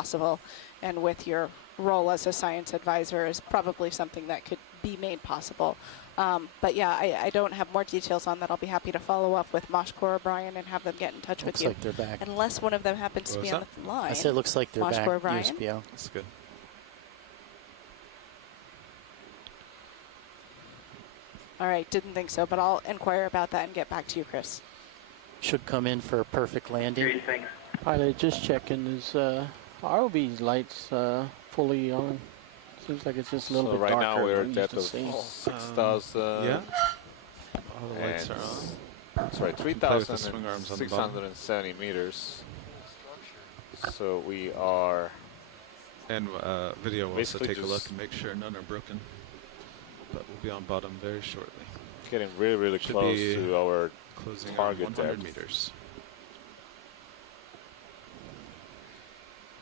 possible. And with your role as a science advisor is probably something that could be made possible. But yeah, I don't have more details on that. I'll be happy to follow up with Moshko or Brian and have them get in touch with you. Looks like they're back. Unless one of them happens to be on the line. I said it looks like they're Moshko back, or Brian? USPO. That's good. All right, didn't think so, but I'll inquire about that and get back to you, Chris. Should come in for a perfect landing. Great, thanks. Pilot, just checking, is ROV's lights fully on? Seems like it's just a little So bit right darker now we're than at we depth used to of see. 6,000. Yeah. All the lights and are on. Sorry, Play with the swing arms on the bottom. 3,670 meters. So we are And video will also basically take a look just and make sure none are broken. But we'll be on bottom very shortly. getting really, really Should close be to our Closing on target 100 depth. meters.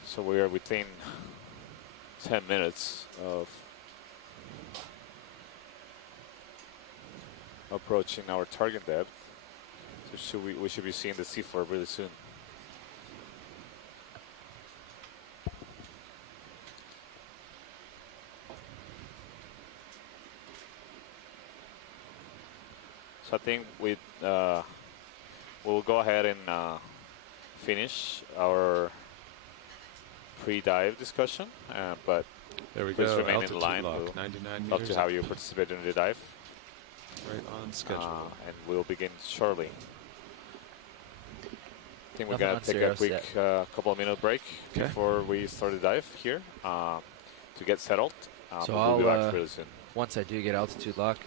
So we are within 10 minutes of approaching our target depth. So we should be seeing the C4 really soon. So I think we'll go ahead and finish our pre-dive discussion, but There we please go. remain Altitude in line. lock, We'll 99 love meters. to have you participate in the dive, Right on schedule. and we'll begin shortly. I think we're Nothing gonna on take a zeros quick yet. couple of minute break Okay. before we start the dive here to get settled. So but we'll be back I'll, really soon. once I do get altitude lock,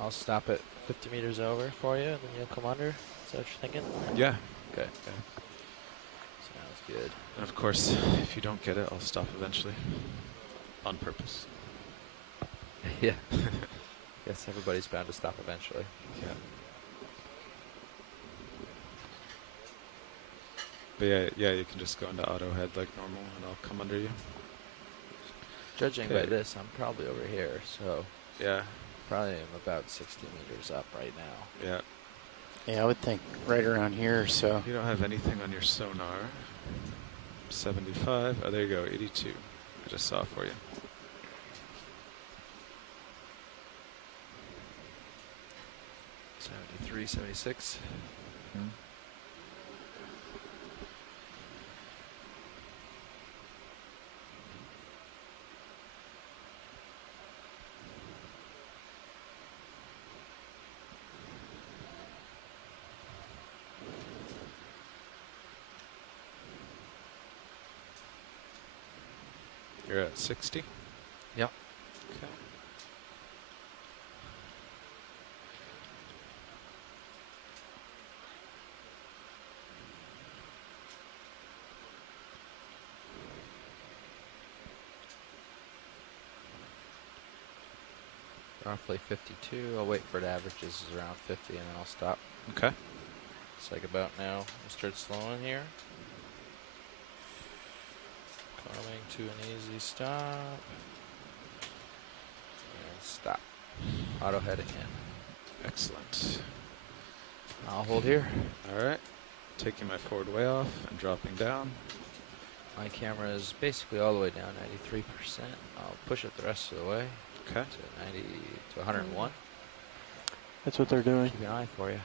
I'll stop at 50 meters over for you, and then you'll come under. Is that what you're thinking? Yeah. Okay. Sounds good. And of course, if you don't get it, I'll stop eventually. On purpose. Yeah. Guess everybody's bound to stop eventually. Yeah. But yeah, you can just go into auto head like normal and I'll come under you. Judging by Okay. this, I'm probably over here, so Yeah, probably am about 60 meters up right now. yeah. Yeah, I would think right around here, so. You don't have anything on your sonar. 75. Oh, there you go, 82. I just saw it for you. Three, 76. You're at 60? Yep. Okay. Roughly 52. I'll wait for it averages around 50, and then I'll stop. Okay. It's like about now. We'll start slowing here. Coming to an easy stop. And stop. Auto heading in. Excellent. I'll hold here. All right. Taking my forward way off and dropping down. My camera is basically all the way down, 93%. I'll push it the rest of the way Okay. to 90 to 101. That's what they're doing. Keep an eye for you.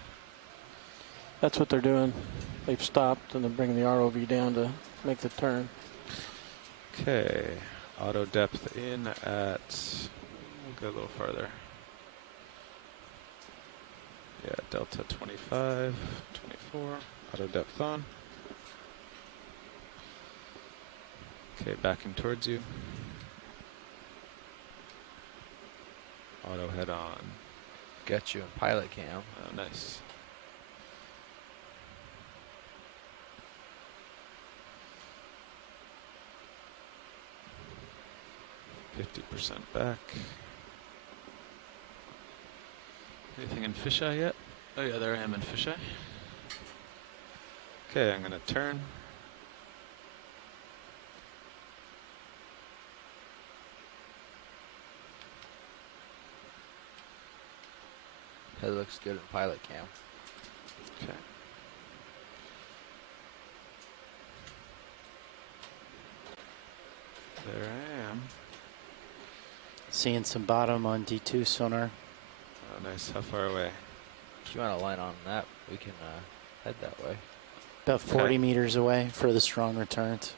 That's what they're doing. They've stopped and they're bringing the ROV down to make the turn. Okay. Auto depth in at, we'll go a little farther. Yeah, delta 25, 24. Auto depth on. Okay, backing towards you. Auto head on. Got you in pilot cam. Oh, nice. %50 back. Anything in fisheye yet? Oh yeah, there I am in fisheye. Okay, I'm gonna turn. Head looks good in pilot cam. Okay. There I am. Seeing some bottom on D2 sonar. Oh, nice. How far away? If you want to line on that, we can head that way. About 40 Okay. meters away for the strong returns.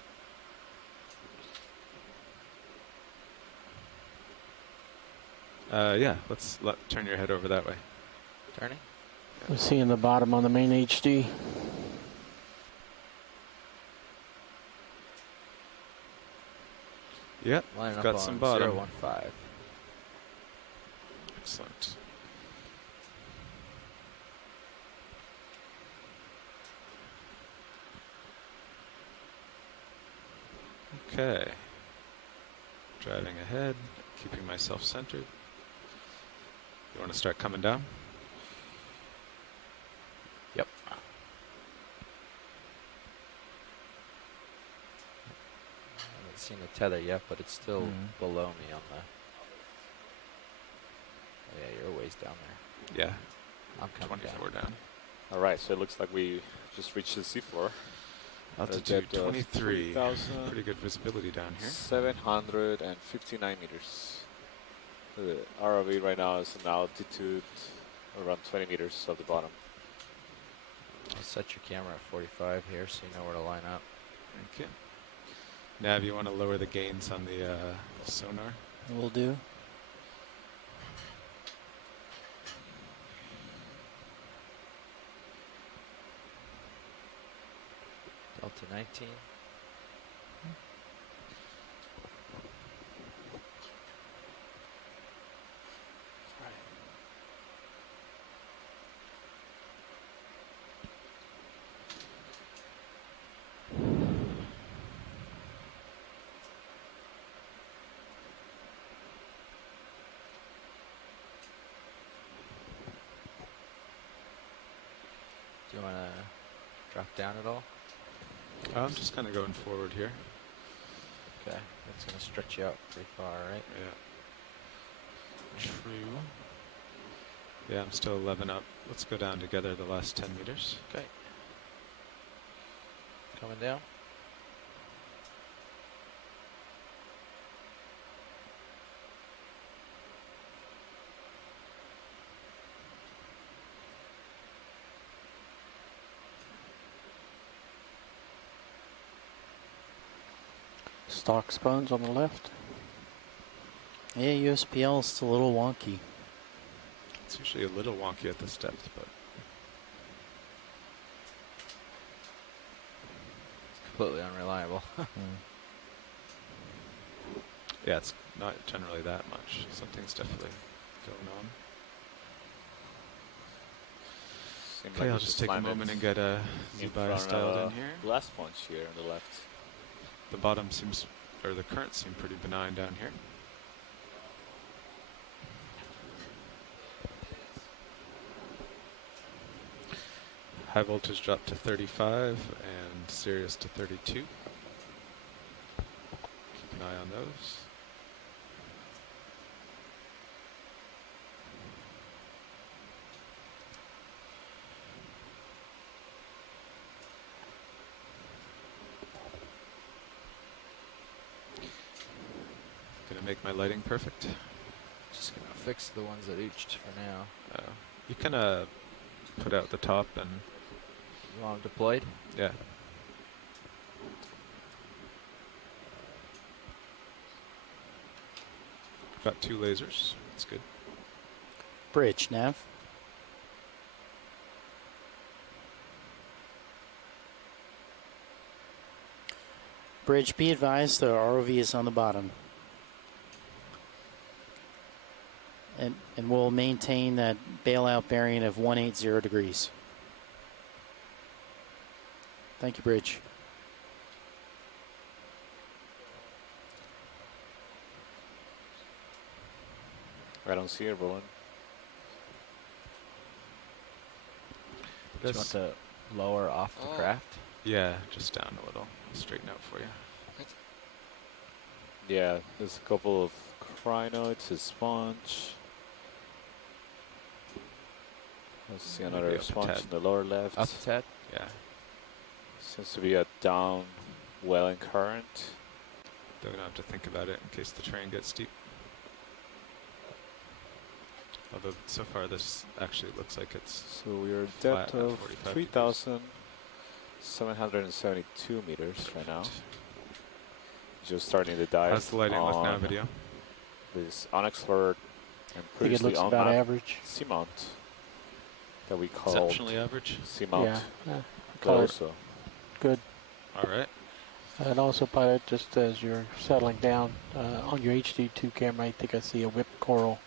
Yeah, turn your head over that way. Turning? We're seeing the bottom on the main HD. Yep, Lining up got on some bottom. 015. Excellent. Okay. Driving ahead, keeping myself centered. You want to start coming down? Yep. I haven't seen the tether yet, but it's still below me on the... Oh, yeah, you're a ways down there. Yeah, I'm coming 24 down. down. All right, so it looks like we just reached the seafloor. Altitude depth of 23. 3,000. Pretty good visibility down here. 759 meters. The ROV right now is an altitude around 20 meters of the bottom. I'll set your camera at 45 here so you know where to line up. Okay. Nav, you want to lower the gains on the sonar? Will do. Delta 19. Do you want to drop down at all? I'm just kind of going forward here. Okay, that's going to stretch you out pretty far, right? Yeah. True. Yeah, I'm still 11 up. Let's go down together the last 10 meters. Okay. Coming down. Stock sponge on the left. Yeah, USPL is a little wonky. It's usually a little wonky at this depth, but Completely unreliable. yeah, it's not generally that much. Something's definitely going on. Seems Okay, like I'll we just take a landed moment and get a in Z-bias front of dialed in here. glass sponge here on the left. The bottom seems, or the currents seem pretty benign down here. High voltage dropped to 35 and Sirius to 32. Keep an eye on those. Gonna make my lighting perfect. Just going to fix the ones that ooched for now. You can put out the top and You want them deployed? yeah. Got 2 lasers. That's good. Bridge, Nav. Bridge, be advised the ROV is on the bottom. And we'll maintain that bailout bearing of 180 degrees. Thank you, Bridge. I don't see it, Roland. Do you want to lower off the craft? Yeah, just down a little. Straighten out for you. Yeah, there's a couple of crinoids, a sponge. Let's see Maybe another up a sponge tad. in the lower left. Up a tad? Yeah. Seems to be a down welling current. Though we don't have to think about it in case the terrain gets steep. Although so far this actually looks like it's So we are flat depth at of 45 3,772 meters right now. Just starting the dive. How's the lighting look now, on video? This unexplored and I think it previously looks about unmapped average. Seamount that we called Exceptionally average. Seamount Yeah, call it Leoso. good. All right. And also, pilot, just as you're settling down on your HD2 camera, I think I see a whipped coral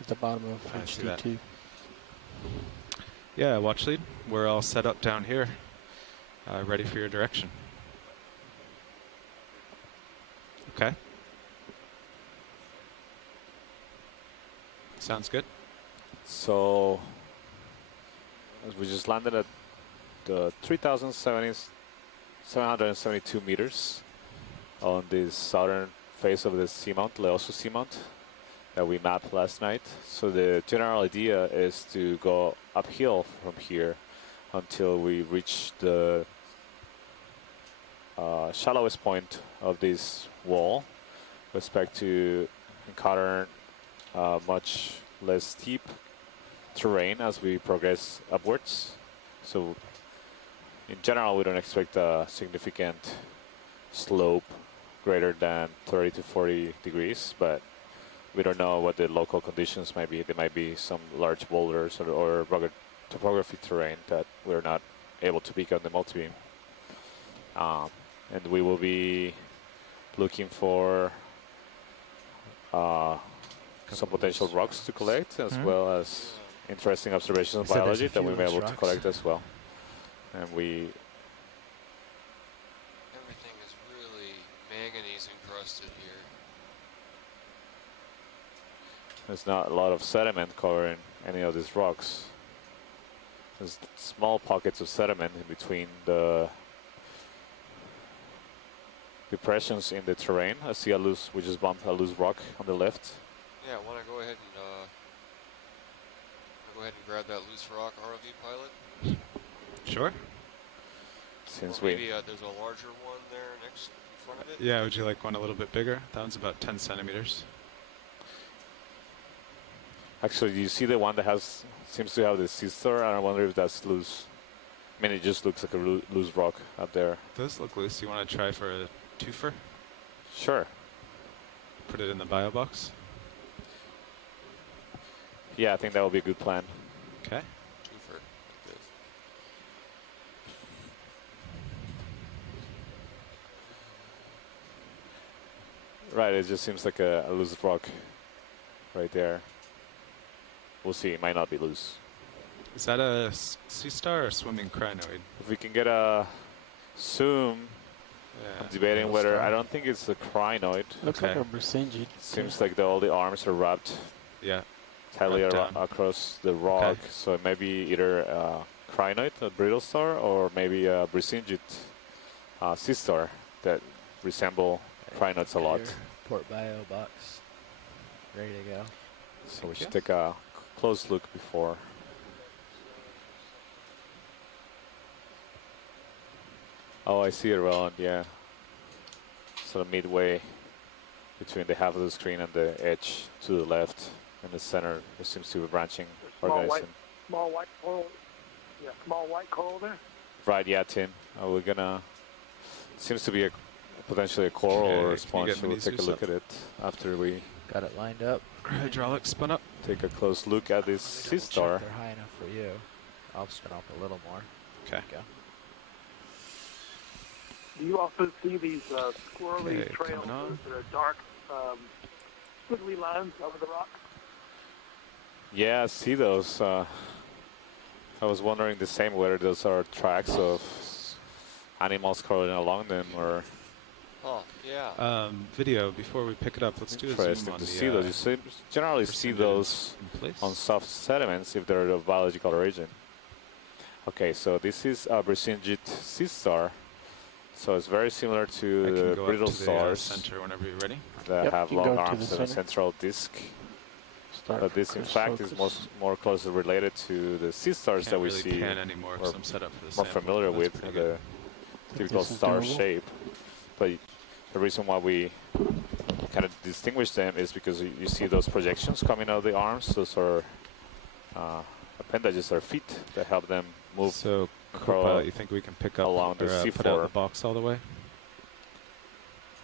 at the bottom of I see that. HD2. Yeah, watch lead. We're all set up down here, ready for your direction. Okay. Sounds good. So we just landed at the 3,772 meters on the southern face of the Seamount, Leoso Seamount, that we mapped last night. So the general idea is to go uphill from here until we reach the shallowest point of this wall, with respect to encounter much less steep terrain as we progress upwards. So in general, we don't expect a significant slope greater than 30 to 40 degrees, but we don't know what the local conditions might be. There might be some large boulders or rugged topography terrain that we're not able to pick on the multibeam. And we will be looking for some potential rocks to collect, as well as interesting observations of You said there's biology a that we few may be loose able to rocks. collect as well. And Everything is really manganese encrusted here. there's not a lot of sediment covering any of these rocks. There's small pockets of sediment in between the depressions in the terrain. I see a loose, we just bumped a loose rock on the left. Yeah, want to go ahead and grab that loose rock, ROV pilot? Sure. Since Or we maybe there's a larger one there next in front of it. Yeah, would you like one a little bit bigger? That one's about 10 centimeters. actually, you see the one that seems to have the Systar. I wonder if that's loose. I mean, it just looks like a loose rock up there. Those look loose. You want to try for a twofer? Sure. Put it in the bio box. Yeah, I think that would be a good plan. Okay. Twofer. Like this. Right, it just seems like a loose rock right there. We'll see. It might not be loose. Is that a Seastar or a swimming crinoid? If we can get a zoom, Yeah. I'm debating little whether, star. I don't think it's a crinoid. Looks Okay. like a Brazinjit. Seems like all the arms are wrapped Yeah. tightly Wrapped down. across the rock. So it may be either a crinoid, a brittle star, or maybe a Brazinjit Systar that resemble crinoids a lot. Your port bio box ready to go. So Thank we should you. take a close look before. Oh, I see it, Roland, yeah. Sort of midway between the half of the screen and the edge to the left. In the center, there seems to be a branching organism. Small white coral. Yeah, small white coral there. Right, yeah, Tim. We're gonna. Seems to be potentially a coral Okay, or can a you sponge. get So we'll mini take a Zeus look up? at it after we Got it lined up. Hydraulics spun up. take a close look at this Let me double check Systar. they're high enough for you. I'll spin up a little more. Okay. Go. Do you also see these squirrely Okay, trails coming on. that are dark, squiggly lines over the rock? Yeah, I see those. I was wondering the same whether those are tracks of animals crawling along them or Oh, yeah. Video, before we pick it up, let's do a zoom interesting on to the see those. You generally see those in place. on soft sediments if they're of biological origin. Okay, so this is a Brazinjit Systar. So it's very similar I to can the go brittle up to the stars center whenever you're ready. that Yep, have you can long go to arms the and a center. central disc. Start But this, in close fact, is focus. more closely related to the Systars Can't that we really see, pan anymore or 'cause I'm set up for the more sample. familiar That's with, pretty the good. typical this is star doable. shape. But the reason why we kind of distinguish them is because you see those projections coming out of the arms. Those are appendages or feet that help them move. So, Copilot, you think we can pick up along the or C4. put out the box all the way?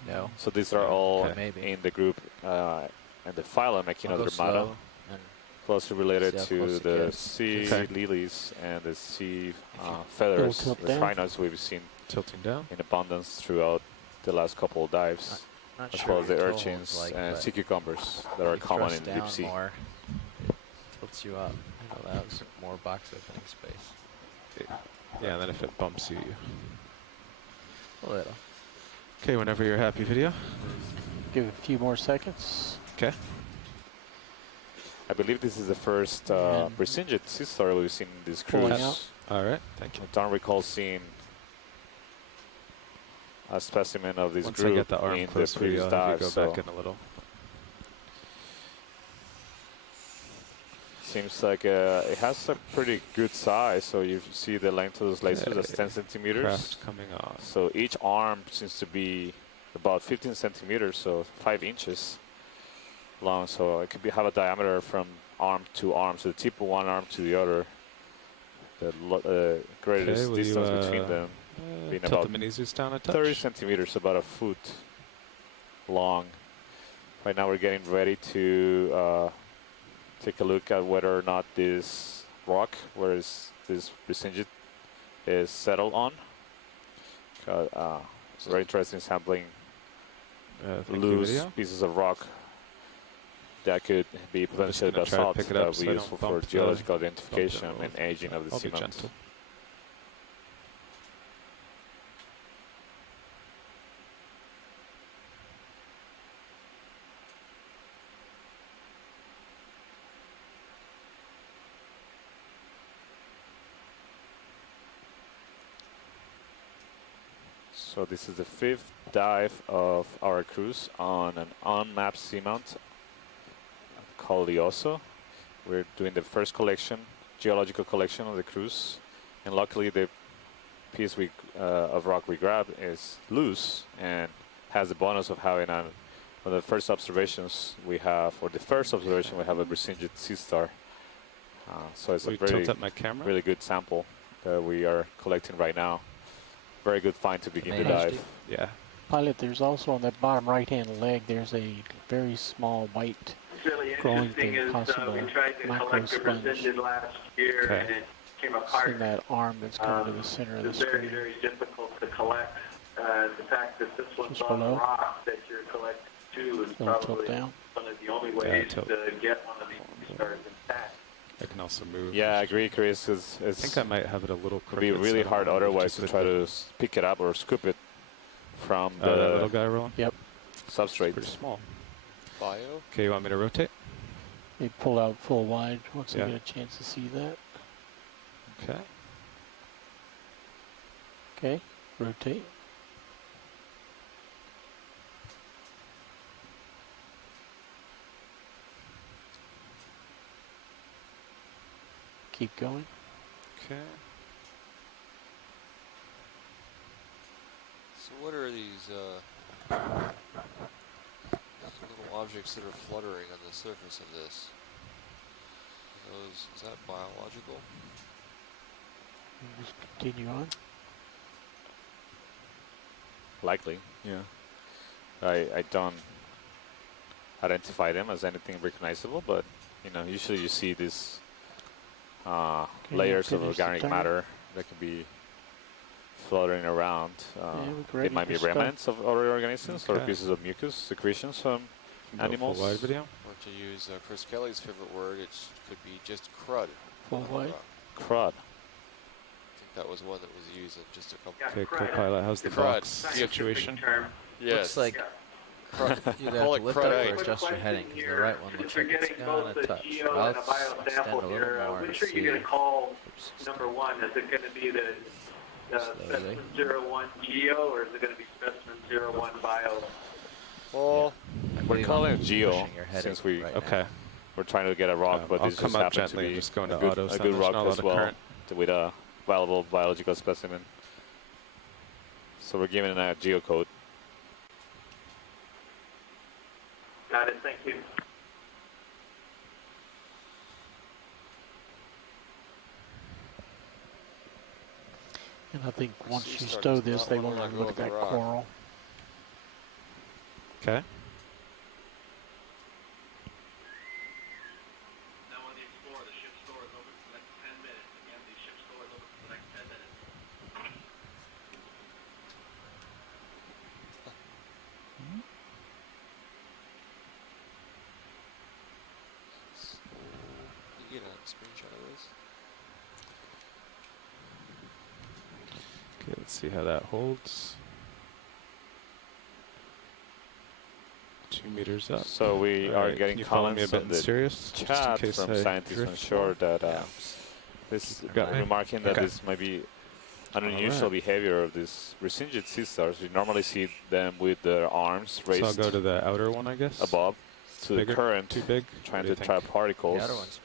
No. So these are all Okay, maybe. in the group and the phylum I'll go Echinodermata, slow and closely related see how to close it the gets. sea Okay. lilies and the sea feathers, tilt the down. rhinos we've seen Tilting down. in abundance throughout the last couple of dives, not as sure well what as the your toe urchins holds like, and but sea cucumbers that are you common thrust in down deep sea. more, it tilts you up. It allows more box opening space. Yeah, and then if it bumps you. A little. Okay, whenever you're happy, video. Give it a few more seconds. Okay. I believe this is the first And Brazinjit Systar we've seen in this pulling cruise. out. All right, thank you. I don't recall seeing a specimen of this Once I group get the arm in the close, previous I'll dive. go So back in a little. seems like it has a pretty good size. So you see the length of those lasers, that's 10 centimeters. Craft coming on. So each arm seems to be about 15 centimeters, so 5 inches long. So it could have a diameter from arm to arm, so the tip of one arm to the other. The greatest will distance you, between them being tilt about the mini Zeus down a touch. 30 centimeters, about a foot long. Right now we're getting ready to take a look at whether or not this rock, where this Brazinjit is settled on. Very interesting sampling Thank you, loose video. pieces of rock that could be potentially gonna try to basalt pick it that up so we I use don't for bump the- geological bump it identification a and little. aging of the I'll be seamount. gentle. So this is the 5th dive of our cruise on an unmapped seamount called Leoso. We're doing the first collection, geological collection of the cruise, and luckily the piece of rock we grabbed is loose and has the bonus of having one of the first observations we have, or the first observation we have, a Brazinjit Systar. So it's Will a you very, tilt up my camera? really good sample that we are collecting right now. Very good find to begin the main dive. HD? Yeah. Pilot, there's also on that bottom right-hand leg, there's a very small white What's really growing interesting thing, is possible we tried to micro collect a sponge. Brazinjit last year Okay. and it came See apart. that arm that's coming to the center of the It's very, screen. very difficult to collect. The fact that this one's Just on below. rock that you're collecting too is Little tilt probably down. one of the only ways tilt. to get one of these stars intact. I can also move. Yeah, I agree, Chris. I It's think I might have it a little it'd be crooked, so really I don't hard wanna move otherwise just to with try the- to pick it up or scoop it from that little the guy rolling. substrate. Pretty small. Bio? Okay, you want me to rotate? They pull out full wide once Yeah. I get a chance to see that. Okay. Okay, rotate. Keep going. Okay. So what are these little objects that are fluttering on the surface of this? Is that biological? Just continue on. Likely, yeah. I don't identify them as anything recognizable, but usually you see these layers of finish the organic turn. matter that can be floating around. we're They ready might be to start. remnants of other organisms or Okay. pieces of mucus secretions from Go animals. full wide video. Or to use Chris Kelly's favorite word, it could be just crud. Full wide. Crud. I think that was one that was used in just a couple. Yeah, Okay, crud. Copilot, how's the Crud. box Scientific situation? term. Looks like Yeah. crud. You either Call have to it lift crud up egg. or adjust your heading, because the right one looks Since like you're it's getting gonna both a touch. geo But I'll and a bio extend a sample little here, more and which are you see. going to call Oops. number one? Is it going to be the Slowly. specimen 01 geo, or is it going to be specimen 01 bio? Well, I we're believe calling I'm it geo pushing your heading since we right now. Okay. we're trying to get a rock, but I'll this come just up happens to gently and be just go into a good, auto, a so good there's rock not a lot as of well current. with a valuable biological specimen. So we're giving it a geocode. Got it. Thank you. And I think once Sea you star stow does this, not they wanna want to let go look at of the that rock. coral. Okay. Now on the Explorer, the ship store is open for the next 10 minutes. Again, the ship store is open for the next 10 minutes. You get a screenshot of this? Okay, let's see how that holds. 2 meters up. So we All are right, getting can you follow me a comments bit on in the serious, just in chat case from I scientists on drift shore more? that Yeah. this Got me? remarking that Okay. this might be an All unusual right. behavior of these Brazinjit Systars. We normally see them with their arms So I'll raised go to the outer one, I guess. above to Bigger? the current, Too big? trying What do to you trap think? particles. The other one's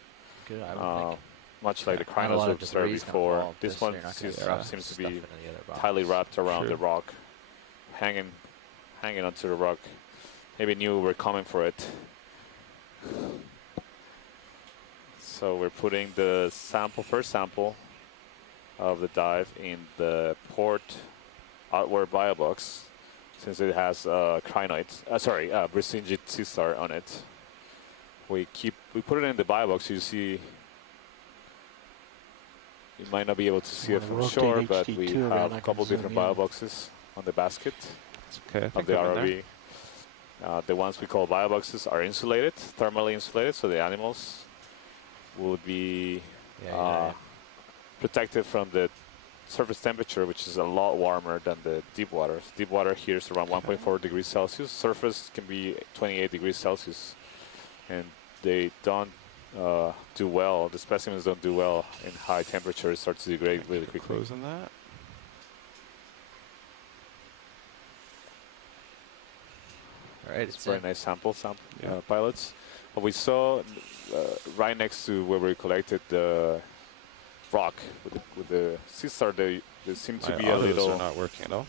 good, I would uh, think. much like the Not a crinols lot we of observed debris is gonna before. fall off This this, so one you're not gonna seems, drop seems to stuff be in the other box. tightly wrapped around Sure. the rock, hanging onto the rock. Maybe knew we're coming for it. So we're putting the first sample of the dive in the port outward bio box, since it has Brazinjit Systar on it. We put it in the bio box. You see, you might not be able to see it Wanna from rotate shore, but HD2 we around, have I a can couple zoom different in. bio boxes on the basket It's okay, I of think the I'm in there. ROV. The ones we call bio boxes are insulated, thermally insulated, so the animals will be Yeah, protected from the surface temperature, which is a lot warmer than the deep water. Deep water here is around 1.4 degrees Celsius. Surface can be 28 degrees Celsius, and they don't do well. The specimens don't do well in high temperatures. Start to degrade really quickly. Closing that. All right, It's a very nice sample, Yeah. pilots. What we saw right next to where we collected the rock with the Systar, they seem to My be a autos little are not working at all.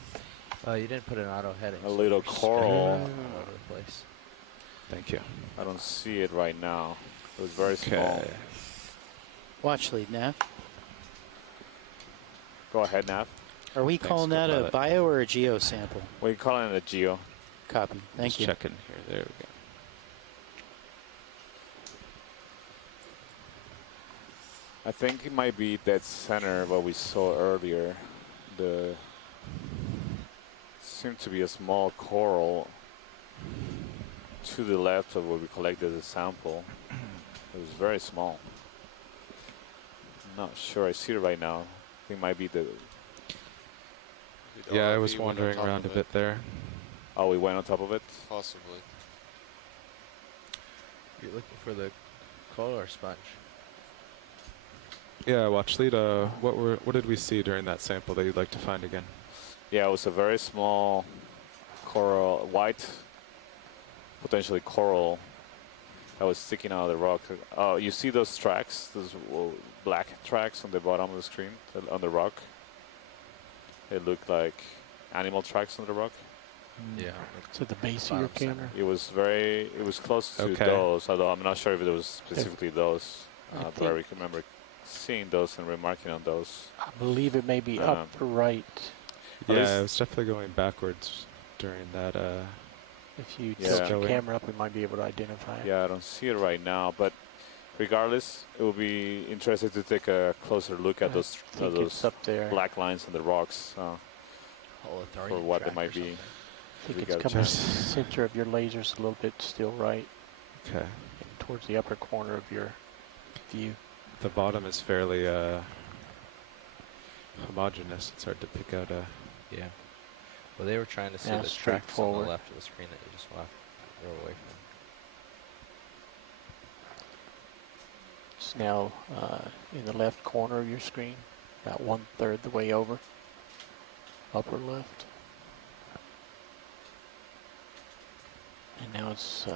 You didn't put an auto heading. A so little we're coral. scraping all over the place. Thank you. I don't see it right now. It was very small. Okay. Watch lead, Nav. Go ahead, Nav. Are we Thanks, calling that a co-pilot. bio or a geo sample? We call it a geo. Copy. Thank Just you. checking here. There we go. I think it might be dead center what we saw earlier. The seemed to be a small coral to the left of where we collected the sample. It was very small. I'm not sure. I see it right now. I think it might be the. The Yeah, I RV was went on wandering top around a of bit there. Oh, we went on top of it. Possibly. You're looking for the coral or sponge? Yeah, watch lead. What did we see during that sample that you'd like to find again? Yeah, it was a very small coral, white, potentially coral, that was sticking out of the rock. Oh, you see those tracks, those black tracks on the bottom of the screen, on the rock? They look like animal tracks on the rock. Yeah. To the base of your Bottom center. camera. It was close to Okay. those, although I'm not sure if it was specifically those. I But I think- remember seeing those and remarking on those. I believe it may be Um, upright. At least- Yeah, it was definitely going backwards during that. If you Yeah. tilt your Showing. camera up, we might be able to identify it. Yeah, I don't see it right now, but regardless, it will be interesting to take a closer look at I those think it's up there. black lines on the rocks Authority for what they track might or be. something. I think we it's got a coming chance. center of your lasers a little bit still right, Okay. and towards the upper corner of your view. The bottom is fairly homogeneous. It's hard to pick out a. Yeah. Well, they were trying to see Now the strike streaks on forward. the left of the screen that you just walked away from. It's now in the left corner of your screen, about 1/3 the way over, upper left. And now it's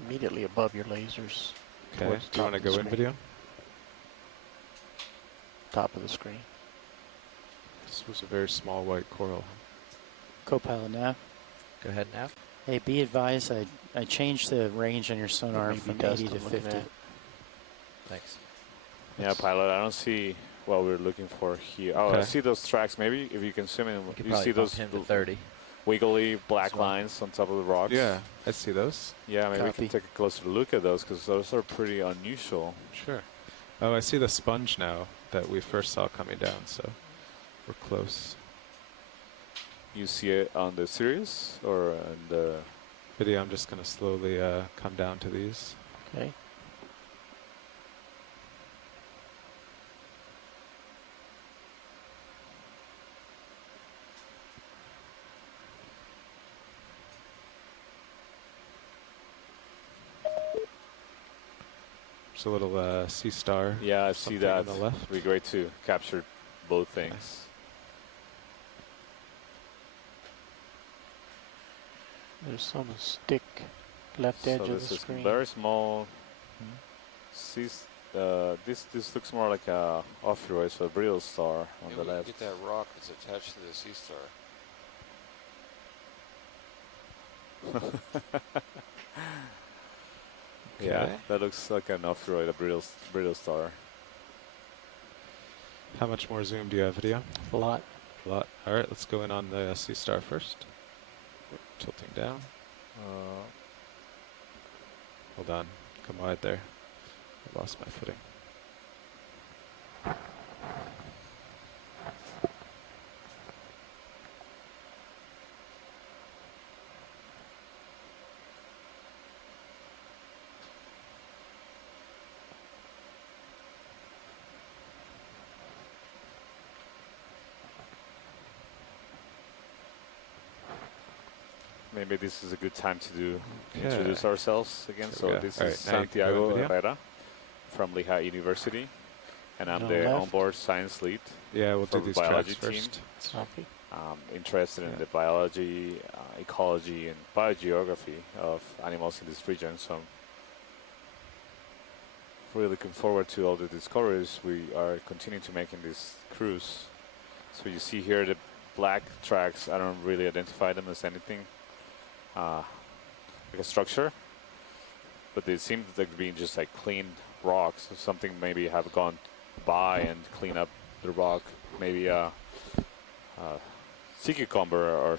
immediately above your lasers, Okay. Towards Do you want to top of the go in screen. video? top of the screen. This was a very small white coral. Co-pilot Nav. Go ahead, Nav. Hey, be advised, I changed the range on your sonar Maybe from dust 80 to I'm looking 50. at. Thanks. Yeah, pilot, I don't see what we're looking for here. Oh, I Okay. see those tracks. Maybe if you can zoom in, You could you probably see bump those him to 30. wiggly black as well. lines on top of the rocks. Yeah, I see those. Yeah, maybe we Copy. can take a closer look at those because those are pretty unusual. Sure. Oh, I see the sponge now that we first saw coming down, so we're close. You see it on the series or on the... Video, I'm just going to slowly come down to these. Okay. There's a little Systar. Yeah, I see something that. on the left. It'd be great to capture both things. There's some stick left edge So of this the is screen. very small. This looks more like a off-road, so a brittle star on Maybe the we can left. get that rock that's attached to the Systar. Yeah, Okay. that looks like an off-road, a brittle star. How much more zoom do you have, Video? A lot. A lot. All right, let's go in on the Systar first. Tilting down. Hold on. Come wide there. I lost my footing. Maybe this is a good time to Okay. introduce ourselves again. There we So go. this All is right, now you can go Santiago in video. Herrera from Lehigh University, and I'm On the left. onboard science lead. Yeah, we'll do For these biology tracks team. first. Copy. Interested in Yeah. the biology, ecology, and biogeography of animals in this region. So I'm really looking forward to all the discoveries we are continuing to make in this cruise. So you see here the black tracks. I don't really identify them as anything like a structure, but they seem like being just like cleaned rocks. So something maybe have gone by and clean up the rock. Maybe sea cucumber or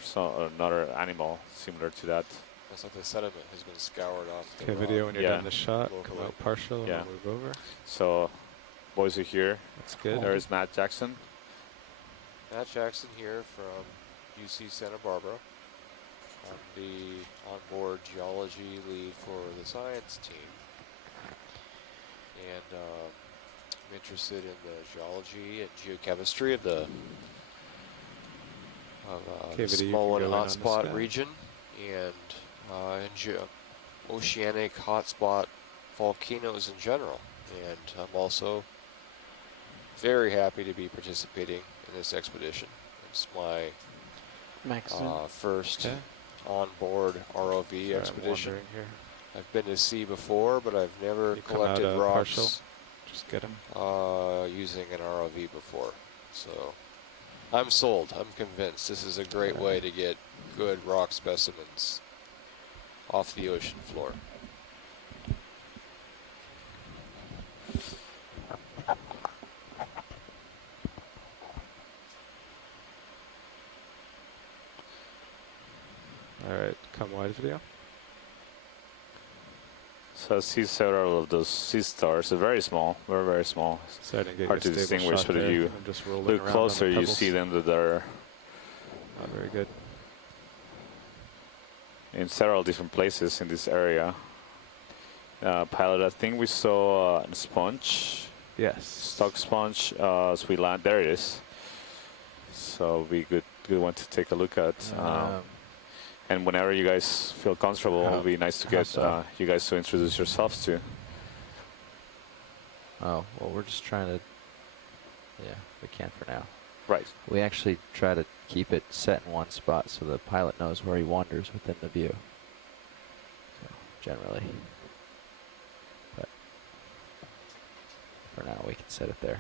another animal similar to that. That's like the sediment has been scoured off the Okay, rock. Video, when you're Yeah. done the shot, come Locally. out partial and Yeah. we'll move over. So boys are here. That's good. There's Matt Jackson. Matt Jackson here from UC Santa Barbara. I'm the onboard geology lead for the science team. And I'm interested in the geology and geochemistry of the Okay, Video, you can Samoan go in on the hotspot scan. region and oceanic hotspot volcanoes in general. And I'm also very happy to be participating in this expedition. It's my Maximum. first Okay. on-board ROV Sorry, I'm expedition. wandering here. I've been to sea before, but I've never You come out, collected partial. rocks Just get him. using an ROV before. So I'm sold. I'm convinced this is a great way to get good rock specimens off the ocean floor. All right, come wide, Video. So I see several of those sea stars. They're very small, very, very small. So I didn't get Hard to you a stable distinguish, shot but if there. you I'm just rolling look around on closer, the you pebbles. see them that are Not very good. in several different places in this area. Pilot, I think we saw a sponge, Yes. stock sponge, as we land. There it is. So it'd be good one to take a look at. And whenever you guys feel comfortable, it'll be nice to get so? you guys to introduce yourselves to. Oh, well, we're just trying to. Yeah, we can for now. Right. We actually try to keep it set in one spot so the pilot knows where he wanders within the view. So, generally. But for now, we can set it there.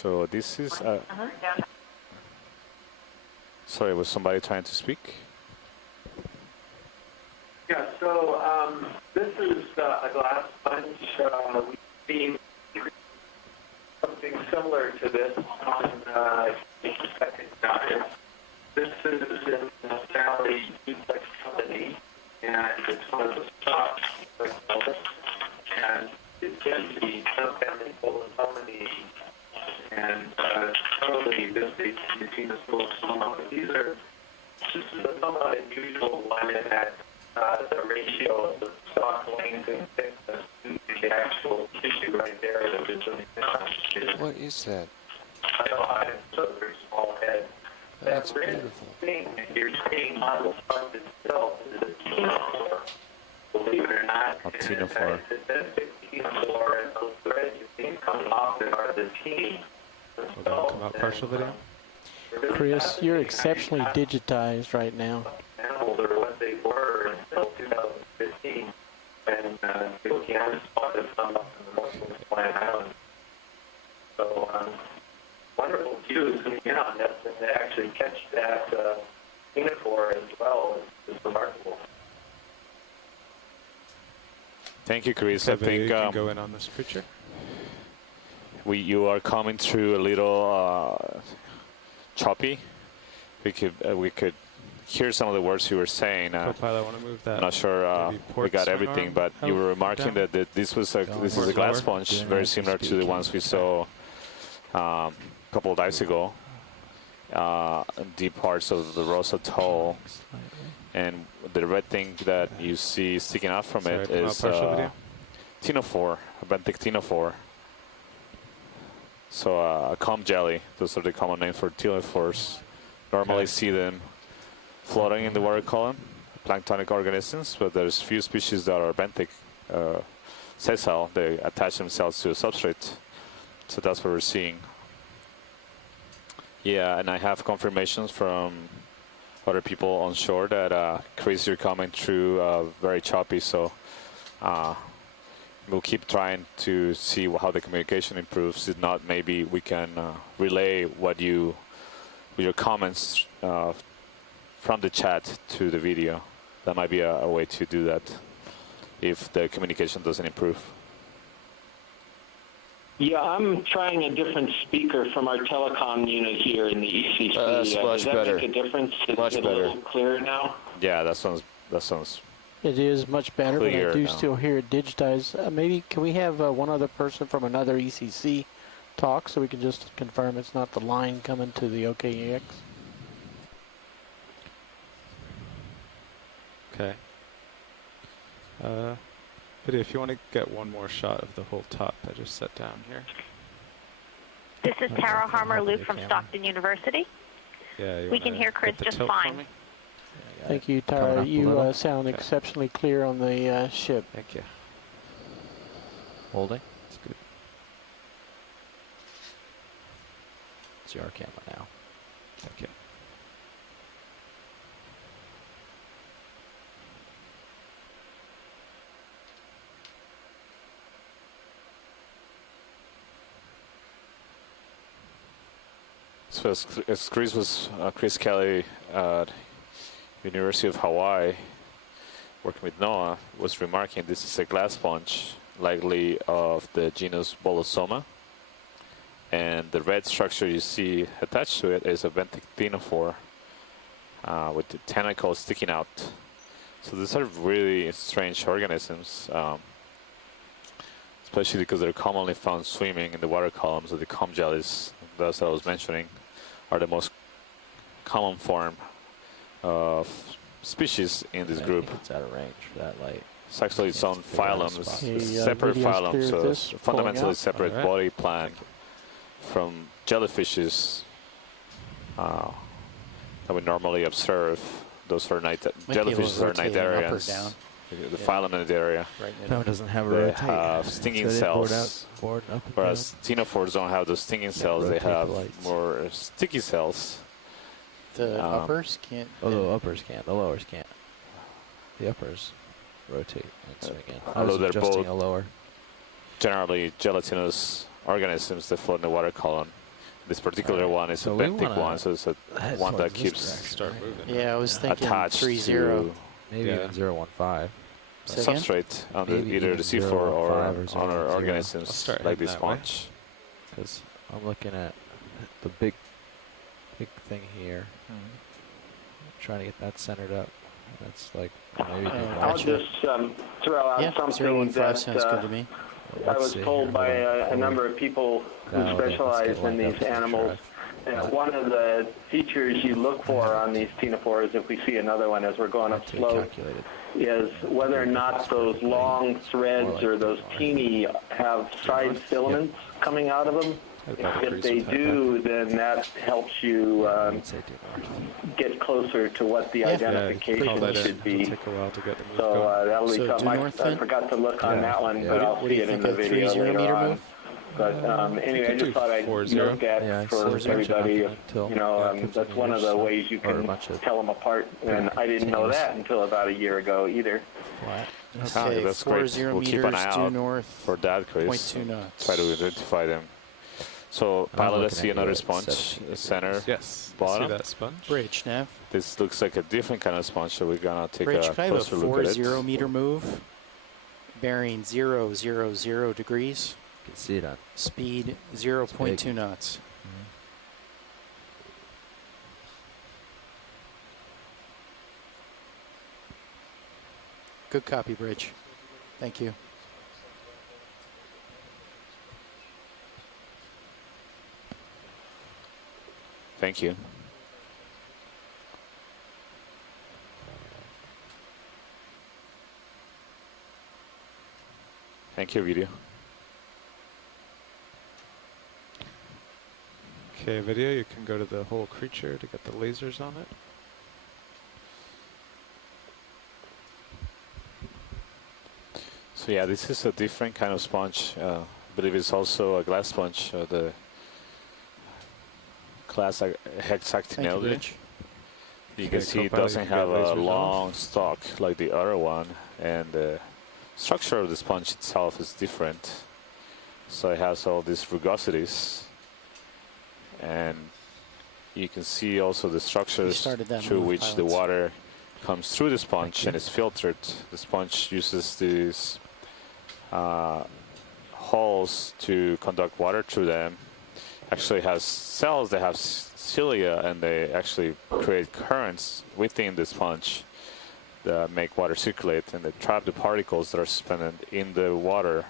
So this is. Sorry, was somebody trying to speak? Yeah, so this is a glass sponge. We've seen something similar to this on the second dive. This is in the Valley Duplex Company, and it's one of the stocks. And it can be family full of harmony and totally this is full of someone. This is a somewhat unusual one in that the ratio of the stock length and thickness to the actual tissue right there that is in What is that? so very small head. That's that beautiful. Thing that you're seeing on the sponge itself is a tenophore. Believe it or not, A tenophore. It's a tenophore, and those threads you see coming off it are the teeth. Come out partial video. Chris, you're exceptionally digitized right now. Animals are what they were until 2015, when the Okeanos spotted some up in the Muslim Plant Island. So, wonderful views coming in on this, and to actually catch that tenophore as well is remarkable. Thank you, Chris. I I think you can go in on this creature. you are coming through a little choppy. We could hear some of the words you were saying. Co-pilot, want to move that? I'm not sure maybe we port got swing everything, arm but you out were or remarking down? that this is a Port glass lower? sponge, Doing very as we similar to speak. the ones we saw a couple of dives ago. In deep parts of the Rosa Atoll, and the red thing that you see sticking out from Sorry, it come out is partial video. tenophore, a benthic tenophore. So a comb jelly, those are the common name for tenophores. Normally Okay. see them floating in the water column, planktonic organisms, but there's few species that are benthic sessile. They attach themselves to a substrate. So that's what we're seeing. Yeah, and I have confirmations from other people on shore that Chris, you're coming through very choppy. So we'll keep trying to see how the communication improves. If not, maybe we can relay with your comments from the chat to the video. That might be a way to do that if the communication doesn't improve. Yeah, I'm trying a different speaker from our telecom unit here in the ECC. That's much does that better. make a difference? Is Much it better. a little clearer now? Yeah, that sounds It is much better, but I Clear do now. still hear it digitized. Maybe can we have one other person from another ECC talk so we can just confirm it's not the line coming to the OKEX? Okay. Video, if you want to get one more shot of the whole top I just set down here. This is Tara Harmer-Luke from camera. Stockton University. Yeah, you We can wanna hear Chris get the just tilt for fine. me? Thank you, Coming Tara. up a You little. sound exceptionally clear on the ship. Thank you. Holding. That's good. It's your camera now. Thank you. So as Chris Kelly at University of Hawaii, working with NOAA, was remarking this is a glass sponge, likely of the genus Bolosoma. And the red structure you see attached to it is a benthic ctenophore with the tentacles sticking out. So these are really strange organisms, especially because they're commonly found swimming in the water columns of the comb jellies. Those I was mentioning are the most common form of species in this I group. think it's out of range for that light. It's actually its Yeah, own it's a big phylum, spot. it's Okay, a separate video's phylum, clear so of it's this, fundamentally pulling out. separate Alright. body plan from jellyfishes that we normally observe. Those are Might be able to jellyfishes are rotate it up or cnidarians. down. The Yeah. phylum Cnidaria. Right in No, it doesn't have a They rotate. have stinging So they board cells. out, board up and Whereas ctenophores don't have those stinging cells, they rotate the have lights. more sticky cells. The Um, uppers can't. down. Oh, the uppers can't. The lowers can't. The uppers rotate and swing in. I although was they're adjusting both- a lower. Generally gelatinous organisms that float in the water column. This particular Alright, one is so a we benthic wanna one, so it's a head one that towards this keeps direction, Start right? moving. Yeah, I was thinking attached 3-0. to Maybe Yeah. even 015. Say again? substrate on the, Maybe either even the C4 or 015 or on our 010. I'll organisms start like heading this that way. sponge. Because I'm looking at the big thing here. Trying to get that centered up. That's like maybe Oh, even I'll gotcha. just throw out Yeah, something 015 that sounds good to me. I Let's was see told here, by hold on. a number of people who Now, let's specialize get in lined up these to make sure animals. One of the features you look for on these ctenophores, if we see another one as we're going up Actually slow, calculated. is whether or not those long threads or those teeny have side filaments coming out of them. If they do, then that helps you I'd say due north. get closer to what the Yeah. identification call that should in. be. It'll take a while to get the move So going. that'll be So something. due north I then? forgot to look on Yeah. that one, Yeah. but I'll What do see you it in think the of video 3-0 later meter on. move? But anyway, I could just do thought I'd 4-0. note that Yeah, I for see. everybody. Until That's one of the ways you or a can bunch of tell them apart, and I didn't know continuous. that until about a year ago either. flat. Okay, that's great. 40 We'll keep meters an eye due out north. for that, Chris. 0.2 knots. Try to identify them. So, pilot, let's looking see at another you at sponge, 17 center, Yes. bottom. See that sponge? Bridge, Nav. This looks like a different kind of sponge, so we're gonna take Bridge, a can I have a closer look at 40 it. meter move? Bearing 000 degrees. You can see it on. Speed 0.2 knots. Good copy, Bridge. Thank you. Thank you. Thank you, video. Okay, video, you can go to the whole creature to get the lasers on it. So yeah, this is a different kind of sponge. I believe it's also a glass sponge. The class Thank you, hexactinellity. Bridge. You can Okay, see it Copilot, doesn't you can have get a lasers on. long stalk like the other one, and the structure of the sponge itself is different. So it has all these rugosities, and you can see also the structures started that through move, which the pilots. water comes through the sponge and is filtered. The sponge uses these holes to conduct water through them. Actually has cells that have cilia, and they actually create currents within the sponge that make water circulate, and they trap the particles that are suspended in the water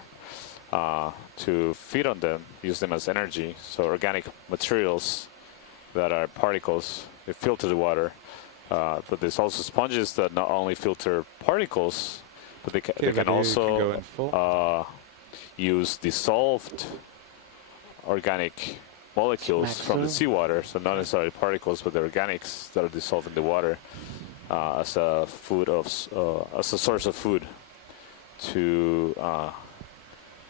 to feed on them, use them as energy. So organic materials that are particles, they filter the water. But there's also sponges that not only filter particles, but they, Okay, they can video, you can go also in full. use dissolved organic molecules from the seawater, so not necessarily particles, but the organics that are dissolved in the water as a source of food to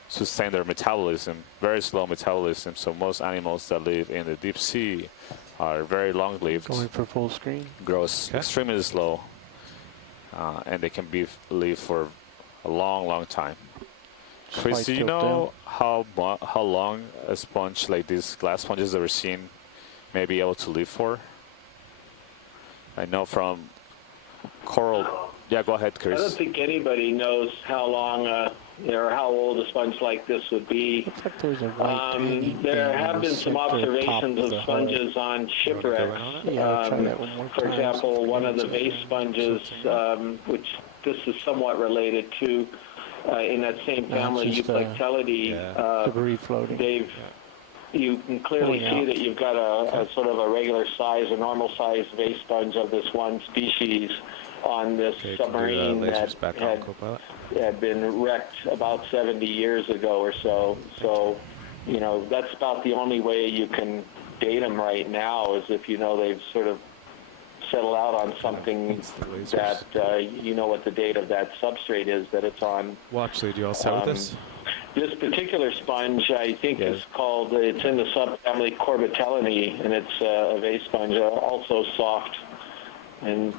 sustain their metabolism, very slow metabolism. So most animals that live in the deep sea are very long-lived, Going for full screen. grows extremely slow, and they can live for a long time. Chris, Slight do you tilt know how long a sponge like these glass sponges that we're seeing may be able to live for? I know from coral. Yeah, go ahead, I don't Chris. think anybody knows how long or how old a sponge like this would be. Looks like there's a white green There thing have on the been some center top observations of the sponges on shipwrecks. Yeah, try that one more For time. example, one of the vase sponges, which this is somewhat related to, in that same No, family, it's just, Euplectellidae, debris floating. you can clearly Pulling see out. that you've got a sort of a regular size, a normal size vase sponge of this one species on this Okay, you can do submarine lasers that back on had Copilot. had been wrecked about 70 years ago or so. So, you know, that's about the only way you can date them right now, is if you know they've sort of settled out on something It's the lasers. that you know what the date of that substrate is that it's on. Well, actually, do you all set with this? This particular sponge, I think, is called, it's in the subfamily Corbitellinae, and it's a vase sponge, also soft. And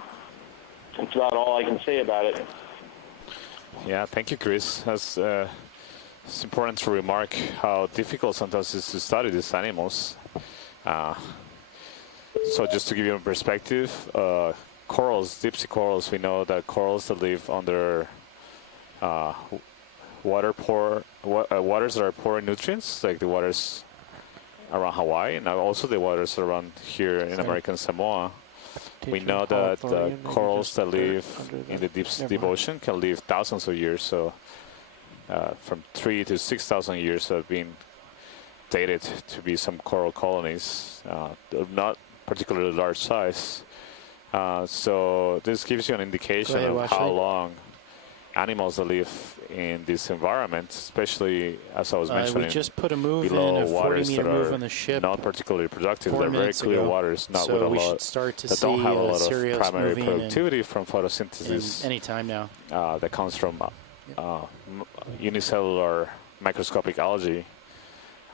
that's about all I can say about it. Yeah, thank you, Chris. It's important to remark how difficult sometimes it is to study these animals. So just to give you a perspective, corals, deep sea corals, we know that corals that live under waters that are poor in nutrients, like the waters around Hawaii and also the waters around here in American Samoa. We know that corals that live in the deep ocean can live thousands of years. So from 3,000 to 6,000 years have been dated to be some coral colonies, not particularly large size. So this gives you an indication of how long animals that live in this environment, especially as I was mentioning, we just put a move in, below a 40 waters meter that move are on the ship. not particularly productive. 4 They're very minutes clear ago. waters, not So with a we lot should start to that see don't have a lot of Sirius primary moving productivity from photosynthesis. any time now. That comes from unicellular microscopic algae.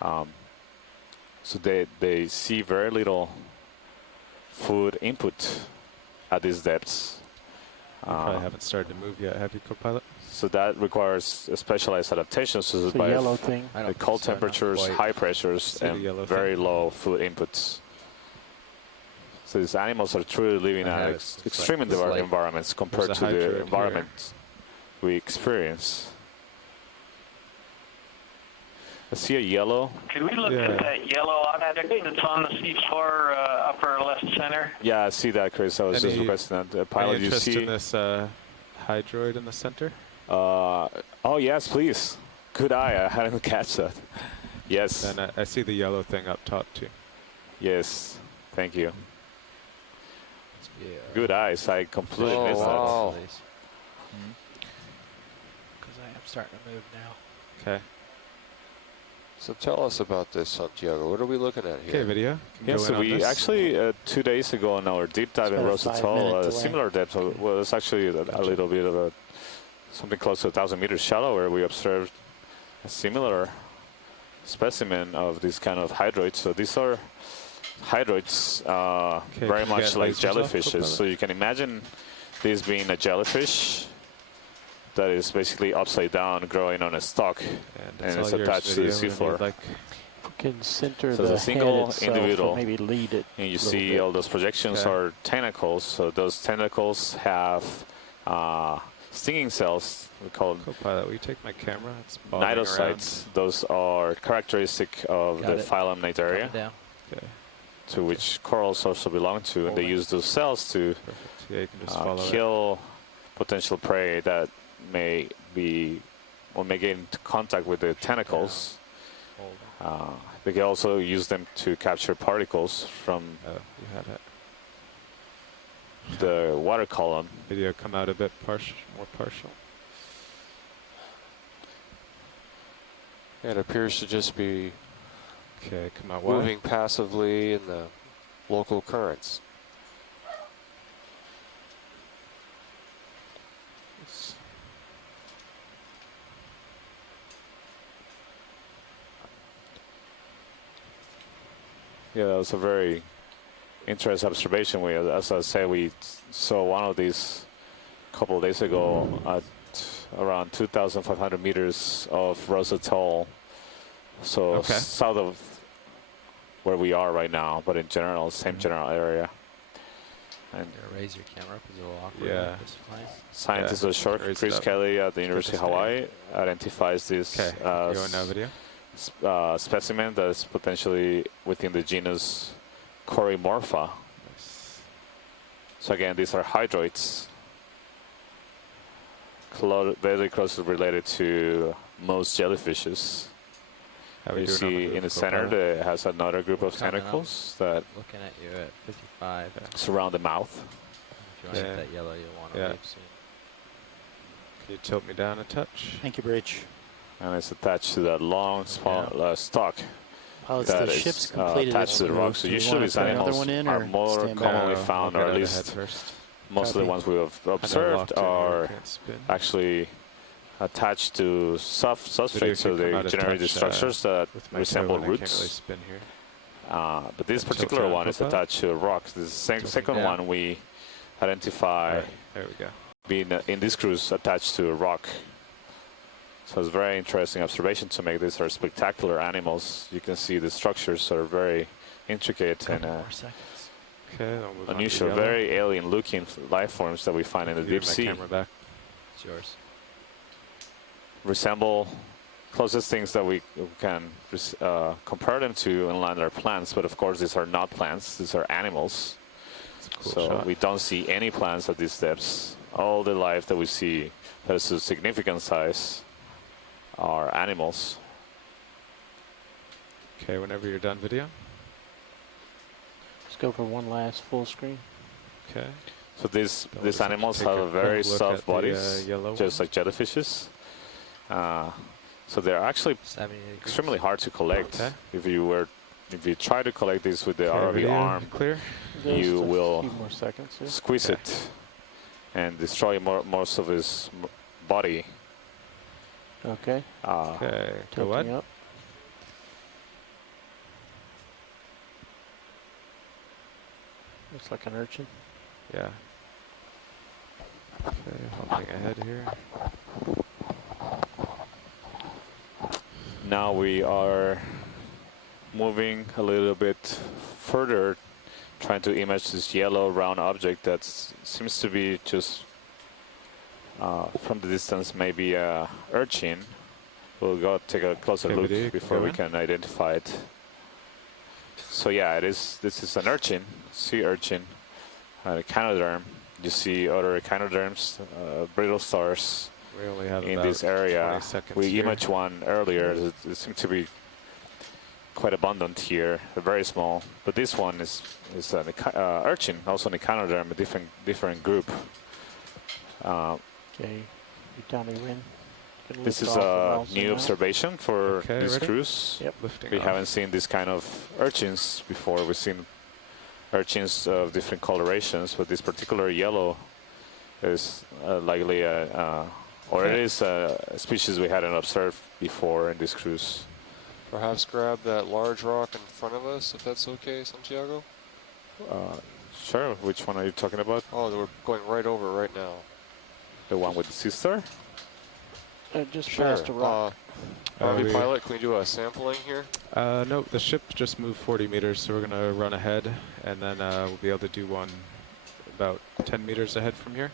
So they see very little food input at these depths. You probably haven't started to move yet, have you, co-pilot? So that requires a specialized adaptation. So It's a yellow thing. the cold temperatures, high pressures, and very low food inputs. So these animals are truly living in extreme environments compared to the environment we experience. I see a yellow. Could we look at that yellow object that's on the seafloor, upper left center? Yeah, I see that, Chris. I was just requesting that. Pilot, you see in this hydroid in the center? Oh, yes, please. Good eye. I didn't catch that. Yes. And I see the yellow thing up top, too. Yes. Thank you. Yeah. Good eyes. I completely missed wow. that. Because I am starting to move now. Okay. So tell us about this, Santiago. What are we looking at here? Okay, video. Yes, so we actually 2 days ago on our deep dive in Rosa Atoll, a similar depth, well, it's actually a little bit of something close to 1,000 meters shallower. We observed a similar specimen of this kind of hydroids. So these are hydroids, very much like jellyfishes. So you can imagine this being a jellyfish that is basically upside down, growing on a stalk, and it's attached to the seafloor. We can center So the it's a single head itself, individual, or maybe lead it. and you see all those projections are tentacles. So those tentacles have stinging cells. We call them co-pilot, will you take my camera? It's cnidocytes. Those are characteristic of the phylum Cnidaria, to which corals also belong to, and they use those cells to you can just follow kill potential prey that may be or may get into contact with the tentacles. They can also use them to capture particles from the water column. Video come out a bit more partial. It appears to just be come out moving passively in the local currents. Yeah, that was a very interesting observation. As I say, we saw one of these a couple of days ago at around 2,500 meters of Rosa Atoll. So south of where we are right now, but in general, same general area. And raise your camera up, it's a little awkward. Yeah. Scientists at short, Chris Kelly at the University of Hawaii identifies this specimen that is potentially within the genus Corymorpha. So again, these are hydroids, very closely related to most jellyfishes. You see in the center that has another group of tentacles that looking at you at 55 surround the mouth. If you want to hit that yellow, you'll want to leave soon. Can you tilt me down a touch? Thank you, Bridge. And it's attached to that long stalk that is attached to the rock. So usually these animals are more commonly found, or at least most of the ones we have observed are actually attached to soft substrates, so they generate the structures that resemble roots. But this particular one is attached to a rock. The second one we identify being in this cruise attached to a rock. So it's a very interesting observation to make. These are spectacular animals. You can see the structures are very intricate and Couple more seconds. Okay, I'll move on to unusual, yellow. very alien-looking life forms that we find in the Give deep my sea. camera back. It's yours. Resemble closest things that we can compare them to in land are plants, but of course these are not plants, these are animals. Cool So shot. we don't see any plants at these depths. All the life that we see that is of significant size are animals. Okay, whenever you're done video. Let's go for one last full screen. Okay. So these Then we'll just animals take have a a very quick look soft at the, bodies, yellow just one. like jellyfishes. So they're actually 70 degrees. extremely hard to collect. Okay. If you try to collect this with the Okay, ROV video arm, clear. Just you a will few more seconds here. squeeze Okay. it and destroy most of his body. Okay. Okay, go what? Tilting up. Looks like an urchin. Yeah. Okay, hopping ahead here. Now we are moving a little bit further, trying to image this yellow round object that seems to be just from the distance maybe a urchin. We'll go take a closer Okay, look video, before go we in. can identify it. So yeah, this is an urchin, sea urchin, a echinoderm. You see other echinoderms, brittle stars We only have in about this area. 20 seconds We here. imaged one earlier. It seems to be quite abundant here, very small. But this one is an urchin, also an echinoderm, a different group. Okay. You tell me when. Can This lift is off and a I'll zoom new out. observation for Okay, this ready? cruise. Yep. Lifting We off. haven't seen this kind of urchins before. We've seen urchins of different colorations, but this particular yellow is likely or it is a species we hadn't observed before in this cruise. Perhaps grab that large rock in front of us, if that's okay, Santiago? Sure, which one are you talking about? Oh, we're going right over right now. The one with the Systar? Just past a rock. RV pilot, can we do a sampling here? No, the ship just moved 40 meters, so we're going to run ahead, and then we'll be able to do one about 10 meters ahead from here.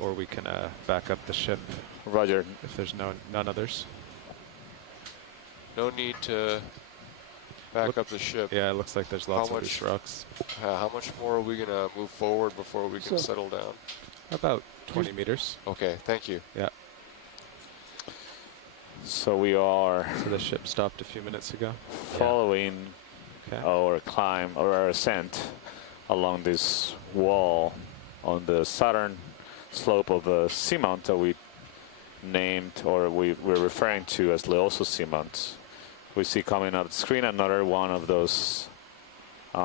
Or we can back up the ship Roger. if there's none others. No need to back up the ship. Yeah, it looks like there's lots How of these much- rocks. How much more are we going to move forward before we can So- settle down? About 20 meters. Okay, thank you. Yeah, So we are so the ship stopped a few minutes ago. following Okay. our climb or our ascent along this wall on the southern slope of the Seamount that we named or we're referring to as Leoso Seamount. We see coming up the screen another one of those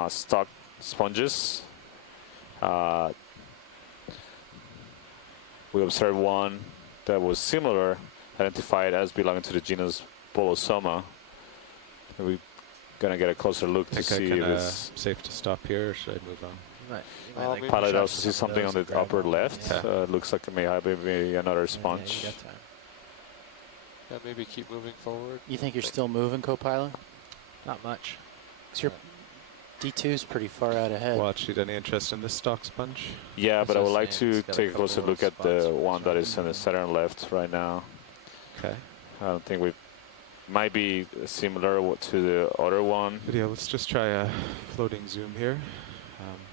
stock sponges. We observed one that was similar, identified as belonging to the genus Bolosoma. We're gonna get a closer look to I think see I if can, it's safe to stop here, or should I move on? You might Oh, like maybe pilot push also up see some of something on those and the grab upper one. left. Yeah. Looks like maybe another Yeah, sponge. you got time. Yeah, maybe keep moving forward. You think you're still moving, co-pilot? Not much. 'Cause your D2's pretty far out ahead. Watch, need any interest in this stock sponge? Yeah, That's but I what would I'm like saying, to it's got a take a closer couple look of at the spots one that right is in the in southern left right now. Okay. I don't think we might be similar to the other one. Video, let's just try a floating zoom here.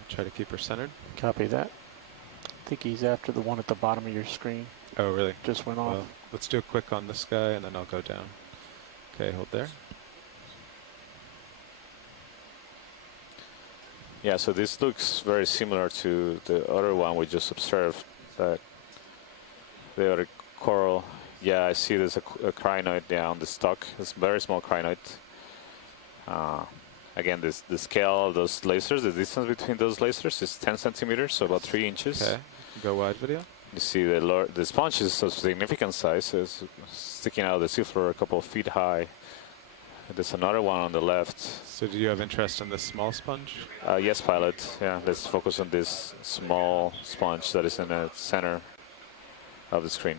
Try to keep her centered. Copy that. I think he's after the one at the bottom of your screen. Oh, really? Just went off. Well, let's do a quick on this guy, and then I'll go down. Okay, hold there. Yeah, so this looks very similar to the other one we just observed. That the other coral. Yeah, I see there's a crinoid down the stock. It's a very small crinoid. Again, the scale of those lasers, the distance between those lasers is 10 centimeters, so about 3 inches. Okay, go wide video. You see the sponge is of significant size. It's sticking out of the seafloor a couple of feet high. There's another one on the left. So do you have interest in this small sponge? Yes, pilot. Yeah, let's focus on this small sponge that is in the center of the screen.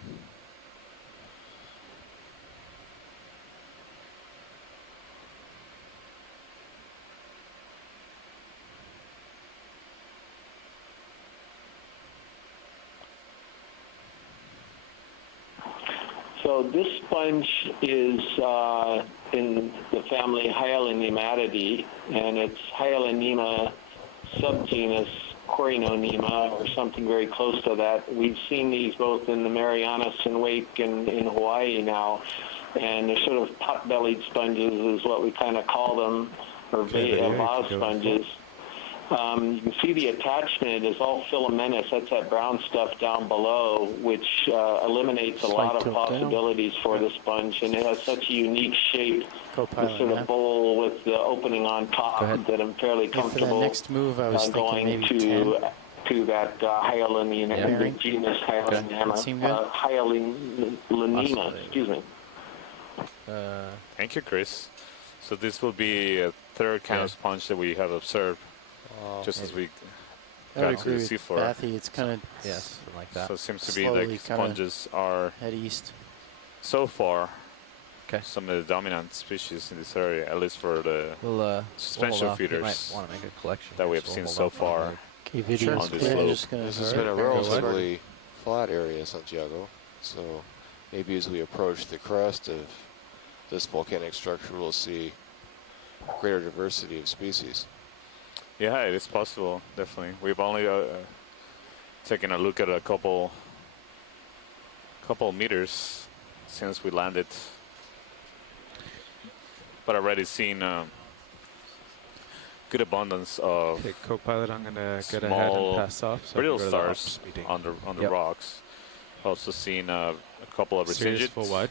So this sponge is in the family Hyalinnematidae, and it's Hyalinema subgenus Corynonema, or something very close to that. We've seen these both in the Marianas and Wake and in Hawaii now, and they're sort of pot-bellied sponges is what we kind of call them, or vase sponges. You can see the attachment is all filamentous. That's that brown stuff down below, which eliminates a lot of possibilities for the sponge, and it has such a unique shape. Co-pilot, This sort of bowl with the opening on top that I'm fairly comfortable for the next move, I was thinking going maybe to 10. To that Hyalinema, the genus Hyalinema, Hyalinema, excuse me. Thank you, Chris. So this will be a third kind of sponge that we have observed, just as we got to the seafloor. Bathy, it's kind of something like that. So it seems to be like sponges are head east. So far, some of the dominant species in this area, at least for the suspension feeders want to make a collection that we have seen so far on this slope. This has been a relatively flat area, Santiago. So maybe as we approach the crest of this volcanic structure, we'll see greater diversity of species. Yeah, it is possible, definitely. We've only taken a look at a couple meters since we landed, but already seen good abundance of co-pilot, I'm gonna get ahead and pass off. So brittle stars on the rocks. Also seen a couple of Brazinjit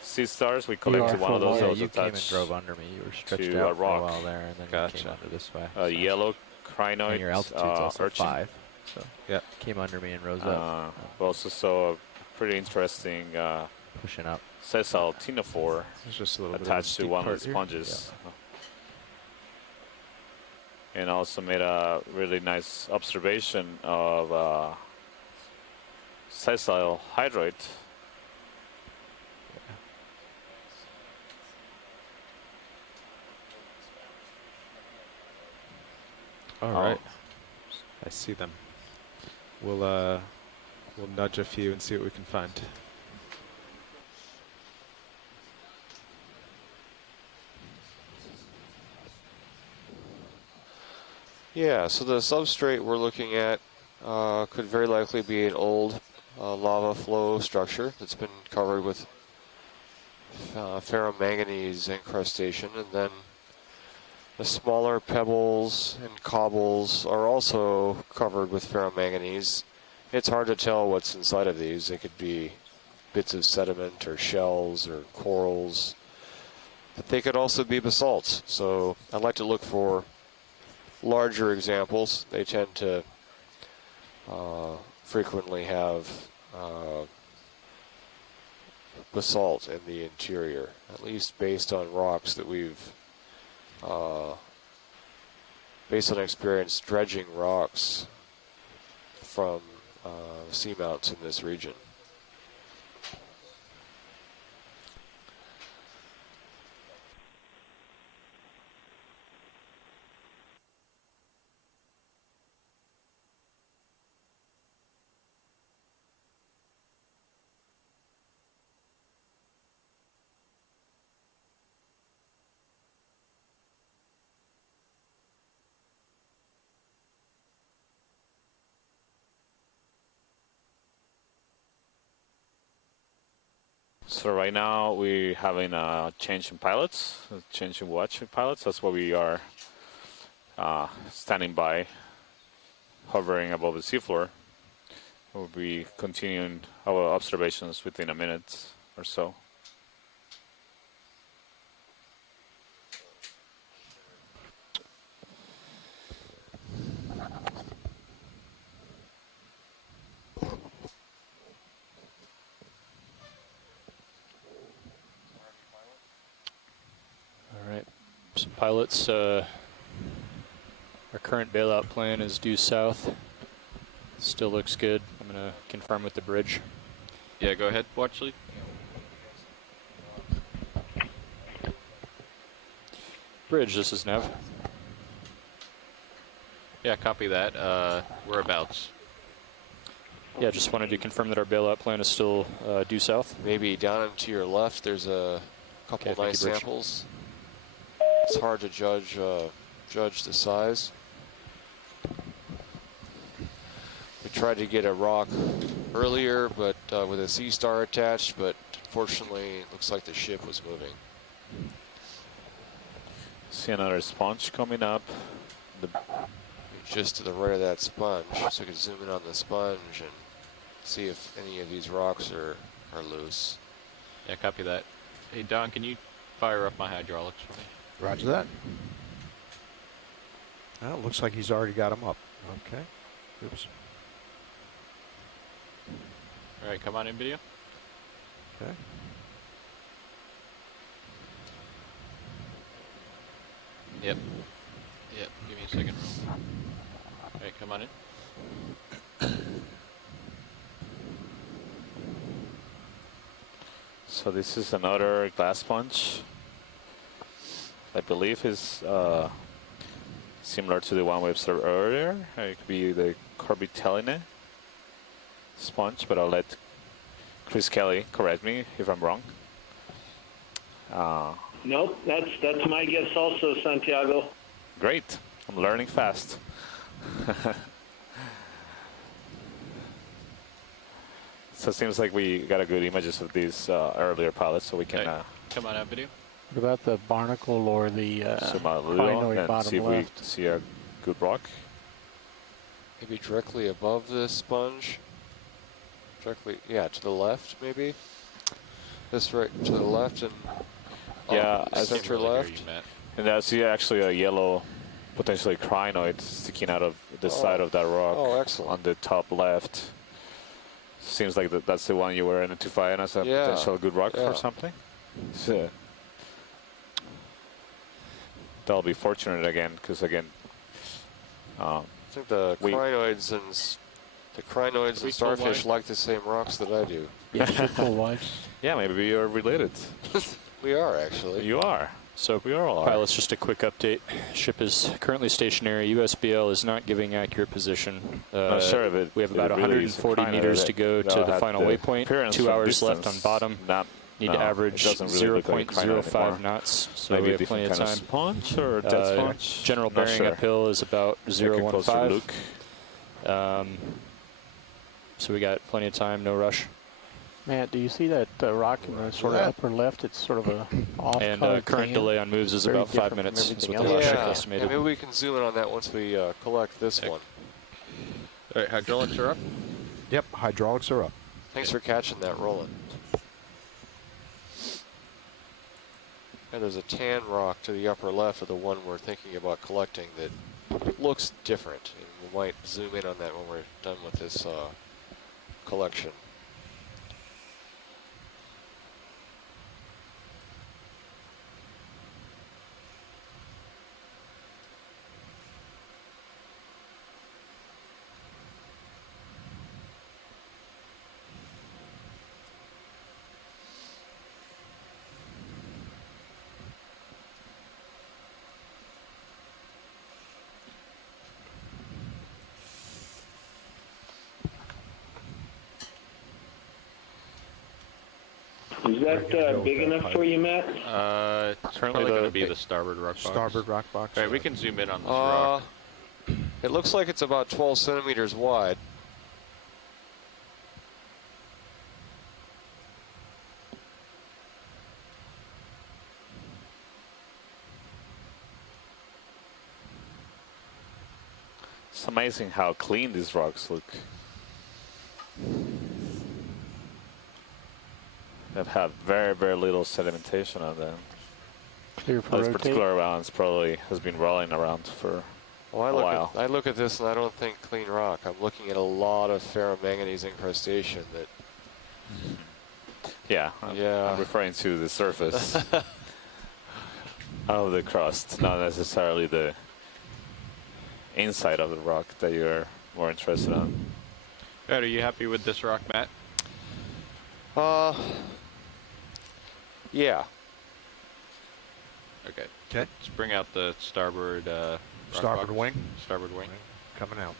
Systars. We collected one of those that was you came and attached drove under me. You were stretched to out a for rock. a while there, and then you came under this way. Yellow crinoid and your altitude's also urchin. 5, so came under me and rose up. We also saw a pretty interesting pushing up sessile ctenophore just a little attached to one of the sponges. And also made a really nice observation of sessile hydroid. All right, I see them. We'll nudge a few and see what we can find. Yeah, so the substrate we're looking at could very likely be an old lava flow structure that's been covered with ferromanganese incrustation, and then the smaller pebbles and cobbles are also covered with ferromanganese. It's hard to tell what's inside of these. They could be bits of sediment or shells or corals, but they could also be basalts. So I'd like to look for larger examples. They tend to frequently have basalt in the interior, at least based on rocks that we've based on experience dredging rocks from seamounts in this region. So right now we're having a change in pilots, a change in watch in pilots. That's what we are standing by, hovering above the seafloor. We'll be continuing our observations within a minute or so. Some pilots, our current bailout plan is due south. Still looks good. I'm going to confirm with the bridge. Yeah, go ahead, watch lead. Bridge, this is Nev. Yeah, copy that. Whereabouts? Yeah, just wanted to confirm that our bailout plan is still due south. Maybe down and to your left, there's a couple Okay, nice thank you, Bridge. samples. It's hard to judge the size. We tried to get a rock earlier, but with a Systar attached, but unfortunately, it looks like the ship was moving. See another sponge coming up. Just to the right of that sponge, so we can zoom in on the sponge and see if any of these rocks are loose. Yeah, copy that. Hey, Don, can you fire up my hydraulics for me? Roger that. Well, it looks like he's already got them up. Okay. Oops. All right, come on in, video. Okay. Yep. Yep, give me a second. All right, come on in. So this is another glass sponge. I believe is similar to the one we observed earlier. It could be the Corbitelline sponge, but I'll let Chris Kelly correct me if I'm wrong. Nope, that's my guess also, Santiago. Great. I'm learning fast. So it seems like we got a good images of these earlier pilots, so we can come on out, video. What about the barnacle or the zoom out a little crinoid and bottom see if left? we see a good rock. Maybe directly above the sponge. Directly, yeah, to the left, maybe. This right to the left and Yeah, center left. And that's actually a yellow, potentially crinoid sticking out of the side of that rock. Oh, excellent. On the top left. Seems like that's the one you were identifying as a potential good rock or something. So that'll be fortunate again, because again, I think the crinoids and starfish like the same rocks that I do. Yeah, maybe we are related. We are actually. You are. So we are all. Pilots, just a quick update. Ship is currently stationary. USBL is not giving accurate position. Sure, but we have about 140 meters to go to the final waypoint. 2 hours left on bottom. Need to average 0.05 knots. So maybe we have plenty of time. Sponge or dead sponge? General Not bearing sure. uphill is about 0.15. So we got plenty of time, no rush. Matt, do you see that rock in the sort of upper left? It's sort of a off. And current delay on moves is Very about 5 different from minutes. Is everything what the else. last check estimated. Maybe we can zoom in on that once we collect this one. All right, hydraulics are up. Yep, hydraulics are up. Thanks for catching that, Roland. And there's a tan rock to the upper left of the one we're thinking about collecting that looks different. And we might zoom in on that when we're done with this collection. Is that big enough for you, Matt? It's probably going to be the starboard rock box. Starboard rock box. All right, we can zoom in on this rock. It looks like it's about 12 centimeters wide. It's amazing how clean these rocks look. They've had very, very little sedimentation on them. Clear for This rotate. particular rounds probably has been rolling around for a while. I look at this and I don't think clean rock. I'm looking at a lot of ferromanganese incrustation that. Yeah, I'm referring to the surface of the crust, not necessarily the inside of the rock that you're more interested in. Are you happy with this rock, Matt? Yeah. Okay. Okay. Let's bring out the starboard. Rock Starboard box. wing. Starboard wing. Coming out.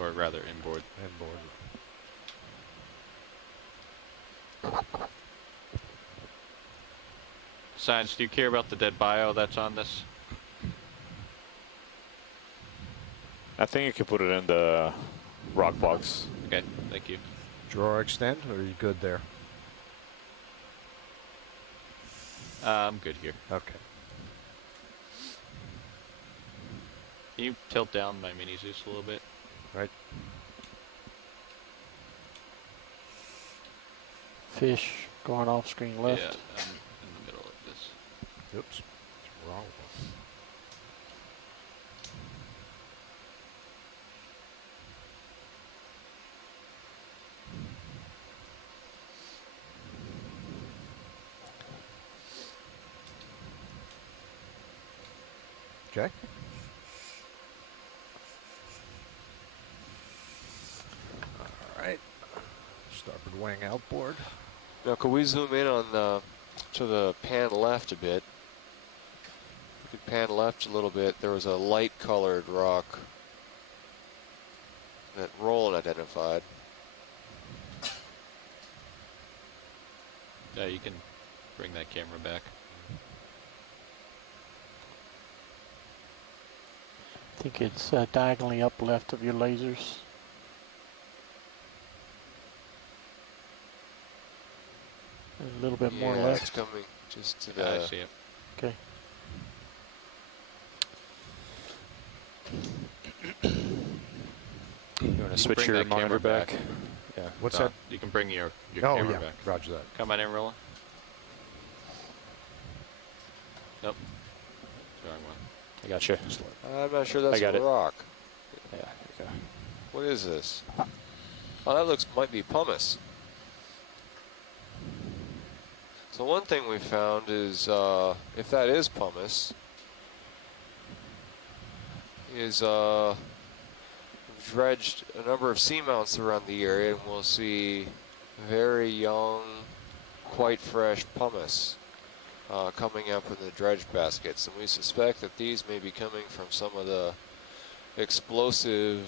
Or rather, inboard. Inboard. Science, do you care about the dead bio that's on this? I think you can put it in the rock box. Okay, thank you. Drawer extend, or are you good there? I'm good here. Okay. Can you tilt down my mini Zeus a little bit? Right. Fish going off screen left. Yeah, I'm in the middle of this. Oops. What's wrong with them? Okay. All right. Starboard wing outboard. Now, could we zoom in on to the pan left a bit? We could pan left a little bit. There was a light-colored rock that Roland identified. Yeah, you can bring that camera back. I think it's diagonally up left of your lasers. A little bit more left. It's coming just to Yeah, the... I see it. Okay. You want to switch bring your that camera monitor back? back. Yeah. What's Don, that? You can bring your Oh, camera yeah. back. Roger that. Come on in, Roland. Nope. Wrong one. I got you. I'm not sure that's I got a it. rock. Yeah. Okay. What is this? Oh, that might be pumice. So one thing we found is, if that is pumice, is we've dredged a number of seamounts around the area, and we'll see very young, quite fresh pumice coming up in the dredge baskets, and we suspect that these may be coming from some of the explosive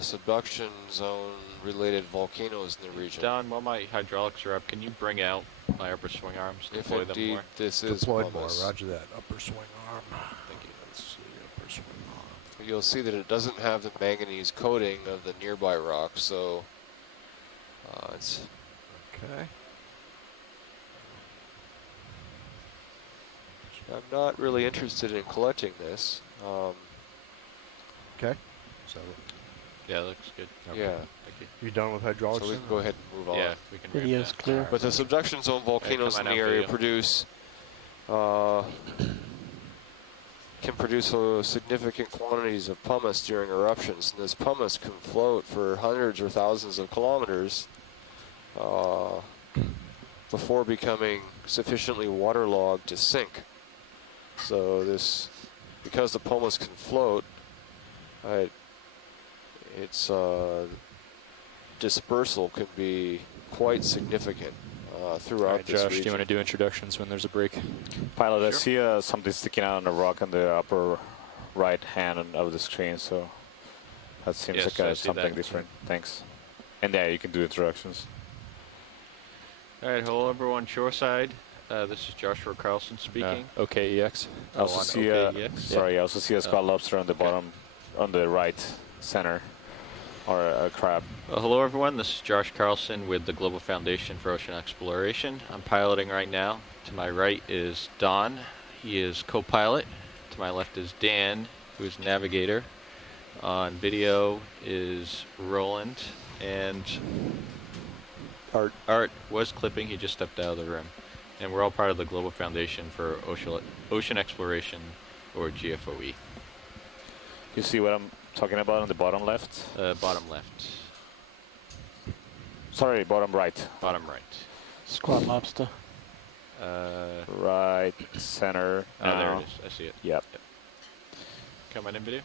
subduction zone related volcanoes in the region. Don, while my hydraulics are up, can you bring out my upper swing arms, If deploy them indeed more? this is Deployed more. pumice. Roger that. Upper swing arm. Thank you. Let's see. Upper swing arm. You'll see that it doesn't have the manganese coating of the nearby rock, so it's Okay. I'm not really interested in collecting this. Okay. So Yeah, that looks good. Okay. Yeah, Thank you. you done with hydraulics? so we then? can go ahead and move on. Yeah, we can ramp Video's that. clear. But the subduction zone volcanoes come in on the out, area video. produce can produce significant quantities of pumice during eruptions, and this pumice can float for hundreds or thousands of kilometers before becoming sufficiently waterlogged to sink. So this, because the pumice can float, its dispersal can be quite significant throughout All right, this Josh, region. do you want to do introductions when there's a break? Pilot, I see something sticking out on the rock on the upper right hand of the screen, so that seems Yes, like I see something that. different. Thanks. And yeah, you can do introductions. All right, hello everyone, shoreside. This is Joshua Carlson speaking. OKEX. I also on see OKEX. sorry, I also see a squat lobster on the bottom, on the right center, or a crab. Hello everyone, this is Josh Carlson with the Global Foundation for Ocean Exploration. I'm piloting right now. To my right is Don, he is co-pilot. To my left is Dan, who is navigator. On video is Roland, and Art was clipping, he just stepped out of the room. And we're all part of the Global Foundation for Ocean Exploration, or GFOE. You see what I'm talking about on the bottom left? Bottom left. Sorry, bottom right. Bottom right. Squat lobster. Right center. Oh, there it is. I see it. Yep. Come on in video.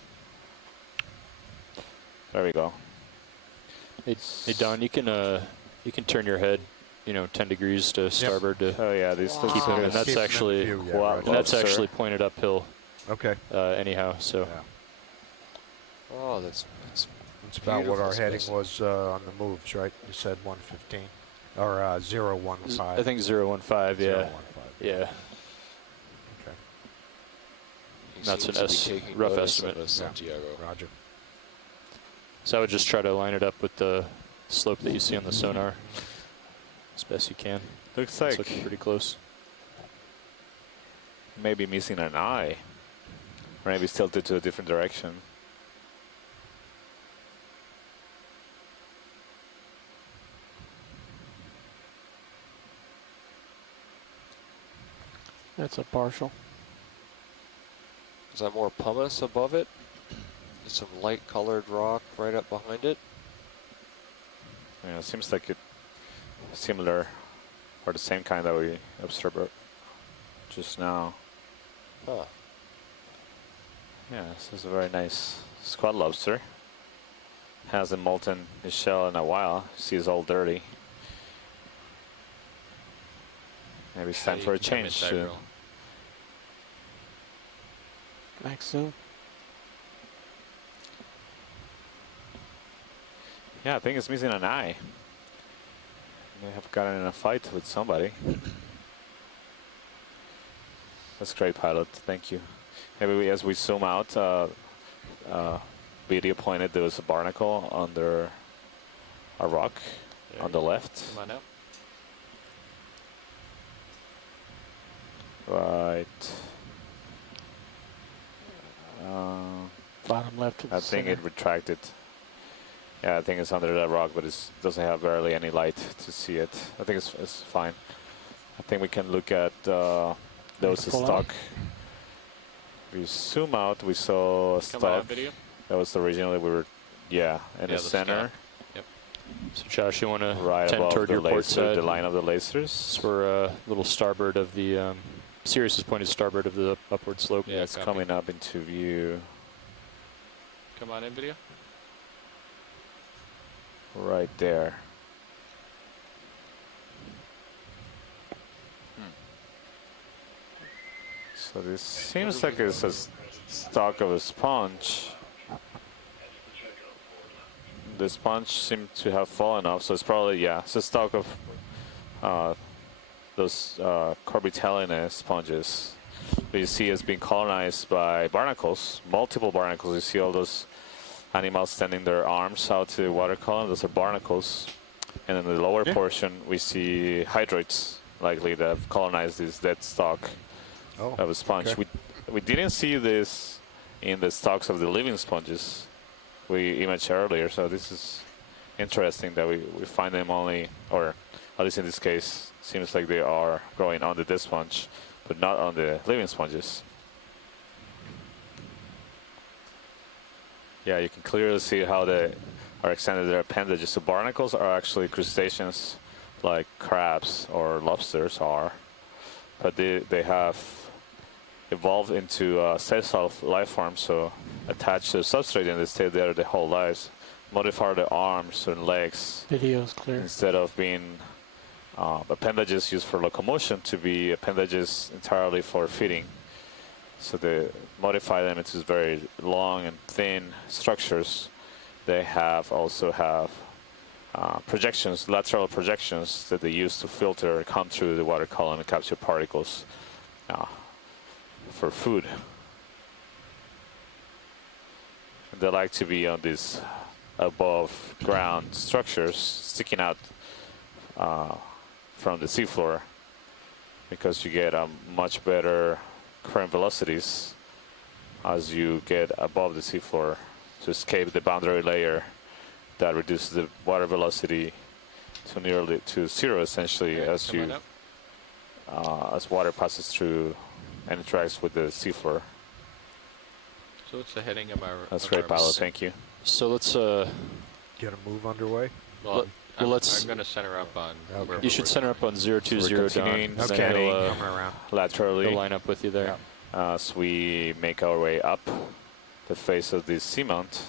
There we go. Hey Don, you can turn your head, 10 degrees to starboard to Oh yeah, these keep him, and that's Keep him in actually view, yeah, wow, roger. and that's Lobster. actually pointed uphill. Okay. Anyhow, so Yeah. Oh, that's That's about what Beautiful our heading specimen. was on the moves, right? You said 115 or 015. I think 015. Yeah. 015. Yeah. Okay. He That's seems an to be S taking rough notice estimate. of us, Santiago. Roger. So I would just try to line it up with the slope that you see on the sonar as best you can. Looks It's like looking pretty close. maybe missing an eye. Or maybe it's tilted to a different direction. That's a partial. Is that more pumice above it? There's some light colored rock right up behind it. Yeah, it seems like it similar or the same kind that we observed just now. Huh. Yeah, this is a very nice squat lobster. Hasn't molten his shell in a while. See, it's all dirty. Maybe it's time for a change soon. Max soon. Yeah, I think it's missing an eye. May have gotten in a fight with somebody. That's great, pilot. Thank you. Maybe as we zoom out, video pointed there was a barnacle under a rock on the left. Come on out. Right. Bottom left. I think it retracted. Yeah, I think it's under that rock, but it doesn't have barely any light to see it. I think it's fine. I think we can look at those stock. We zoom out, we saw a stock. That was originally in the center. Yep. So Josh, you want to right tend above toward the your port laser, side. the line of the lasers. So we're a little starboard of the Sirius is pointed starboard of the upward slope. Yeah, it's coming up into view. Come on in, video. Right there. So this seems like it's a stalk of a sponge. The sponge seemed to have fallen off, so it's probably, it's a stalk of those Corbitellinus sponges. But you see it's being colonized by barnacles, multiple barnacles. You see all those animals extending their arms out to the water column. Those are barnacles. And in the lower portion, we see hydroids, likely, that have colonized this dead stalk of a sponge. Okay. We didn't see this in the stalks of the living sponges we imaged earlier, so this is interesting that we find them only, or at least in this case, seems like they are growing on the dead sponge, but not on the living sponges. Yeah, you can clearly see how they are extended their appendages. So barnacles are actually crustaceans like crabs or lobsters are, but they have evolved into sessile life forms, so attached to the substrate and they stay there their whole lives. Modify the arms and legs. Video's clear. Instead of being appendages used for locomotion to be appendages entirely for feeding. So they modify them into very long and thin structures. They also have projections, lateral projections that they use to filter and come through the water column and capture particles for food. They like to be on these above ground structures sticking out from the seafloor, because you get much better current velocities as you get above the seafloor to escape the boundary layer that reduces the water velocity to nearly to zero, essentially, as water passes through and interacts with the seafloor. So what's the heading of our... That's great, pilot. Thank you. So let's... Get a move underway? Well, I'm going to center up on... You should center up on 020, so continuing laterally. He'll line up with you there. As we make our way up the face of this seamount,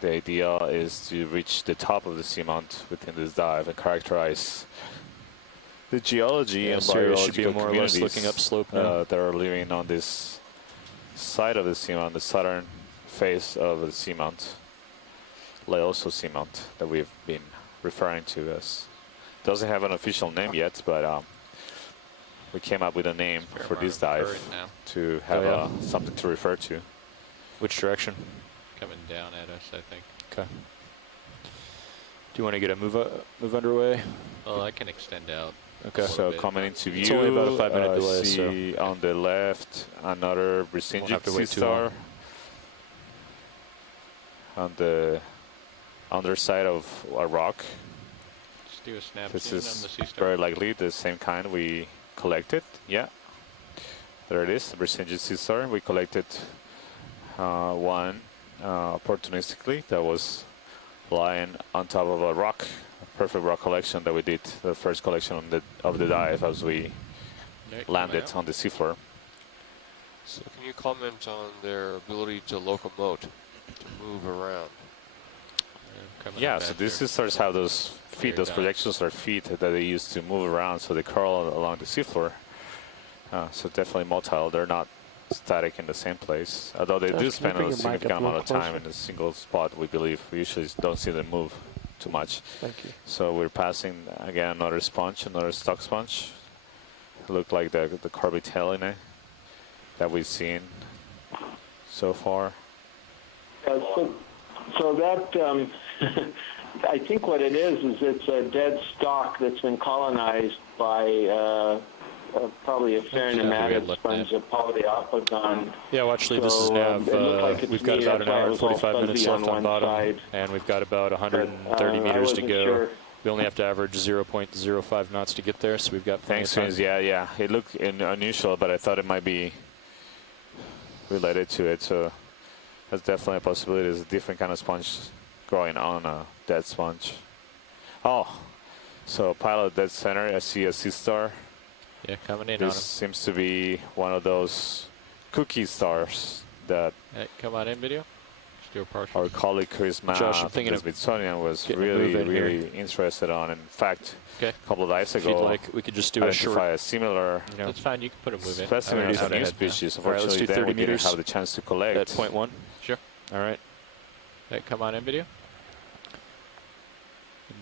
the idea is to reach the top of the seamount within this dive and characterize the geology and should be biological more or less communities looking upslope now. that are living on this side of the seamount, the southern face of the seamount. Leoso Seamount that we've been referring to as. Doesn't have an official name yet, but we came up with a name for this dive to have something to refer to. Which direction? Coming down at us, I think. Okay. Do you want to get a move underway? Well, I can extend out. Okay. So coming into view, it's only about a 5-minute delay. See on the left another Brazinjit Systar on the underside of a rock. Just do a snap This zoom is on the Systar. very likely the same kind we collected. Yeah, there it is, the Brazinjit Systar. We collected one opportunistically that was lying on top of a rock. Perfect rock collection that we did, the first collection of the dive as we landed on the seafloor. So can you comment on their ability to locomote, to move around? Yeah, so these sisters have those feet, those projections are feet that they use to move around, so they curl along the seafloor. So definitely motile, they're not static in the same place, although they do spend a significant amount of time in a single spot, we believe. We usually don't see them move too much. Thank you. So we're passing again another sponge, another stock sponge. Look like the Corbitelline that we've seen so far. So that I think what it is it's a dead stock that's been colonized by probably a pteronomid sponge of Polyopogon. Yeah, well, actually, this is Nav. We've got about an hour and 45 minutes left on bottom, and we've got about 130 meters to go. Sure. We only have to average 0.05 knots to get there, so we've got plenty of time. Thanks, yeah. It looked unusual, but I thought it might be related to it. So that's definitely a possibility. There's a different kind of sponge growing on a dead sponge. Oh, so pilot dead center. I see a Systar. Yeah, coming in this on him. Seems to be one of those cookie stars that come on in, video. Just do a partial. Our colleague Chris Mann, Josh, I'm thinking the of Smithsonian, was really interested on. In fact, a couple of days if ago, you'd like, we could just do a short. A similar. That's fine. You can put a move in. Specimen is a new species. All right, let's do 30 meters. Didn't have the chance to collect. At 0.1. Sure. All right. Come on in, video.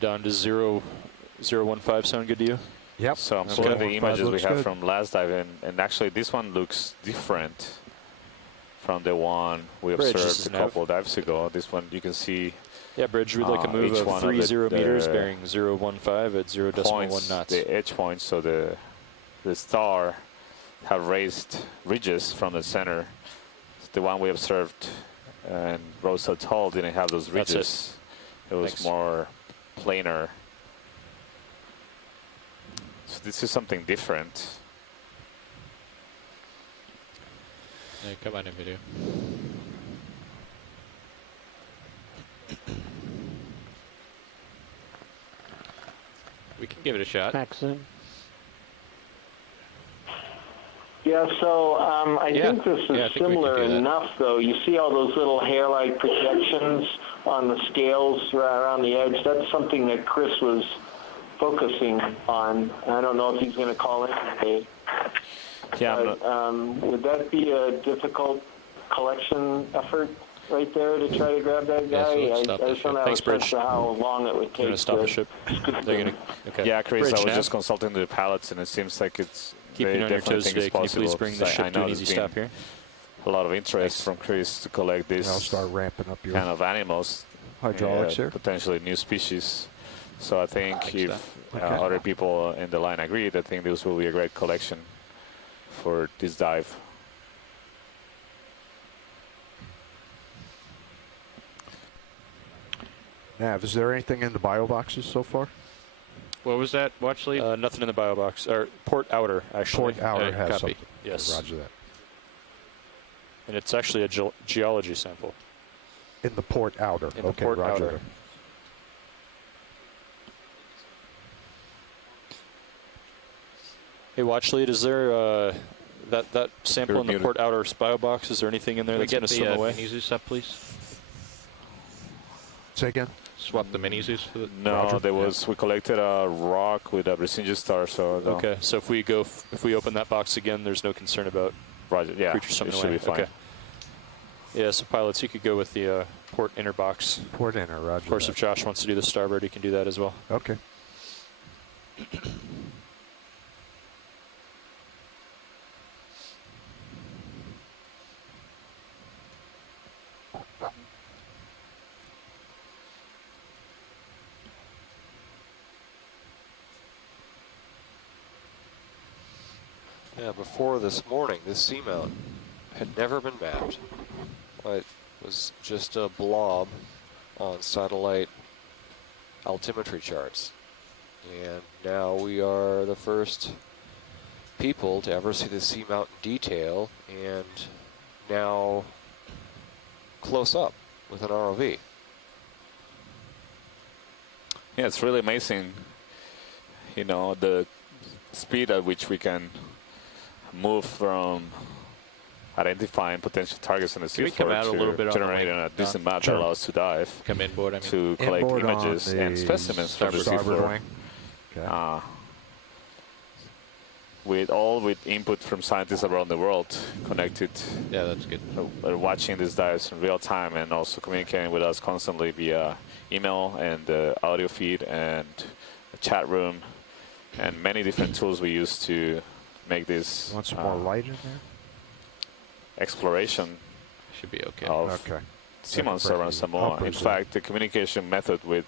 Down to 0.015. Sound good to you? Yep. So I'm looking at the images we have from last dive, and actually this one looks different from the one we observed a couple of dives ago. This one you can see. Yeah, Bridge, we'd like a move of 30 meters bearing 0.15 at 0.1 knots. The edge points, so the star have raised ridges from the center. The one we observed and Rosa Atoll didn't have those ridges. It was more planar. So this is something different. Come on in, video. We can give it a shot. Maxim. Yeah, so I think this is similar enough, though. You see all those little hair-like projections on the scales around the edge. That's something that Chris was focusing on. I don't know if he's going to call in today. Yeah, but, would that be a difficult collection effort right there to try to grab that guy? I just don't have a sense of how long it would take to stop the ship. Yeah, Chris, Bridge I was nav. just consulting the pilots, and it seems like it's Keeping on your toes today. Can you please bring the ship to an easy stop here? A lot of interest from Chris to collect this I'll start ramping up your kind of animals, hydraulics here. Potentially new species. So I think if other people in the line agree, I think this will be a great collection for this dive. Nav, is there anything in the bio boxes so far? What was that? Watch lead? Nothing in the bio box. Or port outer, actually. Port outer has copy. something. Yes. Roger that. And it's actually a geology sample. In the port outer. In the okay, port roger outer. that. Hey, watch lead, is there that sample in the port outer bio box? Is there anything in there that's going to swim away? Mini Zeus up, please. Say again? Swap the Mini Zeus for the... No, there was. We collected a rock with a Brazinjit Systar, so... No. Okay, so if we open that box again, there's no concern about creatures swimming away. Should be fine. Okay. Yeah, so pilots, you could go with the port inner box. Port inner, roger. Of course, that. if Josh wants to do the starboard, he can do that as well. Okay. Yeah, before this morning, this seamount had never been mapped. It was just a blob on satellite altimetry charts. And now we are the first people to ever see the seamount in detail, and now close up with an ROV. Yeah, it's really amazing, you know, the speed at which we can move from identifying potential targets on the Can we come seafloor out a little bit to on generating a decent map that allows us to dive, Come inboard, I mean. to collect Inboard on images the and specimens from the starboard seafloor. wing. Okay. With input from scientists around the world connected. Yeah, that's good. Watching these dives in real time and also communicating with us constantly via email and audio feed and a chat room and many different tools we use to make this Want some more light in there? exploration should be okay. of Seamount around Samoa. In fact, the communication method with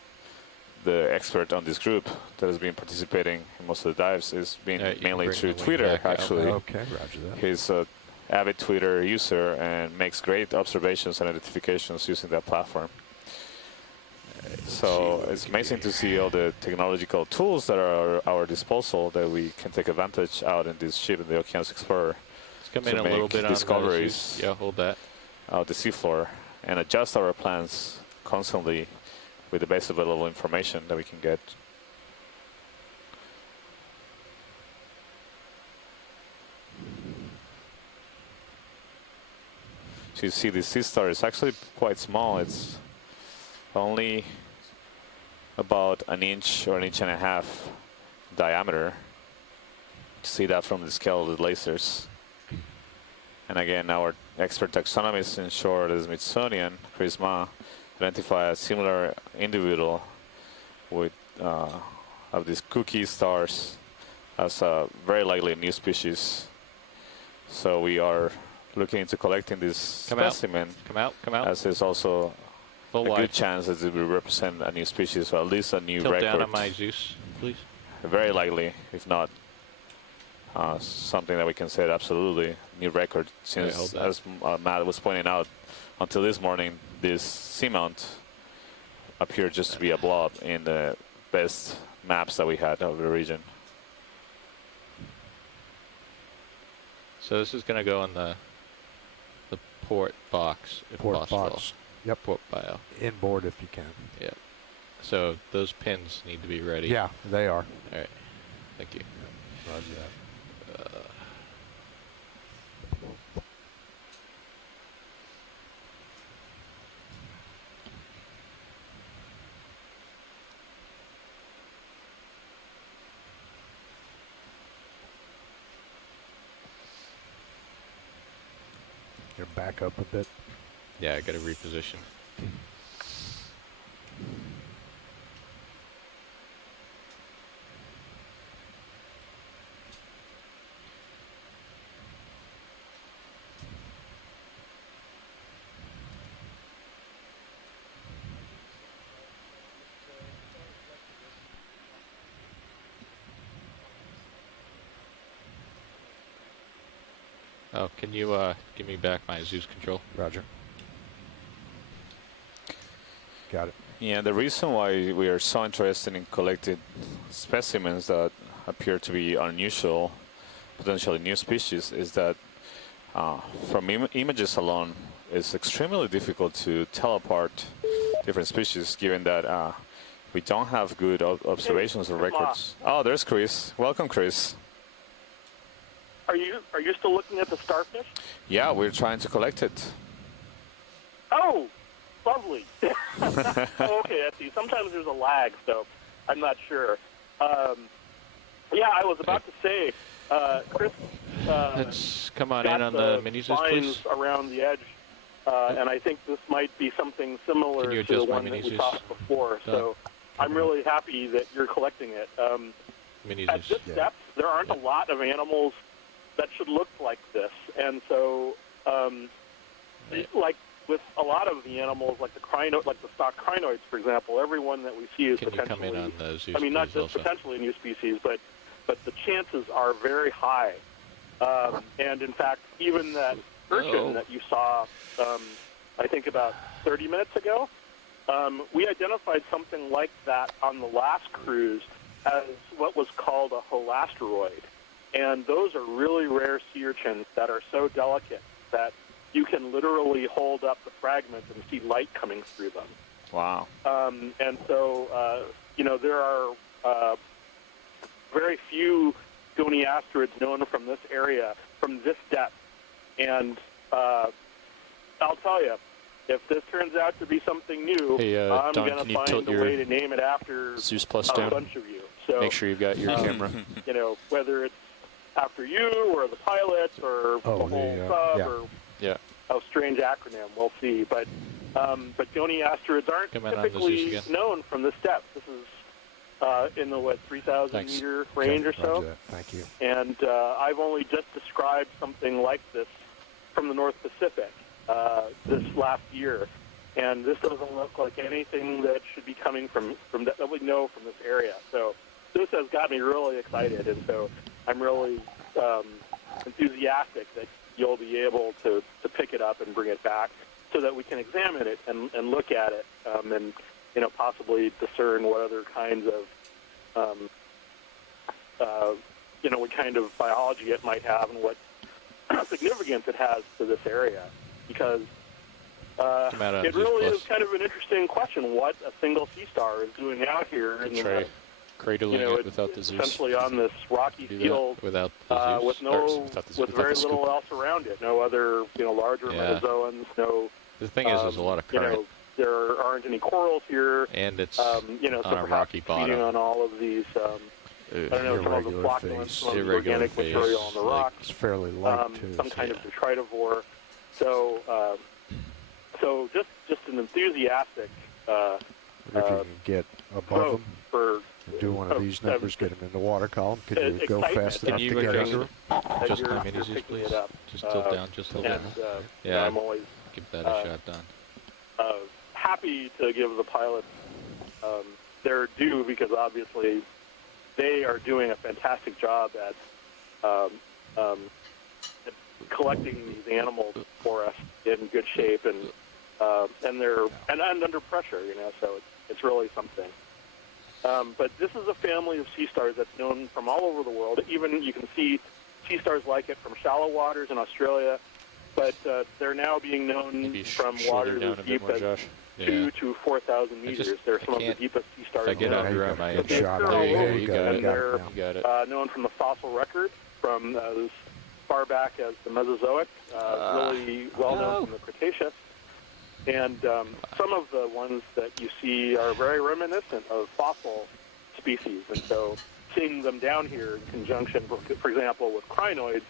the expert on this group that has been participating in most of the dives is being mainly through Twitter, actually. Okay, roger that. He's an avid Twitter user and makes great observations and identifications using that platform. So it's amazing to see all the technological tools that are at our disposal that we can take advantage out in this ship, in the Okeanos Explorer. Let's come in a little bit on discoveries. Yeah, hold that. Out the seafloor and adjust our plans constantly with the best available information that we can get. So you see the Systar is actually quite small. It's only about an inch or an inch and a half diameter. You see that from the scale of the lasers. And again, our expert taxonomist in shore, the Smithsonian, Chris Ma, identify a similar individual with of these cookie stars as a very likely new species. So we are looking into collecting this specimen. Come out. As there's also Full a wide. good chance that it will represent a new species, or at least a new Tilt record. down on my Zeus, please. Very likely, if not something that we can say absolutely new record, since as Matt was pointing out, until this morning, this seamount appeared just to be a blob in the best maps that we had of the region. So this is going to go in the port box, if Port possible. box. Yep. Port bio. Inboard if you can. Yeah. So those pins need to be ready. Yeah, they are. All right. Thank you. Roger that. You're back up a bit. Yeah, I got to reposition. Oh, can you give me back my Zeus control? Roger. Got it. Yeah, the reason why we are so interested in collecting specimens that appear to be unusual, potentially new species, is that from images alone, it's extremely difficult to tell apart different species, given that we don't have good observations or records. Oh, there's Chris. Welcome, Chris. Are you still looking at the starfish? Yeah, we're trying to collect it. Oh, lovely. Okay, I see. Sometimes there's a lag, so I'm not sure. Yeah, I was about to say, Chris. Let's come on got in on the mini Zeus, lines please. around the edge And I think this might be something similar to the one that we saw before. So I'm really happy that you're collecting it. At this depth, there aren't a lot of animals that should look like this. And so, like with a lot of the animals, like the stock crinoids, for example, every one that we see is potentially, I mean, not just potentially a new species, but the chances are very high. And in fact, even that urchin that you saw, I think about 30 minutes ago, we identified something like that on the last cruise as what was called a holasteroid. And those are really rare sea urchins that are so delicate that you can literally hold up the fragments and see light coming through them. Wow. And so, you know, there are very few goniastrids known from this area, from this depth. And I'll tell you, if this turns out to be something new, I'm going to find a way to name it after Zeus Plus a down. bunch of you. So, make sure you've got your camera. You know, whether it's after you or the pilots or the whole sub or a strange acronym, we'll see. But goniastrids aren't typically known from this depth. This is in the 3,000 meter range or so. Thank you. And I've only just described something like this from the North Pacific this last year, and this doesn't look like anything that should be coming from that we know from this area. So this has got me really excited, and so I'm really enthusiastic that you'll be able to pick it up and bring it back so that we can examine it and look at it and, you know, possibly discern what other kinds of, you know, what kind of biology it might have and what significance it has to this area. Because it really is kind of an interesting question what a single sea star is doing out here in the cradling it without the Zeus. Essentially on this rocky field without the Zeus, with very little else around it. No other, you know, larger metazoans. No. The thing is, there's a lot of current. You know, there aren't any corals here. And it's you know, on so a rocky feeding bottom. on all of these. I don't know, some of the flocculants, some of the organic material on the rocks. It's fairly light too. Some kind of detritivore. So, so just an enthusiastic. If you can get above them, for do one of these numbers, get them in the water column. Can you go fast enough to get under them? Just climb in easy, please. Just tilt down, just tilt down. Yeah, I'm always give that a shot, Don. Happy to give the pilots their due because obviously they are doing a fantastic job at collecting these animals for us in good shape and they're under pressure, you know. So it's really something. But this is a family of sea stars that's known from all over the world. Even you can see sea stars like it from shallow waters in Australia, but they're now being known from waters as deep as 2 to 4,000 meters. They're some of the deepest sea stars. I get under on my shot. There you go. And they're known from the fossil record from as far back as the Mesozoic, really well known from the Cretaceous. And some of the ones that you see are very reminiscent of fossil species. And so seeing them down here in conjunction, for example, with crinoids,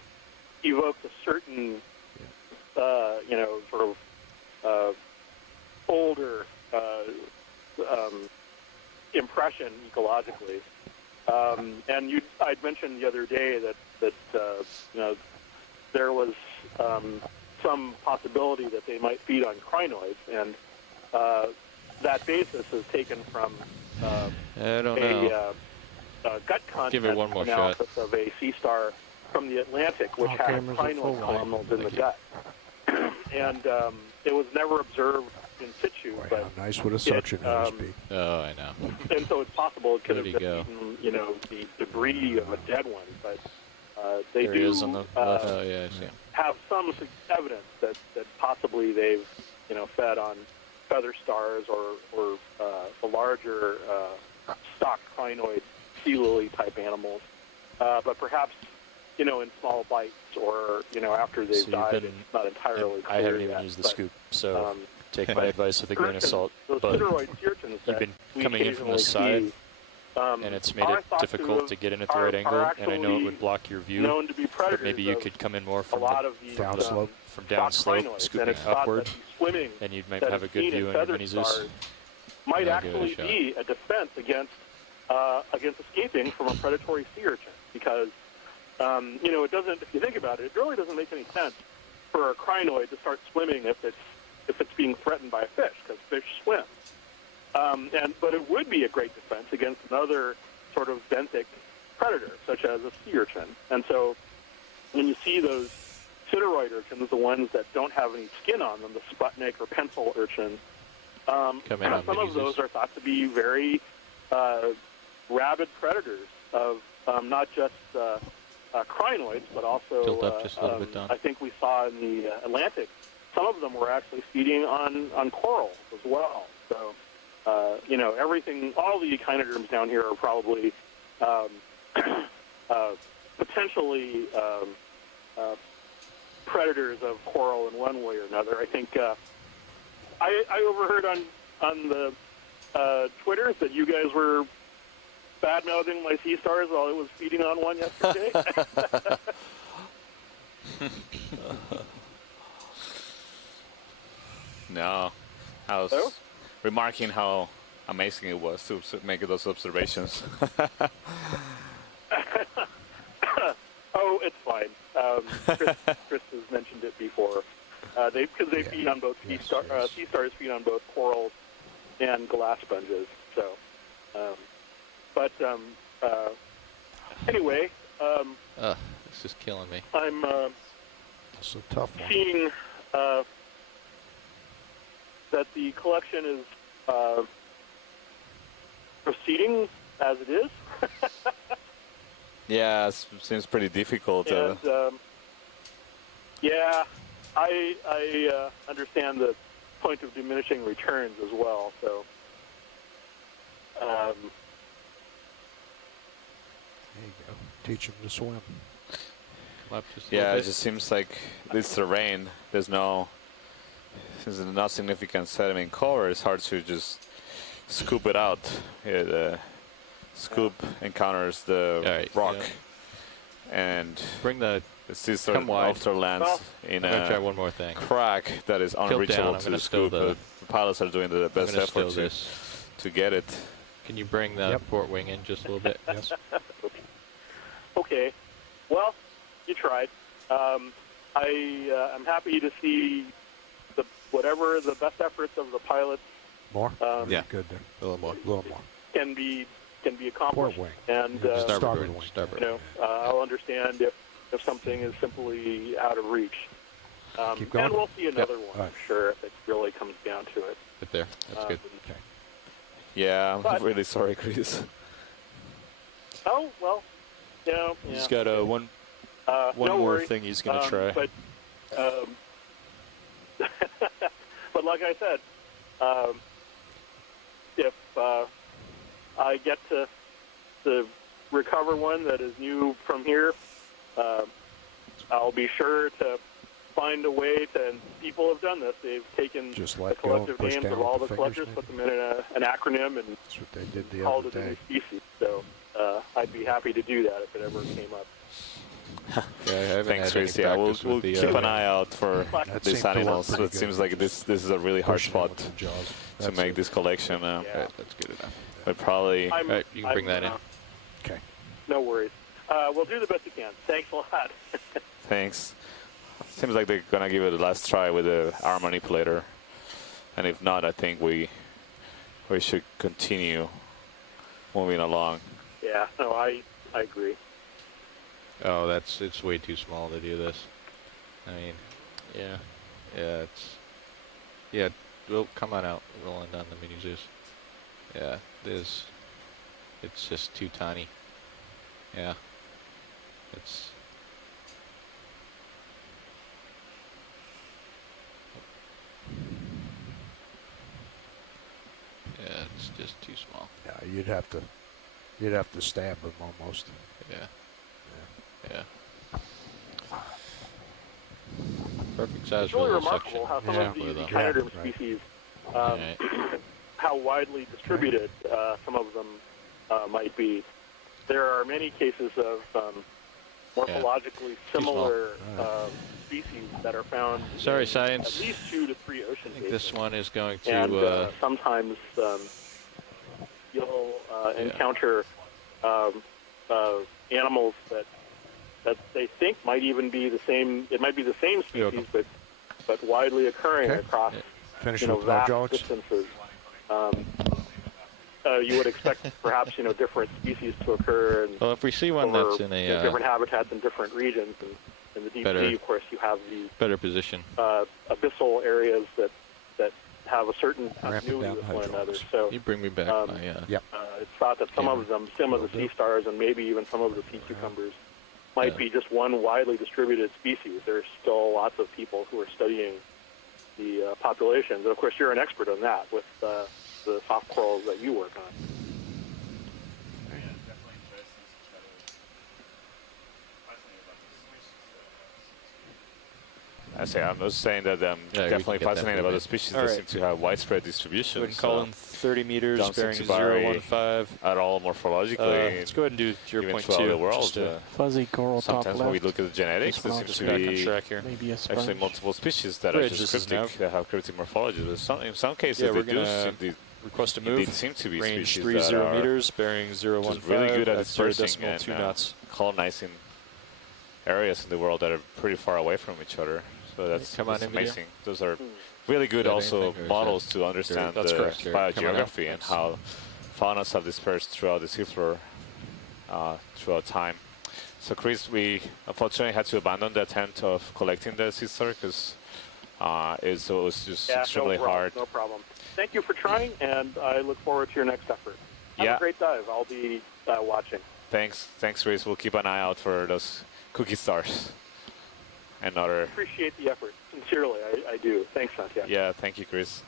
evokes a certain, you know, sort of older impression ecologically. And I'd mentioned the other day that you know, there was some possibility that they might feed on crinoids, and that basis is taken from a gut content analysis of a sea star from the Atlantic, which has crinoid columnals in the gut. And it was never observed in situ. Boy, but how nice would a suction hose be? Oh, I know. And so it's possible it could have just eaten, you know, the debris of a dead one, but they there do he is on the left. Oh, yeah, I see him. have some evidence that possibly they've, you know, fed on feather stars or the larger stock crinoid sea lily type animals, but perhaps, you know, in small bites or, you know, after they've died. It's not entirely clear I haven't yet, even used the but, scoop, so take my advice with a grain of salt. But you've been coming in from the side, and it's made it difficult to get in at the right angle, and I know it would block your view, but maybe you could come in more from the downslope. from downslope, crinoids, and scooping it's thought upward, that the swimming and you might that have a is good seen view in on your feathered mini Zeus. stars might actually be a defense against escaping from a predatory sea urchin, because it doesn't. If you think about it, it really doesn't make any sense for a crinoid to start swimming if it's being threatened by a fish, because fish swim. But it would be a great defense against another sort of benthic predator, such as a sea urchin. And so when you see those sideroid urchins, the ones that don't have any skin on them, the Sputnik or pencil urchin, some of those are thought to be very rabid predators of not just crinoids, but also, Tilt up just a little bit, Don. I think we saw in the Atlantic, some of them were actually feeding on corals as well. So, everything, all the echinoderms down here are probably potentially predators of coral in one way or another. I think I overheard on the Twitter that you guys were bad-mouthing my sea stars while I was feeding on one yesterday. No, I was remarking how amazing it was to make those observations. Oh, it's fine. Chris has mentioned it before. Because they feed on both sea stars feed on both corals and glass sponges. So, anyway, this is killing me. I'm It's a tough one. seeing that the collection is proceeding as it is. Yeah, it seems pretty difficult. And I understand the point of diminishing returns as well. So, There you go. Teach them to swim. Yeah, it just seems like this terrain, since there's not significant sediment cover, it's hard to just scoop it out. The scoop encounters the rock, and bring the Systar come wide. after lands in I'm gonna a try one more thing. crack that is unreachable to scoop. The pilots are doing the best effort to get it. Can you bring the port wing in just a little bit? Yes. Okay. Well, you tried. I'm happy to see whatever the best efforts of the pilots. More? Yeah. Good there. A little more. A little more. Can be accomplished. Port wing. And Starboard wing. I'll understand if something is simply out of reach. Keep going. And we'll see another one, I'm sure, if it really comes down to it. Right there. That's good. Okay. Yeah, I'm really sorry, Chris. Oh, well, He's got one no more worry. thing he's going to try. But, but like I said, if I get to recover one that is new from here, I'll be sure to find a way to, and people have done this, they've taken Just the let go and collective push names down of with all the the fingers, collectors, maybe? put them in an acronym, and That's what they did the called other it a new day. species. So I'd be happy to do that if it ever came up. Yeah, I haven't Thanks, had any Chris. Yeah, we'll practice with the, keep an eye out for That these seemed to work animals. pretty It good. seems like this is a really hard Pushing them spot with the jaws. to That's make it. this collection. Right, that's good enough. But probably. All right, you can bring that in. Okay. No worries. We'll do the best we can. Thanks a lot. Thanks. Seems like they're gonna give it a last try with the arm manipulator, and if not, I think we should continue moving along. Yeah, no, I agree. Oh, it's way too small to do this. I mean, yeah. Well, come on out, rolling down the mini Zeus. Yeah, it's just too tiny. Yeah, it's. Yeah, it's just too small. Yeah, you'd have to stab them almost. Yeah. Perfect size It's for a really little remarkable section. how some of these echinoderm species, how widely distributed some of them might be. There are many cases of morphologically similar species that are found Sorry, in science. at least 2 to 3 ocean basins. This one is going to... And sometimes you'll encounter animals that they think might even be the same. It might be the same species, but widely occurring across vast distances. You would expect perhaps different species to occur. Well, if we see one that's in a different habitats in different regions, and in the deep sea, of course, you have these better position abyssal areas that have a certain continuity with one another. So you bring me back it's thought that some of the sea stars, and maybe even some of the sea cucumbers, might be just one widely distributed species. There's still lots of people who are studying the populations, and of course, you're an expert on that with the soft corals that you work on. I'm not saying that I'm definitely fascinated about the species that seem to have widespread distribution. Go ahead and call in 30 meters, bearing 015. At all morphologically. Let's go ahead and do 0.2. The world. Fuzzy coral top sometimes when we look at the genetics, there seems to be actually multiple species that are just cryptic, that have cryptic morphology. But in some cases, they do request a move. They seem to be range species 30 that are meters, bearing 015. really good at that's dispersing and 0.2 knots. colonizing areas in the world that are pretty far away from each other. So that's amazing. Those are really good also models to understand the biogeography and how faunas have dispersed throughout the seafloor throughout time. So Chris, we unfortunately had to abandon the attempt of collecting the Systar because it was just extremely hard. No problem. Thank you for trying, and I look forward to your next effort. Have a great dive. I'll be watching. Thanks, Chris. We'll keep an eye out for those cookie stars. I appreciate the effort. Sincerely, I do. Thanks, Santiago. Yeah, thank you, Chris.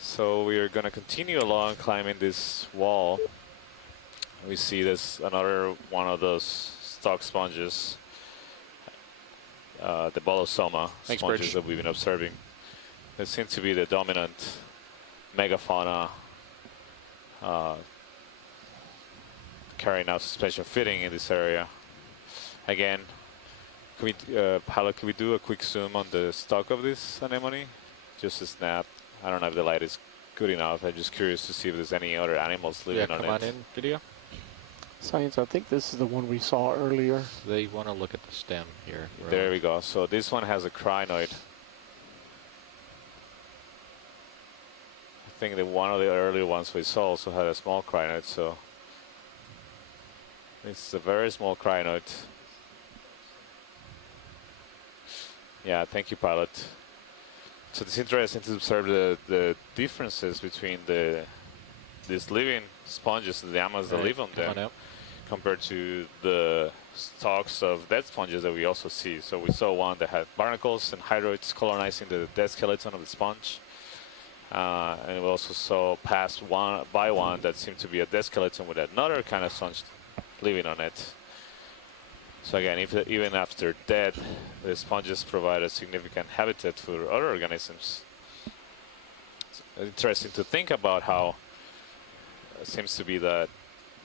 So we are going to continue along climbing this wall. We see this another one of those stock sponges, the Bolosoma sponges that we've been observing. They seem to be the dominant megafauna carrying out suspension fitting in this area. Again, Pilot, can we do a quick zoom on the stock of this anemone? Just a snap. I don't know if the light is good enough. I'm just curious to see if there's any other animals living on it. Come on in, video. Science, I think this is the one we saw earlier. They want to look at the stem here. There we go. So this one has a crinoid. I think that one of the earlier ones we saw also had a small crinoid. So it's a very small crinoid. Yeah, thank you, Pilot. So it's interesting to observe the differences between these living sponges, the animals that live on them, compared to the stalks of dead sponges that we also see. So we saw one that had barnacles and hydroids colonizing the dead skeleton of the sponge. And we also saw passed one that seemed to be a dead skeleton with another kind of sponge living on it. So again, even after dead, the sponges provide a significant habitat for other organisms. It's interesting to think about how it seems to be that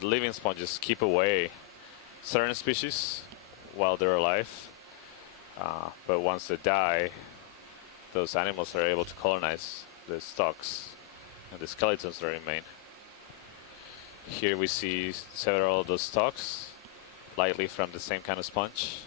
living sponges keep away certain species while they're alive, but once they die, those animals are able to colonize the stalks and the skeletons that remain. Here we see several of those stalks, likely from the same kind of sponge.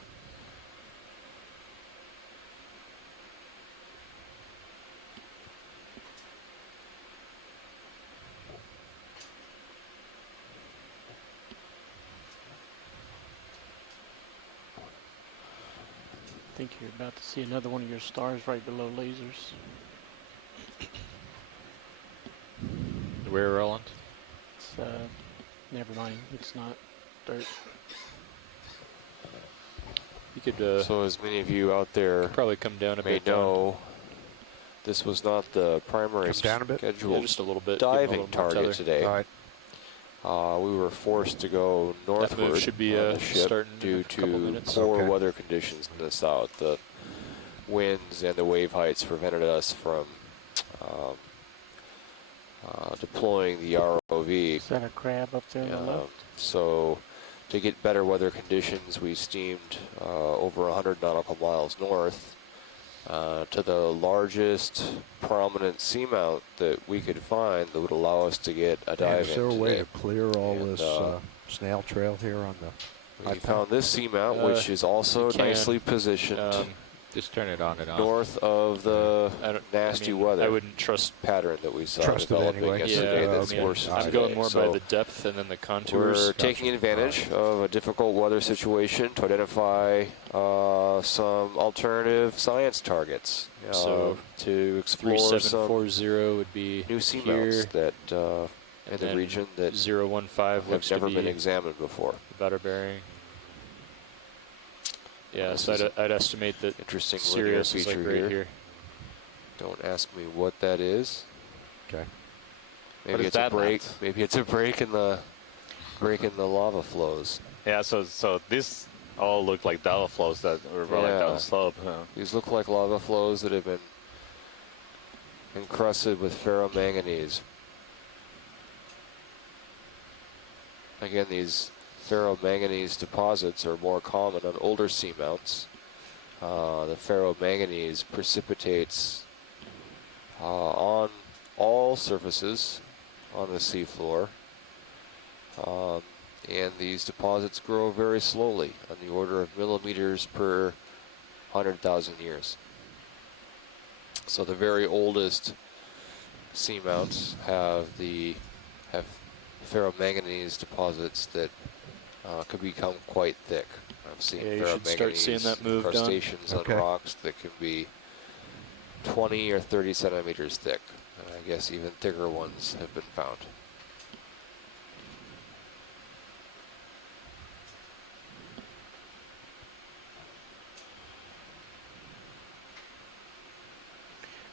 I think you're about to see another one of your stars right below lasers. Where, Roland? It's, never mind, it's not dirt. You could, so as many of you out there probably come down a bit. Know, this was not the primary scheduled just a little bit, diving target today. All right. We were forced to go northward that move should be on the ship due to poor weather conditions in the south. The winds and the wave heights prevented us from deploying the ROV. Is that a crab up there on the left? So to get better weather conditions, we steamed over 100 nautical miles north to the largest prominent seamount that we could find that would allow us to get a dive in. Is there a way to clear all this snail trail here on the We found this seamount, which is also nicely positioned. Just turn it on and off. North of the nasty weather. I wouldn't trust pattern that we saw Trust it developing anyway. yesterday. Yeah, That's worse I'm today. going more So by the depth and then the contours. we're taking advantage of a difficult weather situation to identify some alternative science targets. So to explore 3740 would be new seamounts that in the region that 015 have looks never to been be examined before. about our bearing. Yeah, so I'd estimate that Interesting Sirius is like feature right here. Don't ask me what that is. Okay. Maybe it's a break. Maybe it's a break in the lava flows. Yeah. So this all look like lava flows that were rolling down the slope. These look like lava flows that have been encrusted with ferromanganese. Again, these ferromanganese deposits are more common on older seamounts. The ferromanganese precipitates on all surfaces on the seafloor. And these deposits grow very slowly, on the order of millimeters per 100,000 years. So the very oldest seamounts have ferromanganese deposits that could become quite thick. I've seen You should start seeing that move crustaceans on rocks that can be 20 or 30 centimeters thick. And I guess even thicker ones have been found.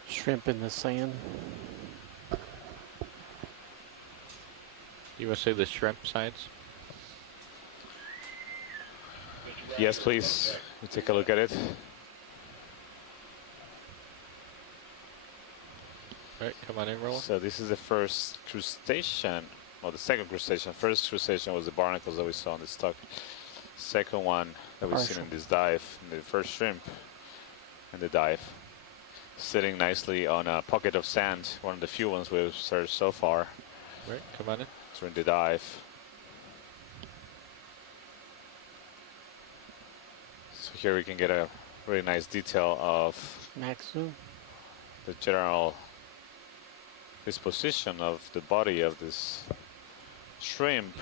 Shrimp in the sand. You want to say the shrimp science? Yes, please. We'll take a look at it. All right, come on in, Roland. So this is the first crustacean, well, the second crustacean. First crustacean was the barnacles that we saw in the stock. Second one that we've seen in this dive, the first shrimp in the dive. Sitting nicely on a pocket of sand, one of the few ones we've searched so far. Right, come on in. During the dive. So here we can get a really nice detail of Max zoom. the general disposition of the body of this shrimp.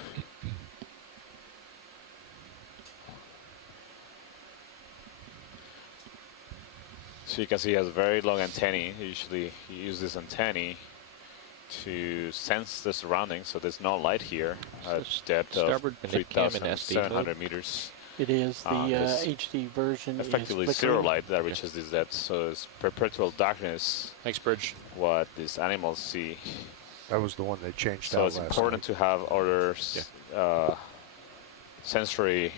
So you can see he has very long antennae. Usually he uses this antennae to sense the surroundings, so there's no light here at depth of 3,700 meters. It is. The HD version effectively is zero light that reaches this depth, so it's perpetual darkness. Thanks, Bridge. What these animals see. That was the one they changed So out it's last important to have other sensory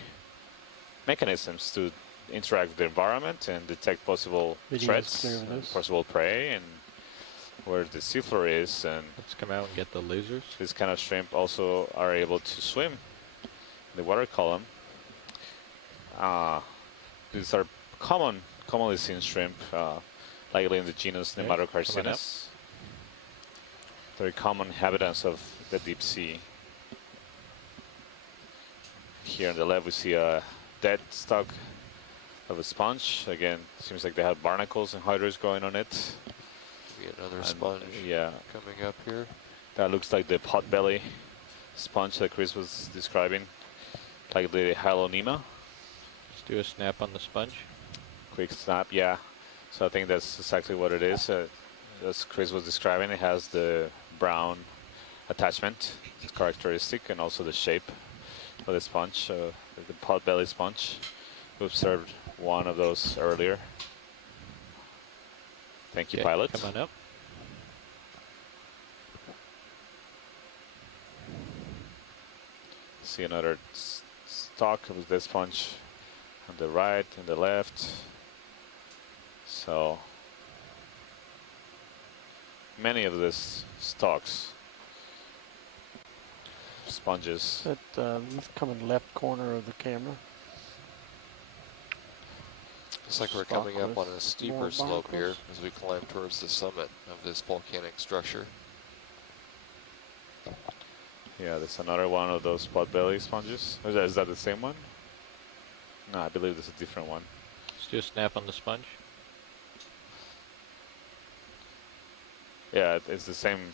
mechanisms to interact with the environment and detect possible threats, possible prey, and where the seafloor is. And let's come out and get the lasers. This kind of shrimp also are able to swim in the water column. These are commonly seen shrimp, likely in the genus Nematocarcinus. Very common inhabitants of the deep sea. Here on the left we see a dead stalk of a sponge. Again, seems like they have barnacles and hydras growing on it. Maybe another sponge coming up here. That looks like the potbelly sponge that Chris was describing, like the Hyalonema. Let's do a snap on the sponge. Quick snap, yeah. So I think that's exactly what it is. As Chris was describing, it has the brown attachment, it's characteristic, and also the shape of the sponge, the potbelly sponge. We observed one of those earlier. Thank you, pilot. Come on up. See another stalk of this sponge on the right and the left. So many of these stalks. sponges. Let's come in the left corner of the camera. Looks like we're coming up on a steeper slope here as we climb towards the summit of this volcanic structure. Yeah, there's another one of those pot belly sponges. Is that the same one? No, I believe there's a different one. Let's do a snap on the sponge. Yeah, it's the same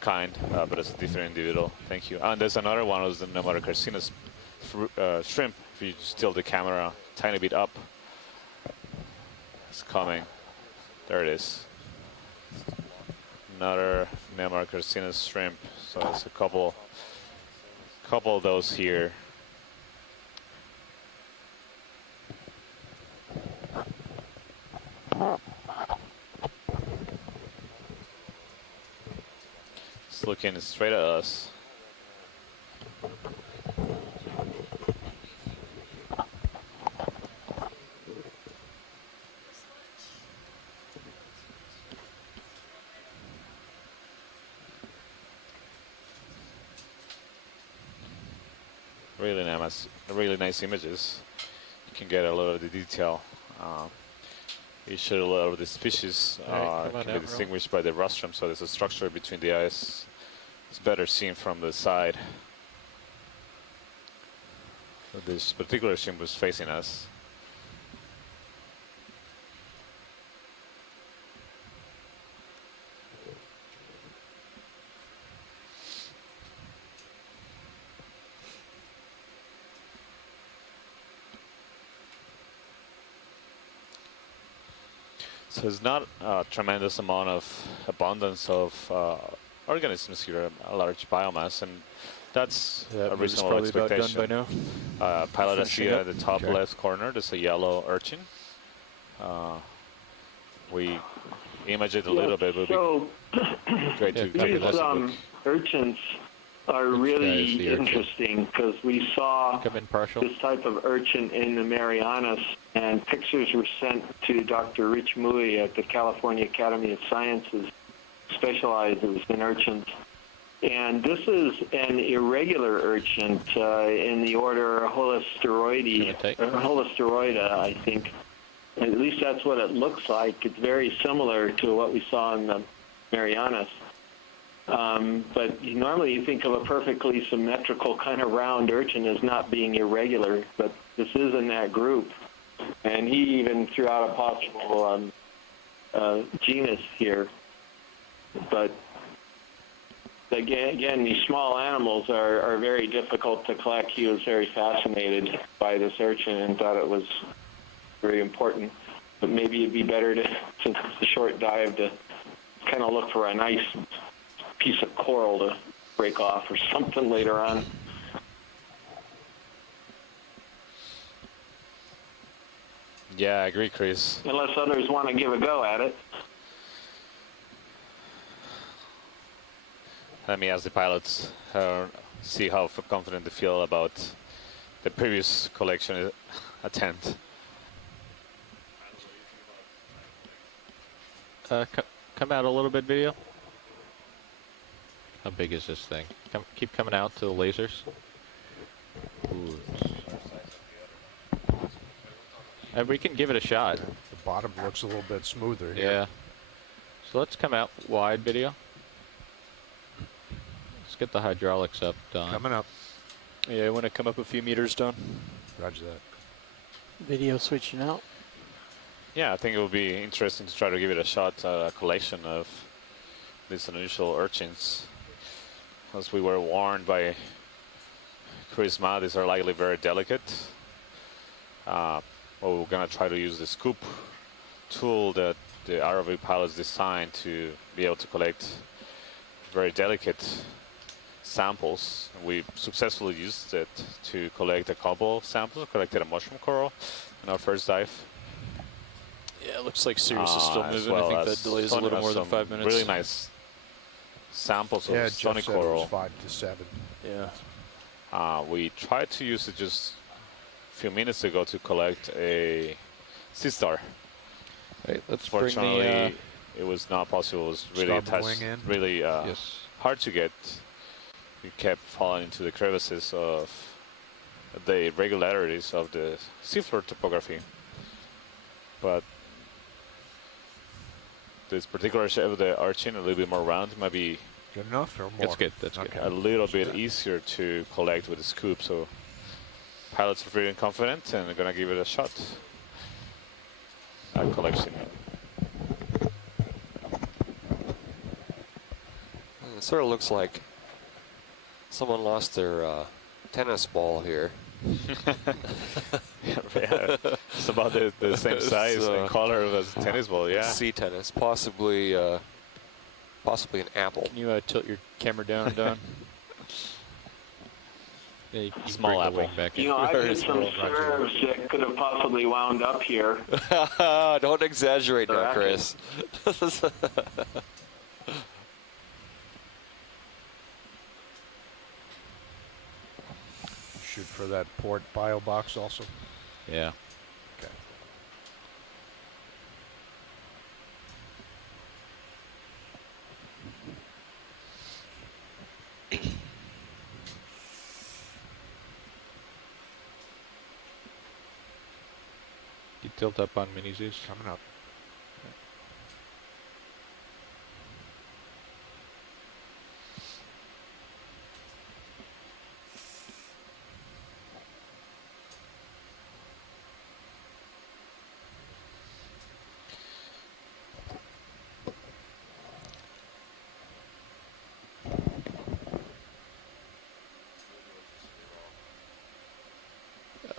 kind, but it's a different individual. Thank you. And there's another one of the Nematocarcinus shrimp. If you just tilt the camera a tiny bit up, it's coming. There it is. Another Nematocarcinus shrimp. So there's a couple of those here. It's looking straight at us. Really nice images. You can get a lot of the detail. You show a lot of the species can be distinguished by the rostrum, so there's a structure between the eyes. It's better seen from the side. So this particular shrimp was facing us. So there's not a tremendous amount of abundance of organisms here, a large biomass, and that's a reasonable expectation. About done by now. Pilot I see at the top left corner, there's a yellow urchin. We image it a little bit, but so great to these urchins are really interesting because we saw this type of urchin in the Marianas, and pictures were sent to Dr. Rich Mui at the California Academy of Sciences, specializes in urchins. And this is an irregular urchin in the order Holosteroida, I think. At least that's what it looks like. It's very similar to what we saw in the Marianas. But normally you think of a perfectly symmetrical kind of round urchin as not being irregular, but this is in that group. And he even threw out a possible genus here. But again, these small animals are very difficult to collect. He was very fascinated by this urchin and thought it was very important. But maybe it'd be better to, since it's a short dive, to kind of look for a nice piece of coral to break off or something later on. Yeah, I agree, Chris. Unless others want to give a go at it. Let me ask the pilots, see how confident they feel about the previous collection attempt. Come out a little bit, video. How big is this thing? Keep coming out to the lasers. Ooh. And we can give it a shot. The bottom looks a little bit smoother here. Yeah. So let's come out wide, video. Let's get the hydraulics up, Don. Coming up. Yeah, I want to come up a few meters, Don. Roger that. Video switching out. Yeah, I think it would be interesting to try to give it a shot, a collection of these unusual urchins. As we were warned by Chris Ma, these are likely very delicate. Well, we're going to try to use the scoop tool that the ROV pilots designed to be able to collect very delicate samples. We successfully used it to collect a couple of samples, collected a mushroom coral in our first dive. Yeah, it looks like Sirius is still moving. I think that delays a little more than 5 minutes. Really nice samples of stony Jeff coral. said it was 5 to 7. Yeah. We tried to use it just a few minutes ago to collect a Systar. Right, let's Fortunately, bring it was not possible. It was really attached, really hard to get we kept falling into the crevices of the irregularities of the seafloor topography. But this particular shape of the arching, a little bit more round, might be good enough or more? That's good. That's good. A little bit easier to collect with the scoop. So pilots are feeling confident and are gonna give it a shot at collection. It sort of looks like someone lost their tennis ball here. Yeah, it's about the same size and color as a tennis ball. Yeah, sea tennis, possibly an apple. Can you tilt your camera down, Don? Yeah, you small bring the apple. wing back in. You know, I've hit some serves that could have possibly wound up here. Don't exaggerate now, Chris. Shoot for that port bio box also. Yeah. Okay. You tilt up on Mini Zeus. Coming up.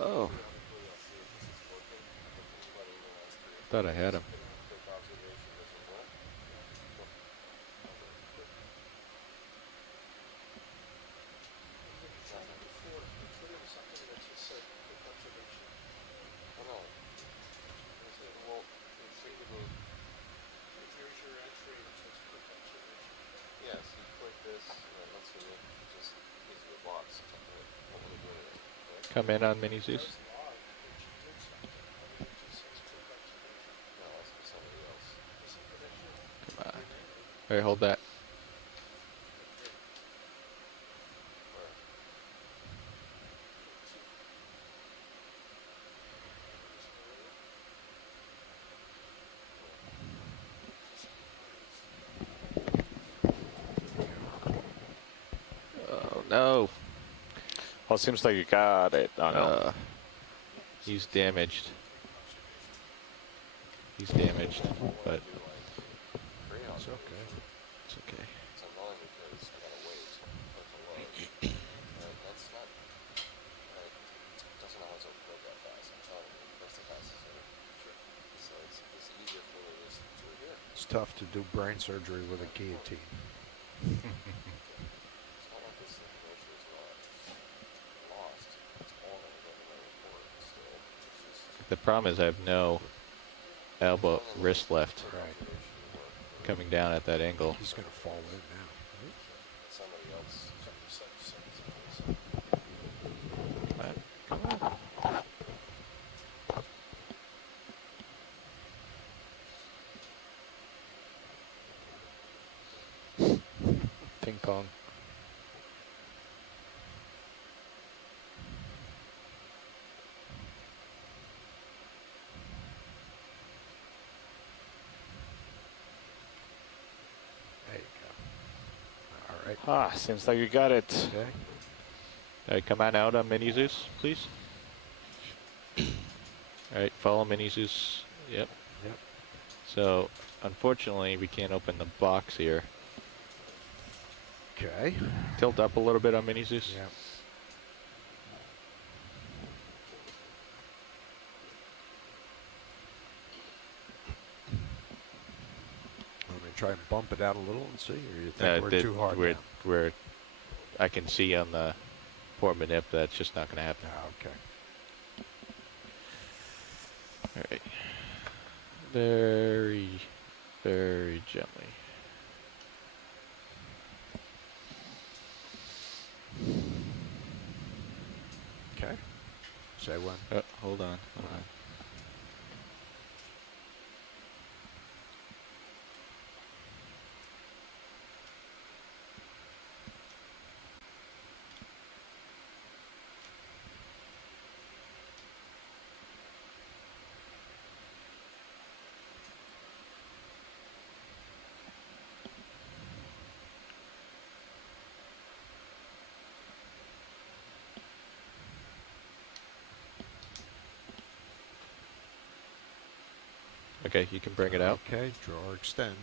Oh. Thought I had him. Yes, you click this, and it lets you just gives you a box. What will do with it? Come in on Mini Zeus. No, that's for somebody else. Come on. All right, hold that. Oh no. Well, it seems like you got it. Oh no. He's damaged. He's damaged, but It's okay. it's okay. It's annoying because I gotta wait for it to load. That's not. It doesn't always open up that fast. I'm telling you, first it passes it. So it's easier for me to just do it here. It's tough to do brain surgery with a guillotine. It's not like this information is not lost. It's all in the report still. It's just The problem is I have no elbow wrist left Right. coming down at that angle. He's going to fall in now. somebody else. Come on. Ping pong. There you go. All right. Ah, seems like you got it. Okay. All right, come on out on Mini Zeus, please. All right, follow Mini Zeus. Yep. Yep. So, unfortunately, we can't open the box here. Okay. Tilt up a little bit on Mini Zeus. Yeah. Want me to try and bump it out a little and see, or you think we're too hard now? We're, I can see on the port manip that's just not going to happen. Ah, okay. All right. Very, very gently. Okay. Say when. Oh, hold on. Hold on. Okay, you can bring it out. Okay, draw or extend.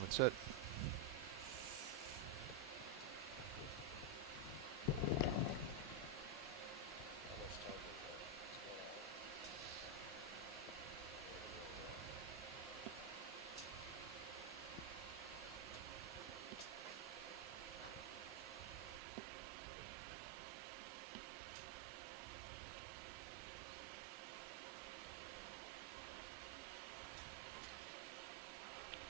That's it.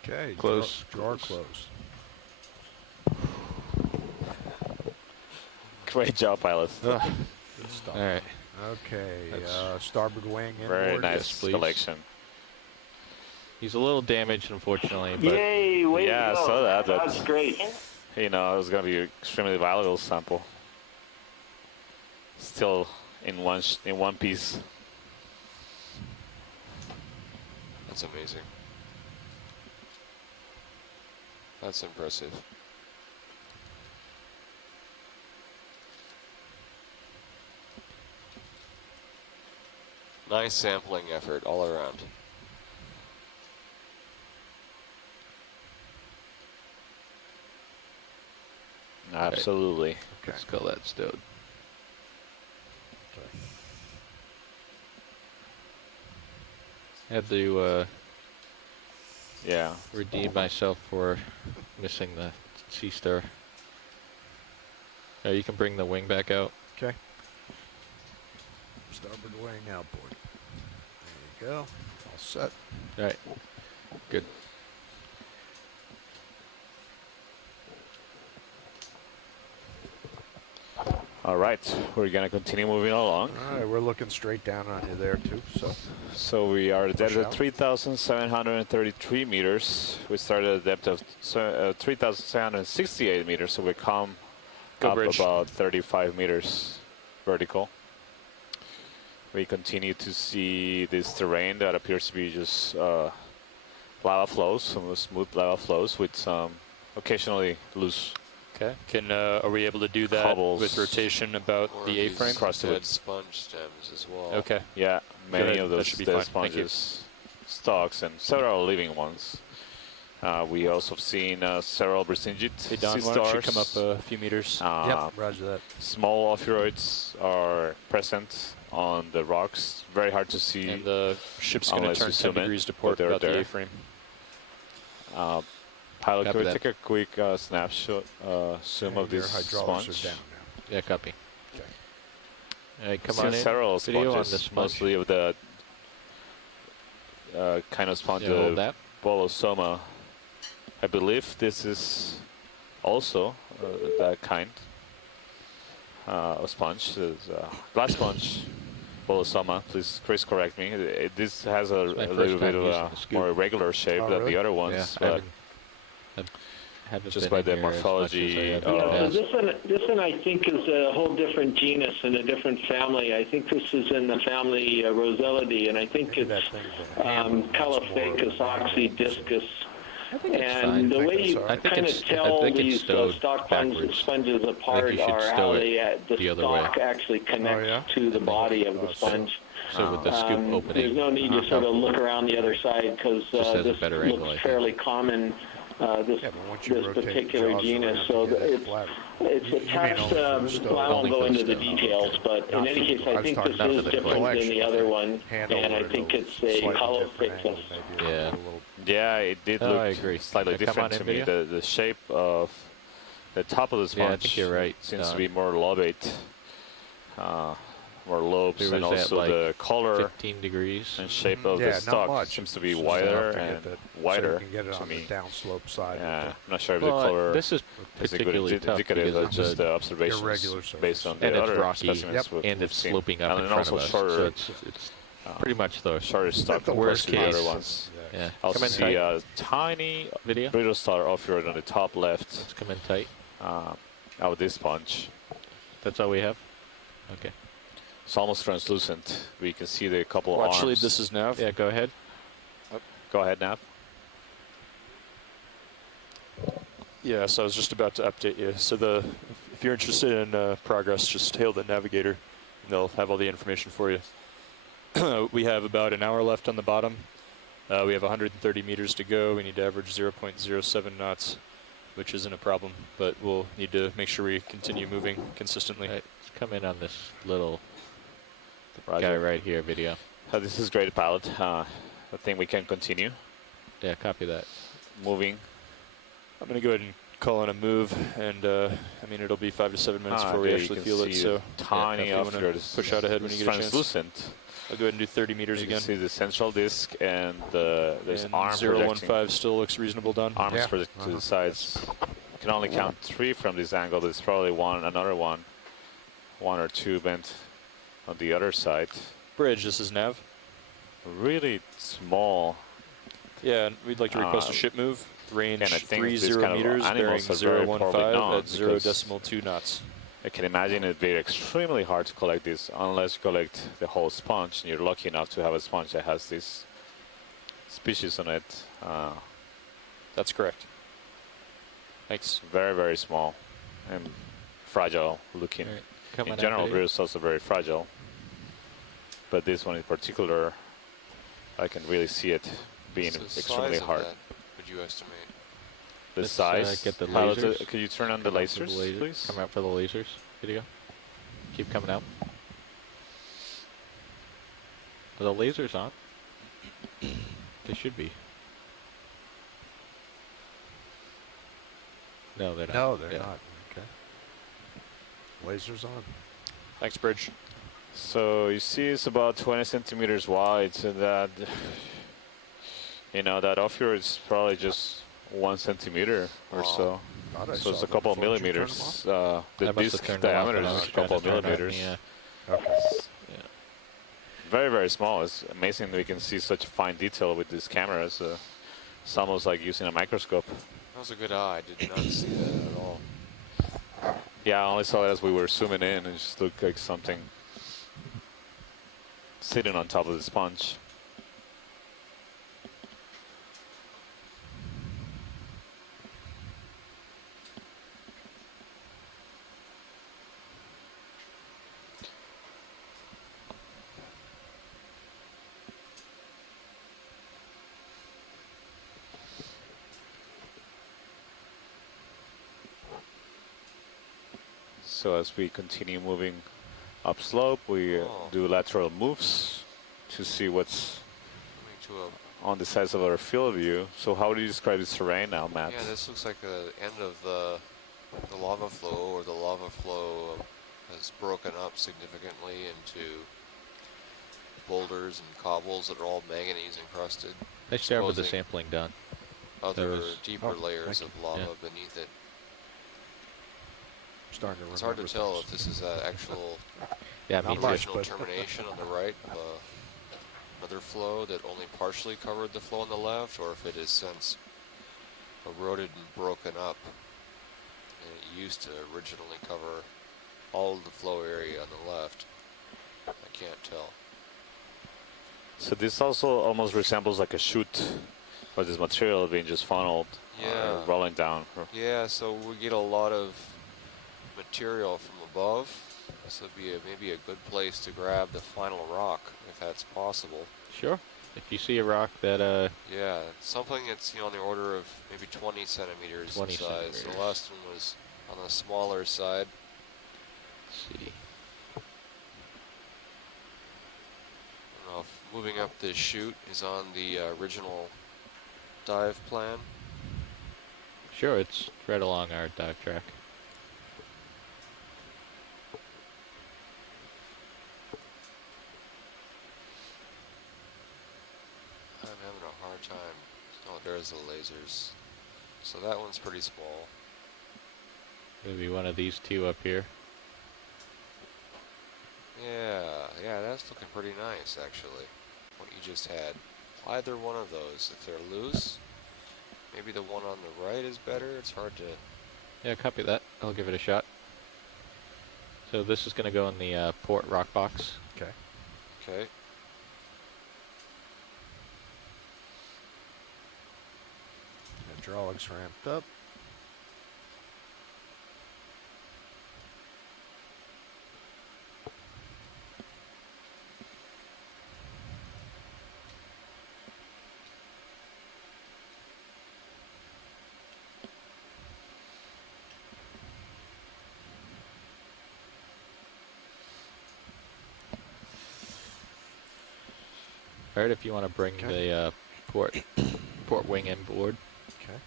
Okay, Close. Drawer closed. Great job, pilot. Good stuff. All right. Okay, starboard wing inboard. Very nice please. collection. He's a little damaged, unfortunately. But Yay, way yeah, to go. I saw that. That's great. You know, it was going to be an extremely valuable sample. Still in one piece. That's amazing. That's impressive. Nice sampling effort all around. Absolutely. Okay. Let's call that stowed. I had to redeem myself for missing the Systar. You can bring the wing back out. Okay. Starboard wing outboard. There you go. All set. All right. Good. All right, we're gonna continue moving along. All right, we're looking straight down on you there too. So we are at a depth of 3,733 meters. We started at a depth of 3,768 meters, so we come up about 35 meters vertical. We continue to see this terrain that appears to be just lava flows, some smooth lava flows with some occasionally loose. Okay. Are we able to do that cobbles with rotation about the A-frame? Across the dead sponge stems as well. Okay. Yeah, many of those should be dead fine. Thank you. sponges, stalks, and several living ones. We also have seen several Brazinjit Hey Don, why don't you come up a few meters? Yep, roger that. Small ophiuroids are present on the rocks. Very hard to see. And the ship's going to unless turn you 10 zoom in, degrees to but port they're about there. the A-frame. Pilot, Copy can we that. take a quick snapshot, zoom of this hydraulics are sponge? down now. Yeah, copy. Okay. All right, come Seen on in. several Video on sponges, this sponge. mostly of the kind of sponge, Yeah, hold that. Bolosoma. I believe this is also that kind of sponge. It's glass sponge, Bolosoma. Please, Chris, correct me. This has a my little first bit time of using a the scoop. more irregular shape Oh, than really? the other ones, Yeah, but haven't just been by in the here as much as I morphology. have Yeah, in the so past. this one I think is a whole different genus and a different family. I think this is in the family Roselidae, and I think Maybe it's that thing's a hammer. Calophacus oxydiscus. I think it's And fine. the way you I think kind of it's- I tell think it's these stowed stock backwards. sponges apart you should are stow how it the the other way. stalk actually connects yeah? to the body of the Oh, sponge. So with the scoop There's opening, no need to sort of look around the other side because Just has a this better angle, I looks think. fairly common. This Yeah, but once you this rotate the particular jaws genus, around so to get it it's flatter. it's You mean attached. only for the stove? Well, I won't Only go for the into the stove. details, but in Not any for case, the- I I was think talking this about is for the different than collection. the other one, Handle and I or think it'll it's a slightly different Calophacus. angle, maybe Yeah. a little. Yeah, it did Oh, I look agree. slightly Yeah, come different on to in, me. video. The shape of the top of the sponge Yeah, I think you're right, seems to Don. be more lobate, more lobes, It and was at, also like, the color 15 degrees. and shape of Yeah, the not stalk much. seems to be It's just wider enough to get and that- wider So you can get it to on the me. downslope side. Yeah, I'm not sure if Well, the color this is is a good particularly tough indicative because of just it's the observations irregular surface. based on and the it's other rocky, specimens we've and it's seen. sloping up and in then front also of us. shorter, So it's pretty much the shorter stock the worst compared to the case. other ones. Yeah. Also Come in see tight. a tiny Video. brittle star ophiuroid on the top left Let's come in tight. of this sponge. That's all we have. Okay. It's almost translucent. We can see the couple Watch arms. lead, this is Nav. Yeah, go ahead. Go ahead, Nav. Yeah, so I was just about to update you. So if you're interested in progress, just hail the navigator, and they'll have all the information for you. We have about an hour left on the bottom. We have 130 meters to go. We need to average 0.07 knots, which isn't a problem, but we'll need to make sure we continue moving consistently. Let's come in on this little guy right here video. This is great, pilot. I think we can continue. Yeah, copy that. Moving. I'm going to go ahead and call in a move, and I mean, it'll be 5 to 7 minutes before we actually feel it. So tiny if you want to push out ahead when you get a chance. Translucent. I'll go ahead and do 30 meters you again. See the central disc, and there's and arm 015 still looks reasonable, Don. Arms projected to the sides. You can only count 3 from this angle. There's probably another one or two bent on the other side. Bridge, this is nav. Really small. Yeah, and we'd like to request a ship move. Range 30 kind meters, bearing 015 at 0.2 knots. I can imagine it'd be extremely hard to collect this unless you collect the whole sponge, and you're lucky enough to have a sponge that has this species on it. That's correct. Thanks. Very, very small and fragile looking. Right. In general, beer is also very fragile, but this one in particular, I can really see it being extremely hard. Would you estimate? The size. Get the lasers. Could you turn on the lasers, please? Come out for the lasers video. Keep coming out. Are the lasers on? They should be. No, they're not. No, they're not. Okay. Lasers on. Thanks, Bridge. So you see it's about 20 centimeters wide, so that, that off here is probably just 1 centimeter or so. So it's a couple of millimeters. The disc diameter is a couple of millimeters. Yeah. Okay. Yeah. Very, very small. It's amazing that we can see such fine detail with these cameras. It's almost like using a microscope. That was a good eye. I did not see that at all. Yeah, I only saw it as we were zooming in. It just looked like something sitting on top of the sponge. So as we continue moving upslope, we do lateral moves to see what's on the sides of our field view. So how do you describe this terrain now, Matt? Yeah, this looks like the end of the lava flow, or the lava flow has broken up significantly into boulders and cobbles that are all manganese encrusted. They start with the sampling done. Other deeper layers of lava beneath it. It's hard to tell if this is an actual original termination on the right of another flow that only partially covered the flow on the left, or if it has since eroded and broken up. And it used to originally cover all of the flow area on the left. I can't tell. So this also almost resembles like a chute, where this material being just funneled, rolling down. Yeah, so we get a lot of material from above. This would be maybe a good place to grab the final rock, if that's possible. Sure. If you see a rock that yeah, something that's on the order of maybe 20 centimeters in size. The last one was on the smaller side. Let's see. I don't know if moving up this chute is on the original dive plan. Sure, it's right along our dive track. I'm having a hard time. Oh, there's the lasers. So that one's pretty small. Maybe one of these two up here. Yeah, that's looking pretty nice, actually. What you just had. Either one of those. If they're loose, maybe the one on the right is better. It's hard to... Yeah, copy that. I'll give it a shot. So this is going to go in the port rock box. Okay. Okay. Hydraulics ramped up. All right, if you want to bring the port wing in board. Okay.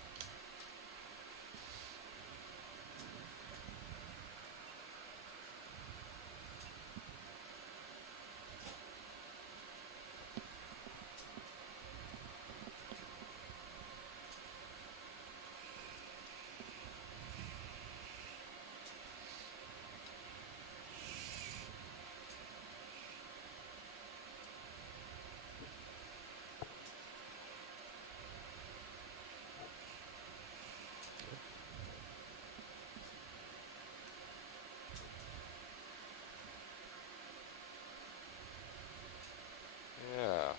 Yeah.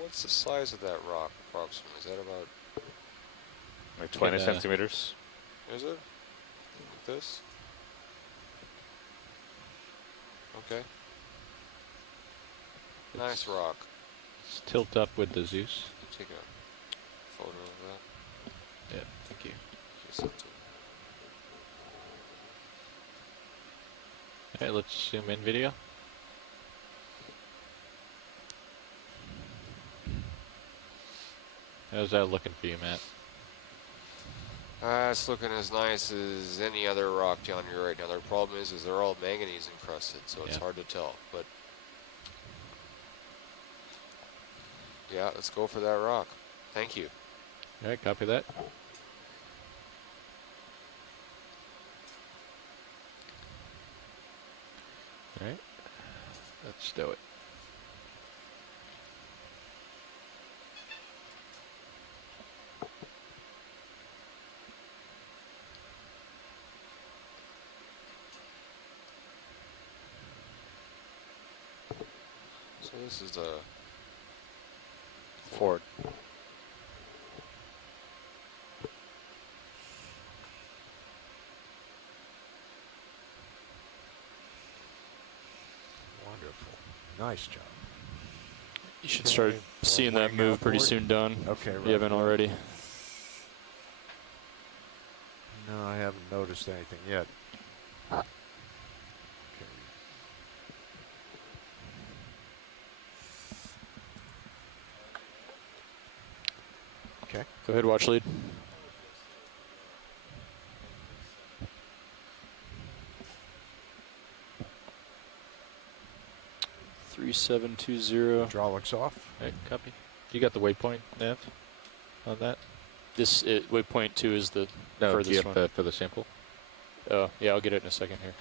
What's the size of that rock approximately? Is that about like 20 centimeters? Is it? Like this? Okay. Nice rock. Let's tilt up with the Zeus. Take a photo of that. Yeah, thank you. All right, let's zoom in video. How's that looking for you, Matt? It's looking as nice as any other rock down here right now. Their problem is they're all manganese encrusted, so it's hard to tell. But yeah, let's go for that rock. Thank you. All right, copy that. All right, let's do it. So this is the Ford. Wonderful. Nice job. You should start seeing that move pretty soon, Don. Okay, if you haven't already. No, I haven't noticed anything yet. Okay. Go ahead, watch lead. $3720. Hydraulics off. All right, copy. You got the waypoint, Nav, on that? This waypoint 2 is the furthest one. For the sample? Oh, yeah, I'll get it in a second here.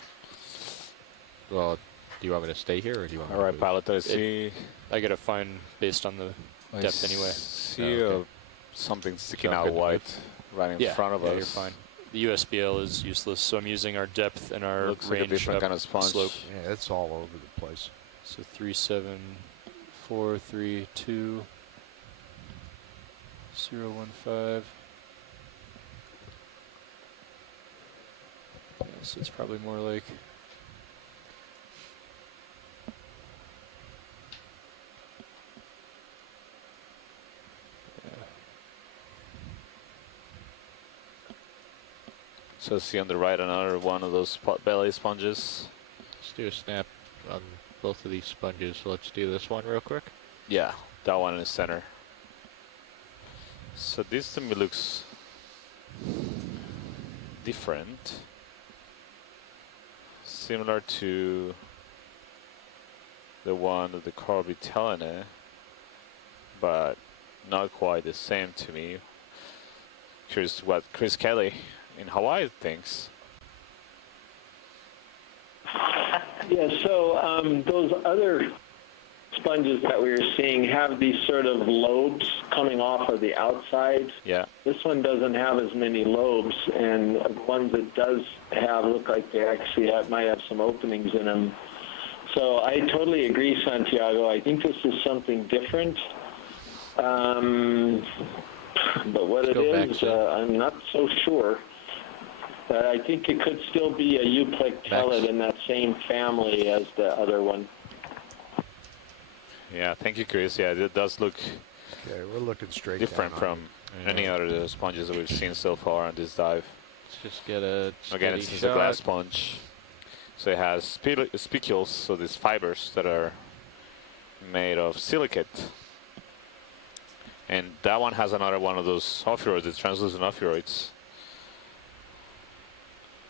Well, do you want me to stay here, or do you want me All to right, move? pilot, I see. I got to find based on the depth anyway. See something sticking out white right in front of us. Yeah, you're fine. The USBL is useless, so I'm using our depth and our Looks range like a different up kind of sponge. slope. Yeah, it's all over the place. So 37432 015. Yeah, so it's probably more like So see on the right another one of those belly sponges. Let's do a snap on both of these sponges. So let's do this one real quick. Yeah, that one in the center. So this to me looks different. Similar to the one of the Corbitelline, but not quite the same to me. Curious what Chris Kelly in Hawaii thinks. Yeah, so those other sponges that we were seeing have these sort of lobes coming off of the outside. Yeah. This one doesn't have as many lobes, and the ones it does have look like they actually might have some openings in them. So I totally agree, Santiago. I think this is something different. But what it is, I'm not so sure. I think it could still be a euplectellid in that same family as the other one. Yeah, thank you, Chris. Yeah, it does look Okay, we're looking straight different down from any other sponges that we've seen so far on this dive. just get a Again, it's a glass sponge. So it has spicules, so these fibers that are made of silicate. And that one has another one of those ophiroids, the translucent ophiroids.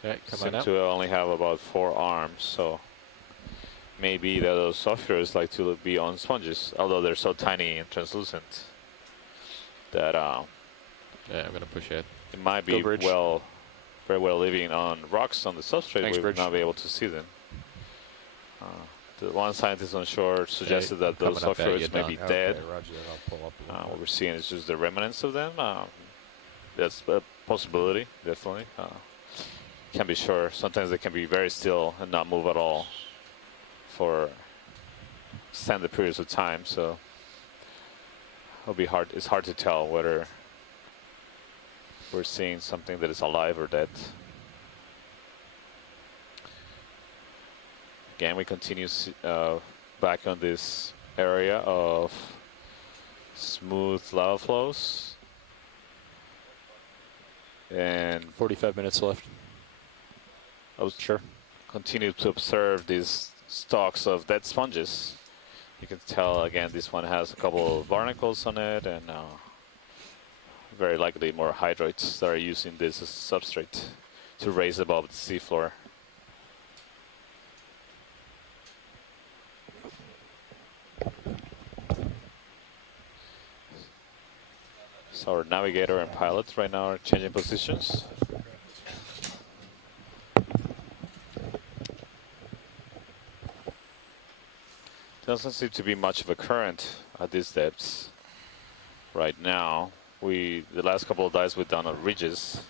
Okay, come on Seem up. to only have about 4 arms, so maybe that those ophiroids like to be on sponges, although they're so tiny and translucent that yeah, I'm gonna push it. It might be very well living on rocks on the substrate. Thanks, We would not be able to see them. The one scientist on shore suggested that those ophiroids may be dead. Roger that. I'll pull up. What we're seeing is just the remnants of them. That's a possibility, definitely. Can't be sure. Sometimes they can be very still and not move at all for extended periods of time. So it'll be hard. It's hard to tell whether we're seeing something that is alive or dead. Again, we continue back on this area of smooth lava flows. And 45 minutes left. Sure. Continue to observe these stalks of dead sponges. You can tell, again, this one has a couple of barnacles on it, and very likely more hydroids that are using this as substrate to raise above the seafloor. So our navigator and pilot right now are changing positions. Doesn't seem to be much of a current at these depths right now. The last couple of dives we've done on ridges,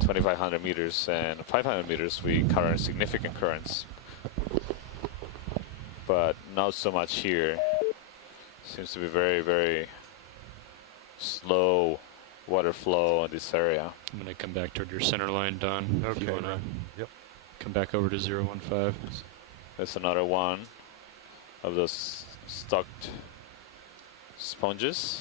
2,500 meters and 500 meters, we encountered significant currents, but not so much here. Seems to be very, very slow water flow in this area. I'm going to come back toward your center line, Don. Okay, if you want to Yep. come back over to 015. That's another one of those stocked sponges.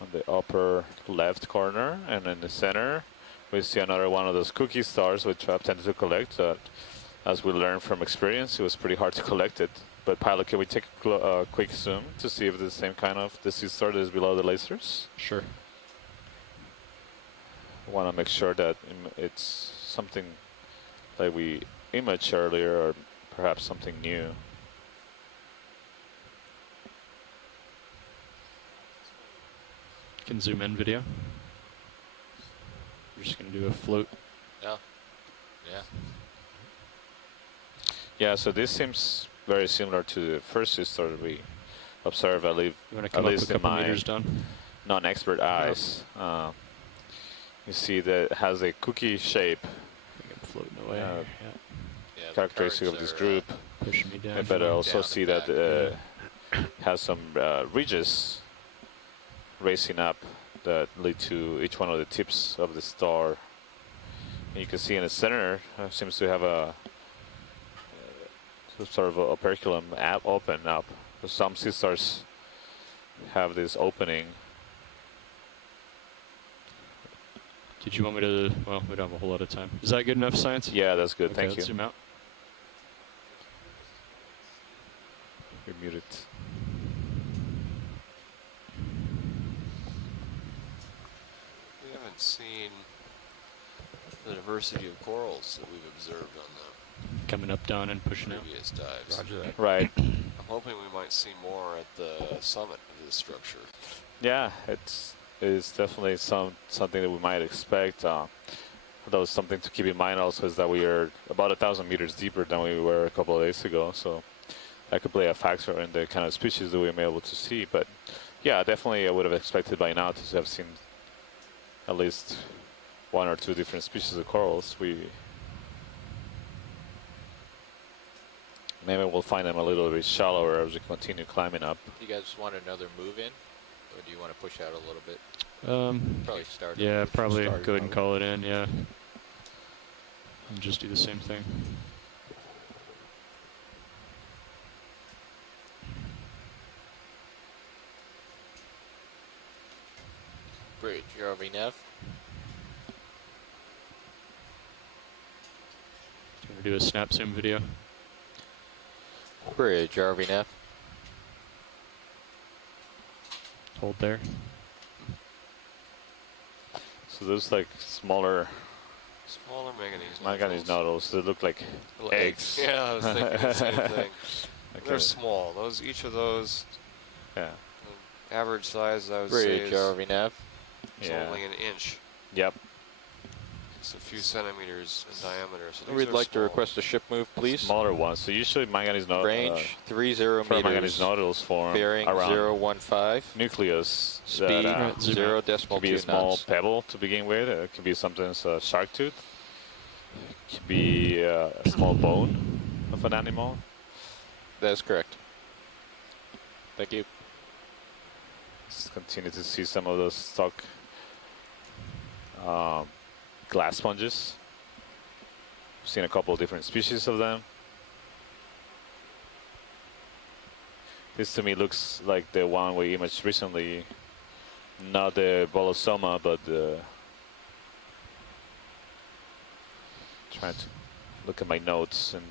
On the upper left corner, and in the center we see another one of those cookie stars, which I've tended to collect. As we learned from experience, it was pretty hard to collect it. But pilot, can we take a quick zoom to see if it's the same kind of the sea star that is below the lasers? Sure. I want to make sure that it's something that we imaged earlier, or perhaps something new. Can zoom in video. We're just going to do a float. Yeah. Yeah. Yeah, so this seems very similar to the first system that we observed, at least in my non-expert eyes. You see that it has a cookie shape, floating away. characteristic of this group. Pushing me down. But I also see that it has some ridges racing up that lead to each one of the tips of the star. And you can see in the center seems to have a sort of a operculum open up. Some sea stars have this opening. Did you want me to? Well, we don't have a whole lot of time. Is that good enough, science? Yeah, that's good. Okay, Thank let's you. Zoom out. You're muted. We haven't seen the diversity of corals that we've observed on the Coming up, down, and pushing out. previous dives. Roger that. Right. I'm hoping we might see more at the summit of this structure. Yeah, it's definitely something that we might expect. Though something to keep in mind also is that we are about 1,000 meters deeper than we were a couple of days ago, so that could play a factor in the kind of species that we may be able to see. But yeah, definitely I would have expected by now to have seen at least 1 or 2 different species of corals. Maybe we'll find them a little bit shallower as we continue climbing up. Do you guys want another move in, or do you want to push out a little bit? Probably start. Yeah, probably go ahead and call it in. Yeah, and just do the same thing. Bridge, your RV nav. Do you want to do a snap zoom video? Bridge, your RV nav. Hold there. So those like smaller manganese nodules. They look like Little eggs. Yeah, I was thinking the same thing. They're small. Each of those. Yeah. Average size, I would Bridge, say, RV nav. is only an inch. Yep. It's a few centimeters in diameter. So these We'd are like to small. request a ship move, please. Smaller ones. So usually manganese nodules. Range 30 meters. Manganese nodules form bearing around 015. Nucleus. Speed that, 0.2 could be a small knots. pebble to begin with. It could be sometimes a shark tooth. It could be a small bone of an animal. That is correct. Thank you. Let's continue to see some of those stock glass sponges. We've seen a couple of different species of them. This to me looks like the one we imaged recently, not the Bolosoma, but the. Trying to look at my notes and.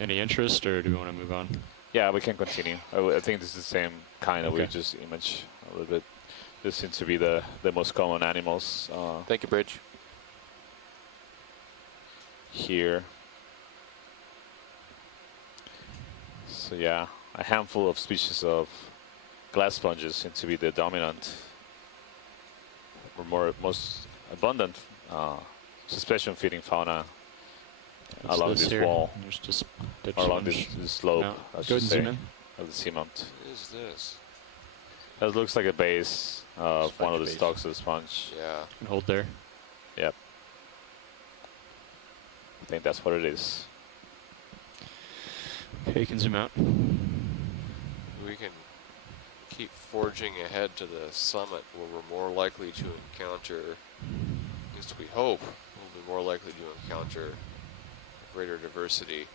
Any interest, or do we want to move on? Yeah, we can continue. I think this is the same kind that we Okay. just imaged a little bit. This seems to be the most common animals. Thank you, Bridge. Here. So yeah, a handful of species of glass sponges seem to be the dominant or most abundant suspension-feeding fauna What's along this this here? wall, There's just dead or along sponge. this slope, No. I Go should ahead and zoom say, in. of the seamount. What is this? That looks like a base of one of the base. stalks of the sponge. Yeah. And hold there. Yep. I think that's what it is. Okay, you can zoom out. We can keep forging ahead to the summit where we're more likely to encounter, at least we hope, we'll be more likely to encounter greater diversity.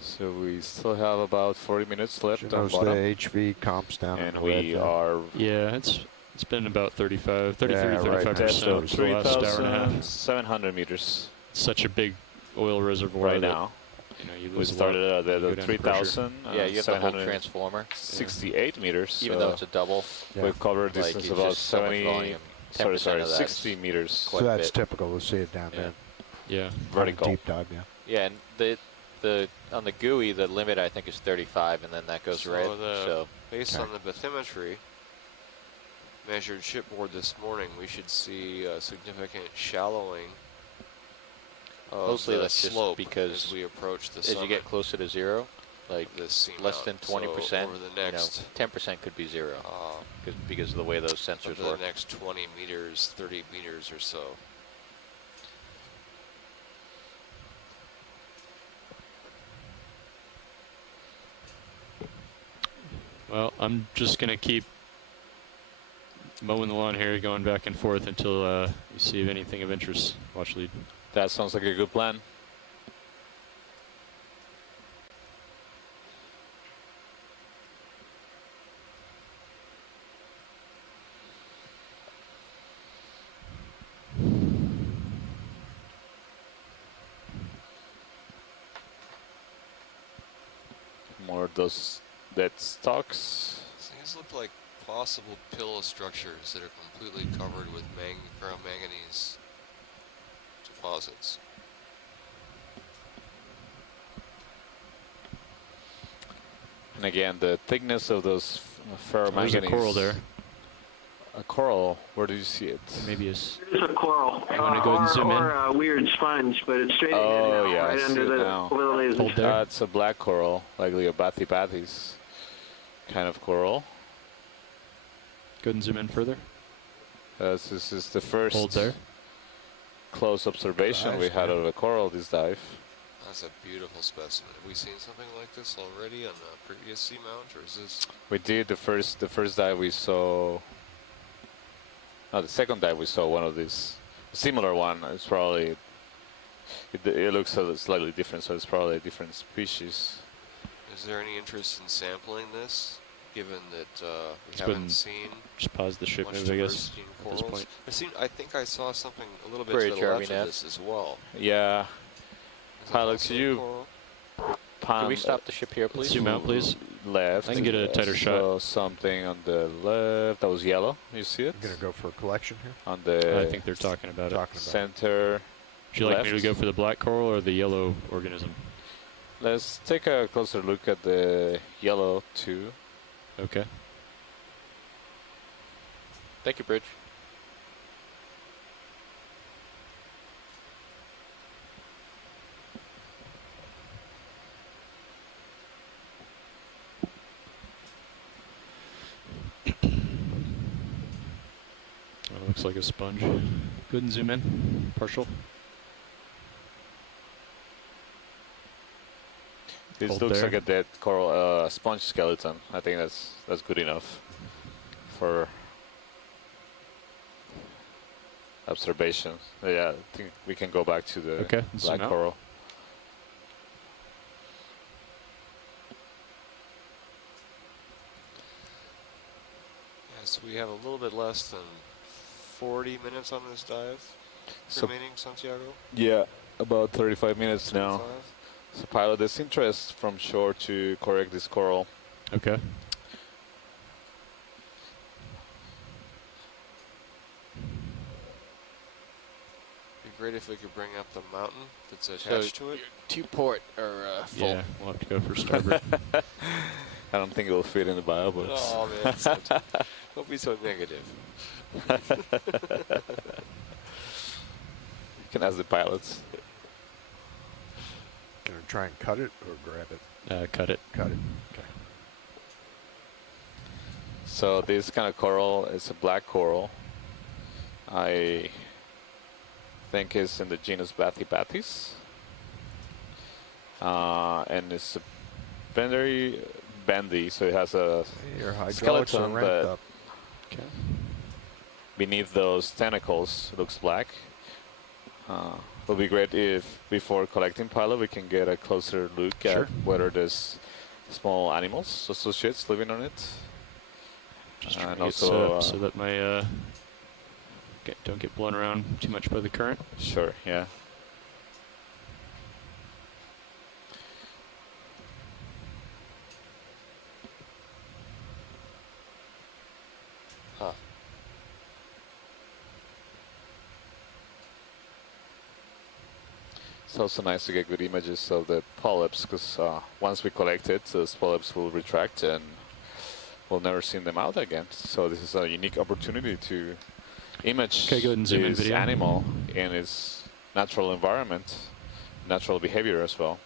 So we still have about 40 minutes left on Notice the bottom. HV comps down in And the we red there. are Yeah, it's been about 33, Yeah, right. 35% depth of for the last hour and a half. 3,700 meters Such a big oil reservoir right that, now. you know, you We lose a lot. started at You go the down to pressure. 3,000. Yeah, you have the whole transformer. 68 meters. Even though it's a double. Yeah. We've covered Like, distance it's about just so much 70. volume. 10% Sorry, of that 60 is meters. quite So a that's bit. typical. We'll see it down there. Yeah. Vertical. Deep dive, yeah. Yeah, and the on the GUI, the limit I think is 35, and then that goes red. So Based on the bathymetry measured shipboard this morning, we should see a significant shallowing of mostly the that's just slope because as we approach the as summit. you get closer to zero, like This less seamount. than So 20%, over the next, 10% could be zero because of the way those sensors over work. the next 20 meters, 30 meters or so. Well, I'm just going to keep mowing the lawn here, going back and forth until you see anything of interest. Watch lead. That sounds like a good plan. More of those dead stalks. These look like possible pillow structures that are completely covered with ferromanganese deposits. And again, the thickness of those ferromanganese There's a coral there. A coral. Where do you see it? Maybe It's a coral. You want to go ahead and zoom in? Or a weird sponge, but it's straight ahead Oh, now, yeah, right I under see it the now. over the laser. Hold there. It's a black coral, like Leobathybathy's kind of coral. Go ahead and zoom in further. This is the first Hold there. close observation we had of a coral this dive. That's a beautiful specimen. Have we seen something like this already on the previous seamount, or is this? We did the first dive we saw. No, the second dive we saw one of these. A similar one. It's probably. It looks slightly different, so it's probably a different species. Is there any interest in sampling this, given that we Let's haven't seen? Just pause the ship much move, I guess. diversity in At this corals? point. I think I saw something a little bit Great, to the Jeremy left of Neff. this as well. Yeah. Is it Pilot, also could a you coral? Can we stop the ship here, please? Zoom out, please. Left. I can get a tighter shot. Saw something on the left. That was yellow. You see it? I'm going to go for a collection here. On the I think they're talking about it. center. Would you like left. me to go for the black coral or the yellow organism? Let's take a closer look at the yellow too. Okay. Thank you, Bridge. It looks like a sponge. Go ahead and zoom in. Partial. This Hold looks there. like a dead coral sponge skeleton. I think that's good enough for observation. Yeah, I think we can go back to the Okay, zoom black out. coral. Yeah, so we have a little bit less than 40 minutes on this dive So- remaining, Santiago. Yeah, about 35 minutes now. 35? So pilot, there's interest from shore to correct this coral. Okay. Be great if we could bring up the mountain that's attached to it. Two port or full. Yeah, we'll have to go for starboard. I don't think it will fit in the bio, but Oh man, Santi, don't be so negative. you can ask the pilots. Going to try and cut it or grab it? Cut it. Cut it. Okay. So this kind of coral is a black coral. I think it's in the genus Bathybathy's. And it's very bendy, so it has a Your hydraulics are skeleton ramped that up. Okay. beneath those tentacles looks black. It would be great if before collecting pilot we can get a closer look Sure. at whether there's small animals, associates living on it. Just trying And to get set also, up so that my don't get blown around too much by the current. Sure, yeah. Huh. It's also nice to get good images of the polyps because once we collect it, those polyps will retract and we'll never see them out again. So this is a unique opportunity to image Okay, go ahead and zoom in this video. animal in its natural environment, natural behavior as well.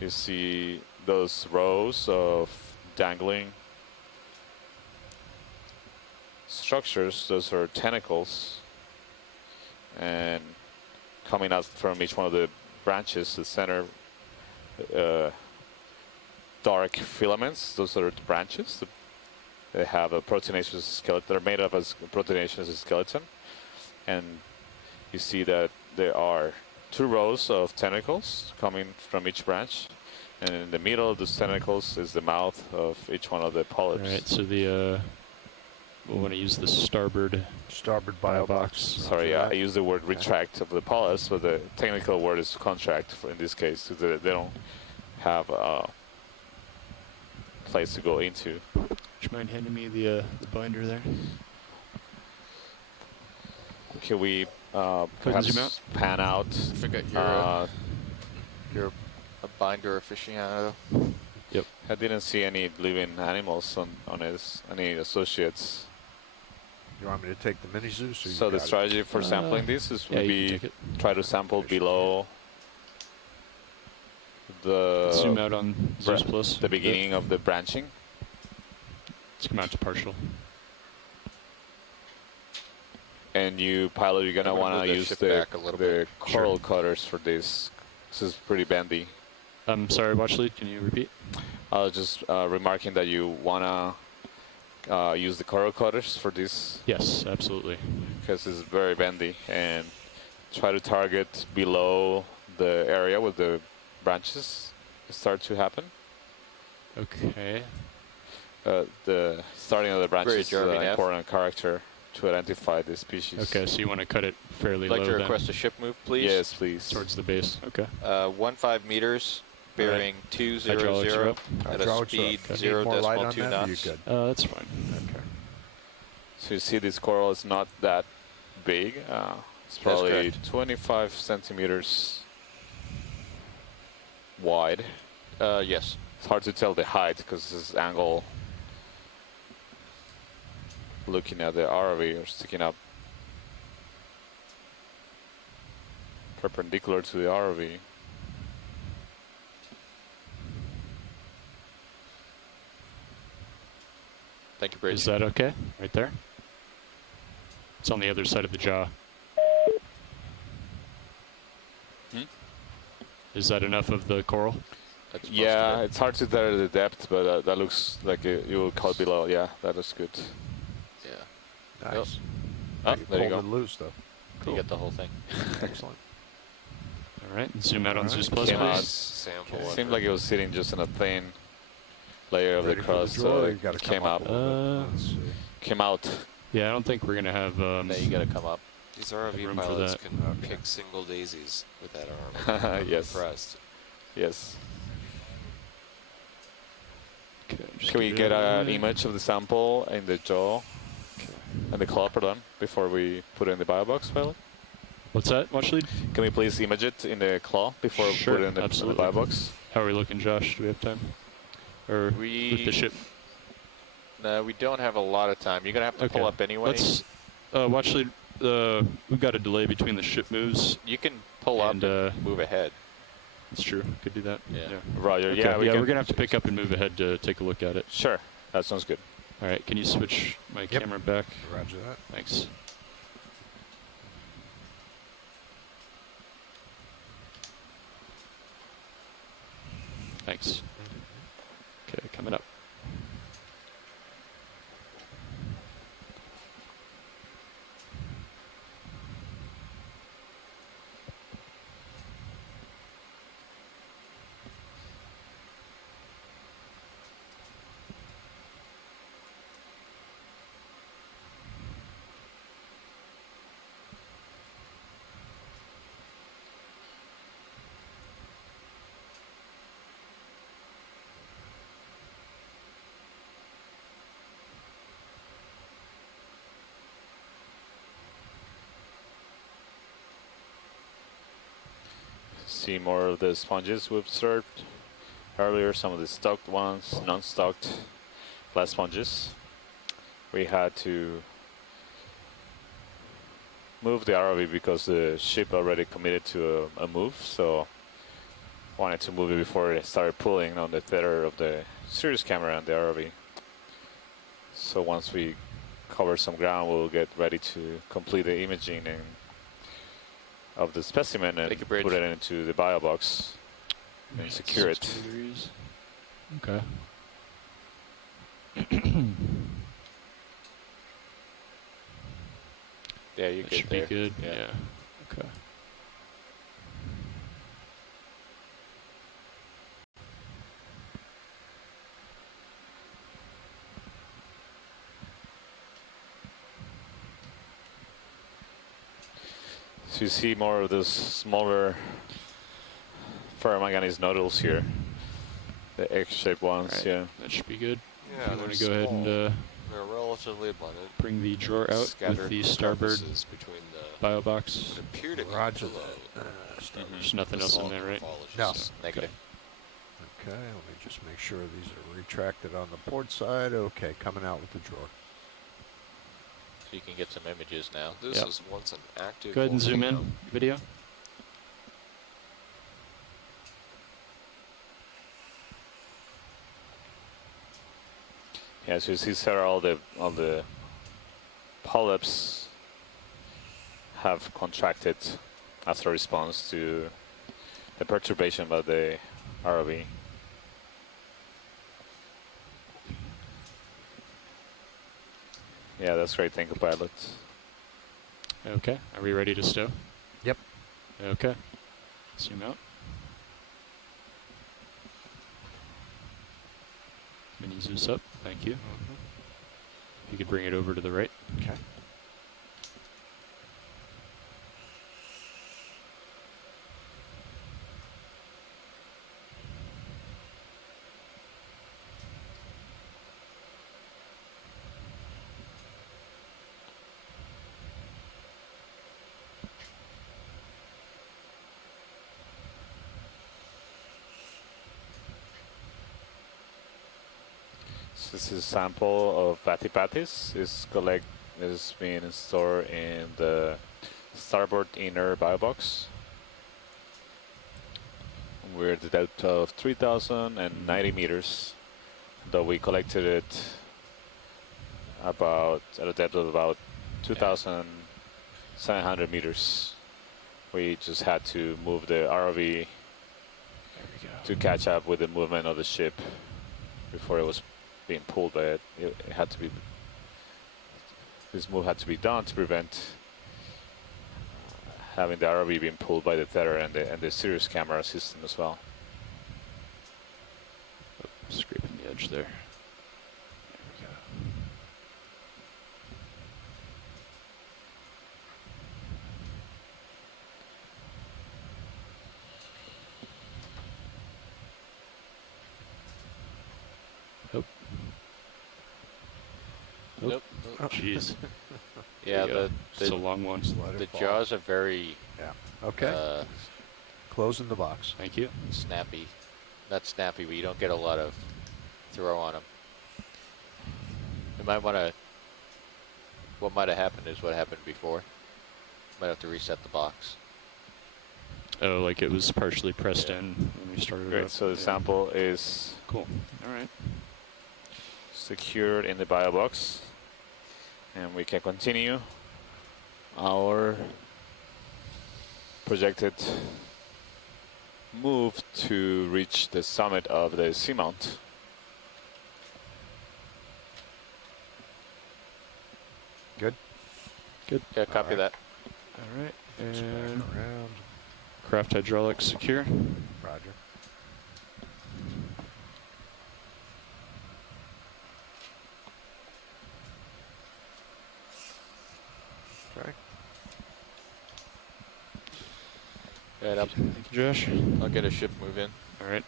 You see those rows of dangling structures, those are tentacles, and coming out from each one of the branches, the center dark filaments, those are the branches. They have a proteinaceous skeleton. They're made up as proteinaceous skeleton. And you see that there are two rows of tentacles coming from each branch. And in the middle of those tentacles is the mouth of each one of the polyps. All right, so the we'll want to use the starboard bio box. Sorry, I use the word retract of the polyps, but the technical word is contract in this case. So they don't have a place to go into. Would you mind handing me the binder there? Can we zoom perhaps out. pan out? I forgot you're a binder aficionado. Yep. I didn't see any living animals on any associates. You want me to take the mini Zeus? Or So the strategy for sampling this is would be try to sample below the zoom out on Zeus Plus. The beginning of the branching. Let's come out to partial. And you pilot, you're gonna want to use the coral cutters for this. This is pretty bendy. I'm sorry, watch lead. Can you repeat? I was just remarking that you wanna use the coral cutters for this. Yes, absolutely. Because it's very bendy, and try to target below the area where the branches start to happen. Okay. The starting of the branches is an important character to identify the species. Okay, so you want to cut it fairly I'd like low to then? request a ship move, please. Yes, please. Towards the base. Okay. 15 meters, bearing 200 at a speed 0.2 knots. That's fine. Okay. So you see this coral is not that big. It's probably 25 centimeters wide. Yes. It's hard to tell the height because this angle looking at the ROV or sticking up perpendicular to the ROV. Thank you, Brazinjit. Is that okay? Right there? It's on the other side of the jaw. Is that enough of the coral? Yeah, it's hard to tell the depth, but that looks like you will cut below. Yeah, that looks good. Yeah. Nice. Oh, there you go. Pulled it loose, though. Cool. You get the whole thing. Excellent. All right, zoom out on Zeus Plus, Came out. please. Seemed like it was sitting just in a thin layer of the crust, so it came up. Came out. Yeah, I don't think we're going to have... No, you got to come up. These ROV pilots can pick single daisies with that arm. Yes. Impressed. Yes. Okay, can we get an image of the sample in the jaw and the claw, pardon, before we put it in the bio box, pilot? What's that, watch lead? Can we please image it in the claw before we put it in the bio box? How are we looking, Josh? Do we have time? Or with the ship? No, we don't have a lot of time. You're going to have to pull up anyway. Let's watch lead. We've got a delay between the ship moves. You can pull up and move ahead. That's true. Could do that. Yeah. Roger. Okay. Yeah, we're going to have to pick up and move ahead to take a look at it. Sure. That sounds good. All right. Can you switch my camera back? Roger that. Thanks. Thanks. Okay, coming up. See more of the sponges we've served earlier, some of the stocked ones, non-stocked glass sponges. We had to move the ROV because the ship already committed to a move, so wanted to move it before it started pulling on the tether of the Sirius camera and the ROV. So once we cover some ground, we'll get ready to complete the imaging and of the specimen and put it into the bio box and secure it. Okay. Yeah, you that should be good. Yeah. Okay. So you see more of those smaller ferromanganese nodules here, the X-shaped ones. Right. Yeah, that should be good. Yeah, you want to go ahead and they're relatively abundant. bring the drawer out with the starboard between the bio box. appear to be Roger below. There's nothing else in there, right? No. So, negative. Okay, let me just make sure these are retracted on the port side. Okay, coming out with the drawer. So you can get some images now. This was once an active Go ahead and zoom volcano. in. Video. Yeah, so you see, Sarah, all the polyps have contracted as a response to the perturbation by the ROV. Yeah, that's great. Thank you, pilot. Okay. Are we ready to stow? Yep. Okay. Zoom out. Mini Zeus up. Thank you. If you could bring it over to the right. Okay. This is a sample of Bathypathis. Is being stored in the starboard inner biobox. We're at the depth of 3,090 meters, though we collected it at a depth of about 2,700 meters. We just had to move the ROV to catch up with the movement of the ship before it was being pulled by it. It had to be. This move had to be done to prevent having the ROV being pulled by the tether and the Sirius camera system as well. Oh, scraping the edge there. There we go. Nope. Oh, jeez. Yeah, it's a long one. The jaws are very Okay. Closing the box. Thank you. Snappy. Not snappy, but you don't get a lot of throw on them. You might want to. What might have happened is what happened before. Might have to reset the box. Oh, like it was partially pressed in when we started. Great. Up. So the sample is cool. All right. Secured in the biobox, and we can continue our projected move to reach the summit of the Seamount. Good. Good. Yeah, copy that. All right. Just back And around. craft hydraulics secure. Roger. Okay. Right up. Thank you, Josh. I'll get a ship move in. All right.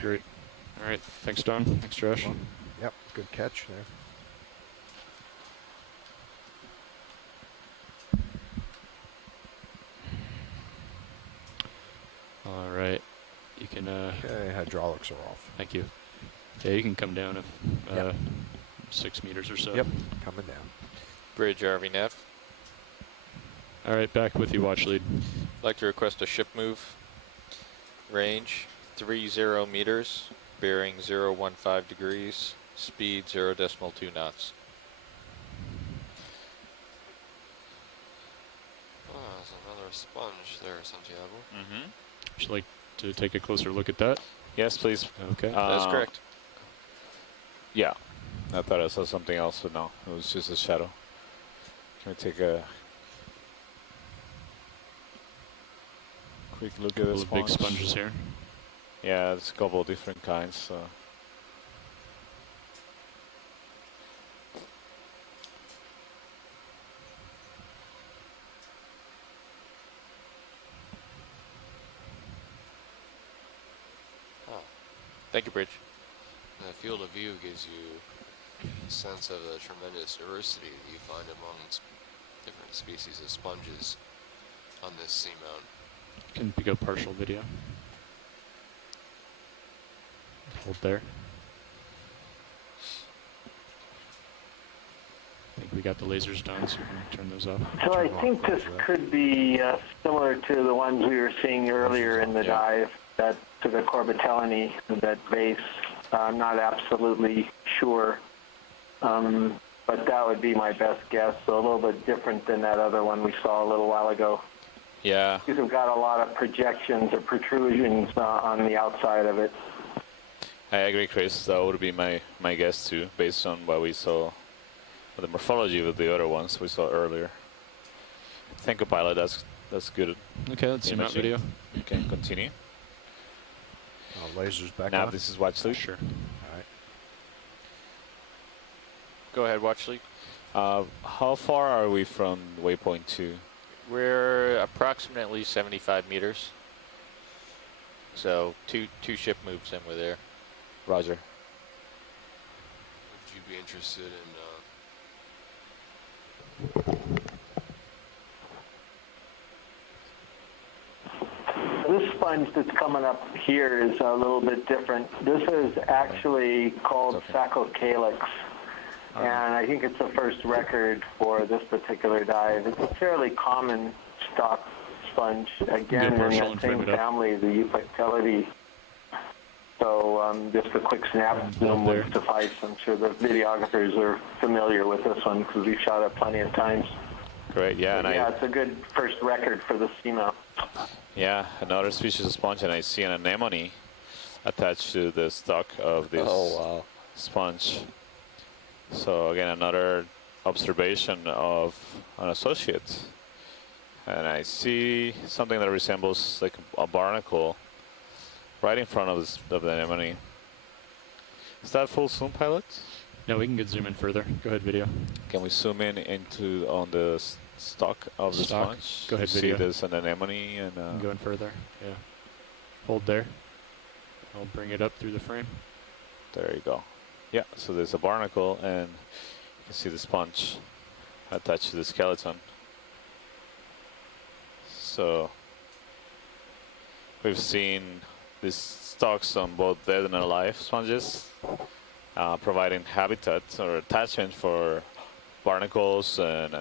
Great. All right. Thanks, Don. Thanks, Josh. Yep. Good catch there. All right. You can. Okay. Hydraulics are off. Thank you. Yeah, you can come down if Yep. 6 meters or so. Yep. Coming down. Bridge RV nav. All right. Back with you, watch lead. I'd like to request a ship move. Range 30 meters. Bearing 015 degrees. Speed 0.2 knots. Oh, there's another sponge there, Santiago. Mm-hmm. Would you like to take a closer look at that? Yes, please. Okay. That's correct. Yeah. I thought I saw something else, but no. It was just a shadow. Can we take a quick look at this Couple of big sponges here. Yeah, there's a couple of different kinds. So. Oh. Thank you, Bridge. The field of view gives you a sense of the tremendous diversity that you find amongst different species of sponges on this seamount. Can we go partial video? Hold there. I think we got the lasers done, so we can turn those off. So I think this could be similar to the ones we were seeing earlier in the dive, that to the Corbitellini, that base. I'm not absolutely sure, but that would be my best guess. So a little bit different than that other one we saw a little while ago. Yeah. These have got a lot of projections or protrusions on the outside of it. I agree, Chris. That would be my guess too, based on what we saw, the morphology of the other ones we saw earlier. Thank you, pilot. That's good. Okay, let's see that video. Okay, continue. Lasers back now on. This is watch sleep. Sure. All right. Go ahead, watch sleep. How far are we from waypoint 2? We're approximately 75 meters. So two ship moves and we're there. Roger. Would you be interested in This sponge that's coming up here is a little bit different. This is actually called Saccocalyx, and I think it's the first record for this particular dive. It's a fairly common stock sponge, again in that same family, the Eupectelidae. So just a quick snap zoom would suffice. I'm sure the videographers are familiar with this one because we've shot it plenty of times. Great, yeah. But yeah, it's a good first record for the Seamount. Yeah, another species of sponge, and I see an anemone attached to the stock of this sponge. So again, another observation of an associate. And I see something that resembles like a barnacle right in front of the anemone. Is that full zoom, pilot? No, we can get zoom in further. Go ahead, video. Can we zoom in on the stock of the sponge? Go ahead, you video. See this an anemone and go in further. Yeah. Hold there. I'll bring it up through the frame. There you go. Yeah. So there's a barnacle, and you can see the sponge attached to the skeleton. So we've seen these stalks on both dead and alive sponges, providing habitat or attachment for barnacles and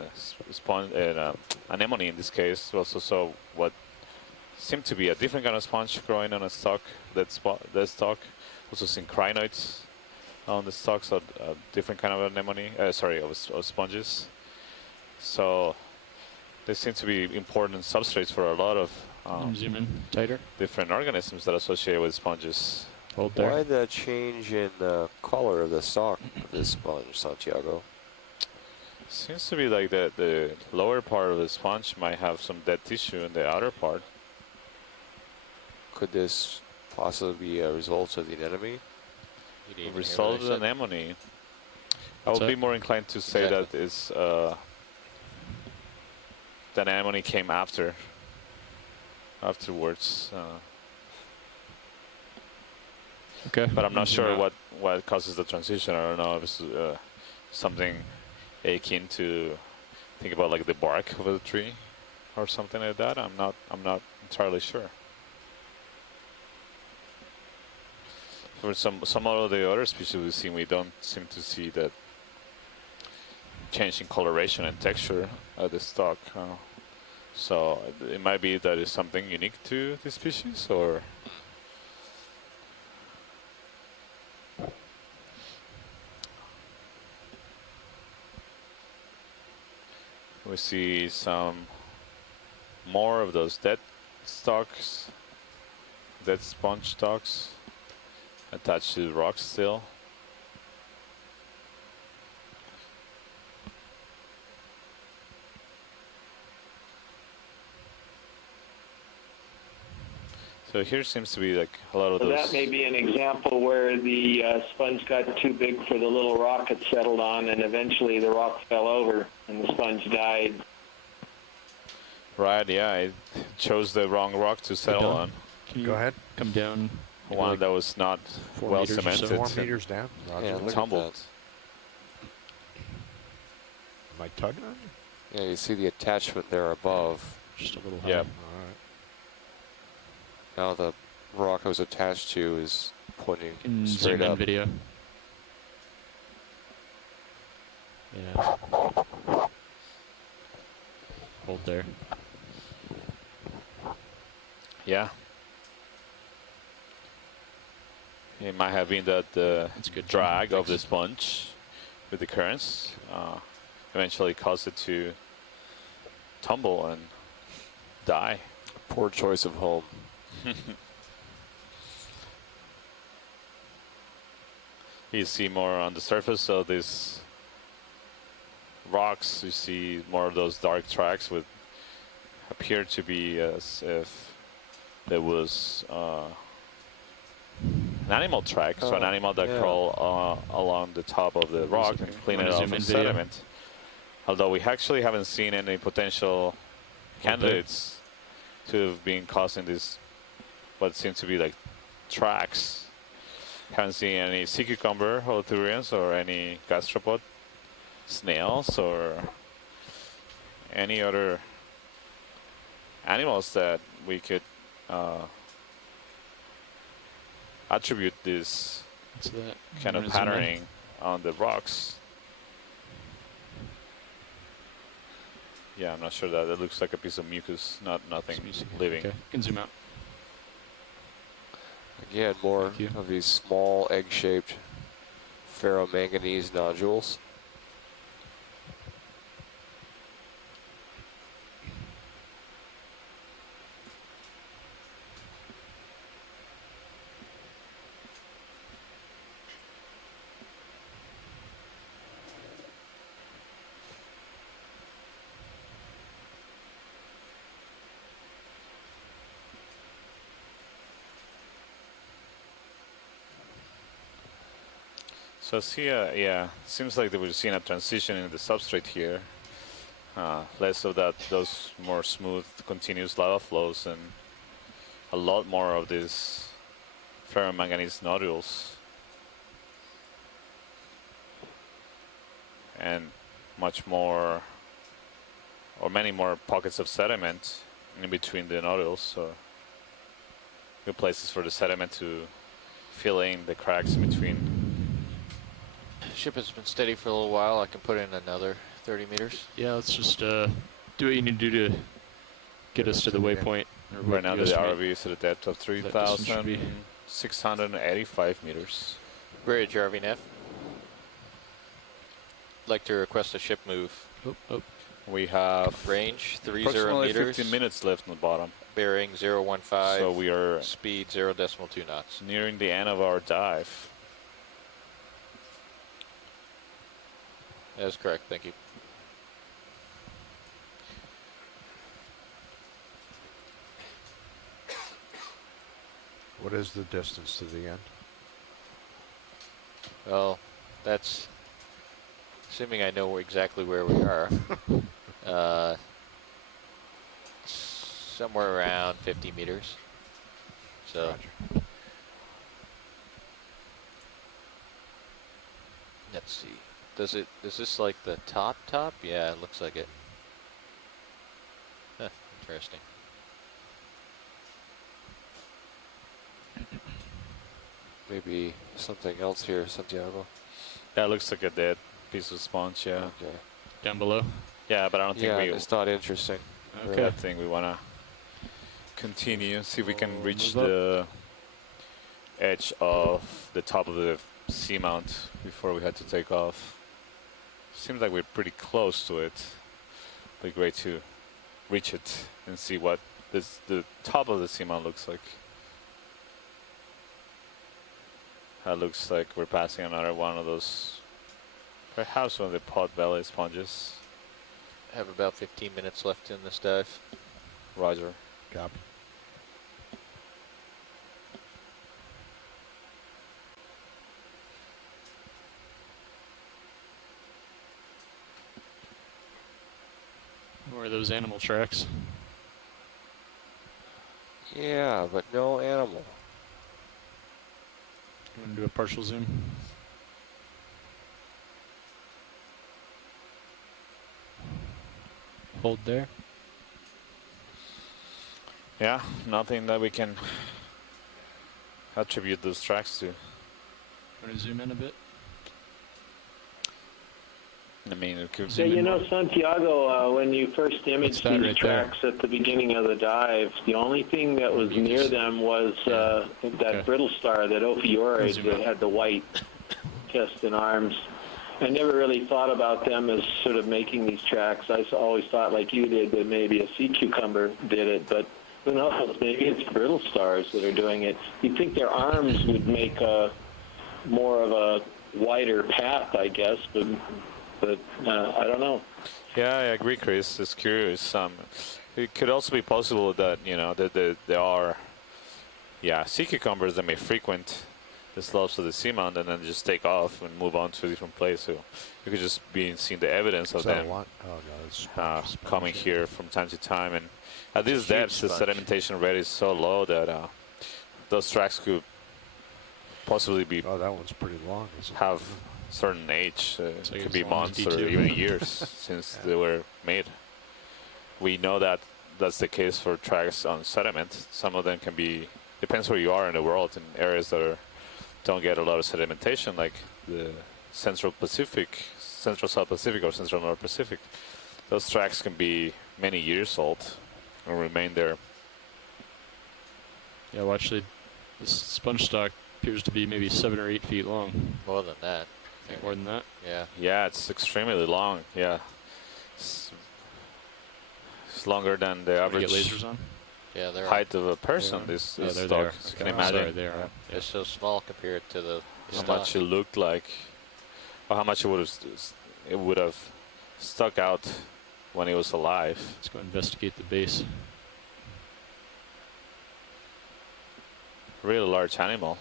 anemone in this case. We also saw what seemed to be a different kind of sponge growing on a stalk, that stalk. Also seen crinoids on the stalks of a different kind of anemone, of sponges. So they seem to be important substrates for a lot of zoom in tighter. Different organisms that associate with sponges. Hold there. Why the change in the color of the stalk of this sponge, Santiago? Seems to be like the lower part of the sponge might have some dead tissue in the outer part. Could this possibly be a result of the anemone? A result of the anemone. I would be more inclined to say that it's the anemone came afterwards. Okay. But I'm not sure what causes the transition. I don't know if it's something akin to think about like the bark of a tree or something like that. I'm not entirely sure. For some of the other species we've seen, we don't seem to see that change in coloration and texture of the stalk. So it might be that it's something unique to this species, or we see some more of those dead stalks, dead sponge stalks attached to the rocks still. So here seems to be like a lot of So those. that may be an example where the sponge got too big for the little rock it settled on, and eventually the rock fell over and the sponge died. Right, yeah, it chose the wrong rock to settle on. Go ahead. Come down. One that was not well cemented. 4 meters down. Roger. Yeah, look tumbled. at that. Am I tugging on you? Yeah, you see the attachment there above. Just a little high. Yep. All right. Now the rock it was attached to is pointing Zoom straight in up. video. Yeah. Hold there. Yeah. It might have been that the drag of the sponge with the currents eventually caused it to tumble and die. Poor choice of home. You see more on the surface of these rocks. You see more of those dark tracks with appear to be as if there was an animal track, so an animal that crawl along the top of the rock and clean it off of sediment. Although we actually haven't seen any potential candidates to have been causing these, what seem to be like tracks. Haven't seen any sea cucumber holothurians or any gastropod snails or any other animals that we could attribute this kind of patterning on the rocks. Yeah, I'm not sure that it looks like a piece of mucus, nothing living. Okay, you can zoom out. Again, more of these small egg-shaped ferromanganese nodules. So I see, yeah, seems like that we're seeing a transition in the substrate here. Less of that, those more smooth, continuous lava flows, and a lot more of these ferromanganese nodules. And much more, or many more pockets of sediment in between the nodules, so good places for the sediment to fill in the cracks in between. Ship has been steady for a little while. I can put in another 30 meters. Yeah, let's just do what you need to do to get us to the waypoint. Right now the ROV is at a depth of 3,685 meters. Bridge, RV Nav. Like to request a ship move. We have range 30 approximately meters. 15 minutes left on the bottom. Bearing 015. So we are speed 0.2 knots. Nearing the end of our dive. That is correct, thank you. What is the distance to the end? Well, that's assuming I know exactly where we are. Somewhere around 50 meters. So. Roger. Let's see. Is this like the top? Yeah, it looks like it. Huh, interesting. Maybe something else here, Santiago. That looks like a dead piece of sponge, yeah. Okay. Down below? Yeah, but I don't think it's not interesting. Okay. I think we want to continue, see if we can reach the edge of the top of the Seamount before we had to take off. Seems like we're pretty close to it. It'd be great to reach it and see what the top of the Seamount looks like. That looks like we're passing another one of those, perhaps one of the pot belly sponges. I have about 15 minutes left in this dive. Roger. Copy. Where are those animal tracks? Yeah, but no animal. You want to do a partial zoom? Hold there. Yeah, nothing that we can attribute those tracks to. Want to zoom in a bit? I mean, it could Yeah, you know, Santiago, when you first imaged that these right tracks at the beginning of the dive, the only thing that was near them was that brittle star, that ophiuroid that had the white chest and arms. I never really thought about them as sort of making these tracks. I always thought, like you did, that maybe a sea cucumber did it, but who knows? Maybe it's brittle stars that are doing it. You'd think their arms would make more of a wider path, I guess, but I don't know. Yeah, I agree, Chris. It's curious. It could also be possible that, you know, that there are, sea cucumbers that may frequent the slopes of the Seamount and then just take off and move on to a different place. So you could just be seeing the evidence of them coming here from time to time. And at these depths, the sedimentation rate is so low that those tracks could possibly be. Oh, that one's pretty long. Have certain age. It could be months or even years since they were made. We know that that's the case for tracks on sediment. Some of them can be, depends where you are in the world, in areas that don't get a lot of sedimentation, like the Central South Pacific or Central North Pacific. Those tracks can be many years old and remain there. Yeah, well, actually, this sponge stock appears to be maybe 7 or 8 feet long. More than that. I think more than that? Yeah. Yeah, it's extremely long. Yeah. It's longer than the average lasers on? Yeah, they're height of a person. This stock, you can imagine. Sorry, they are. It's so small compared to the how much it looked like, or how much it would have stuck out when it was alive. Let's go investigate the base. Really large animal.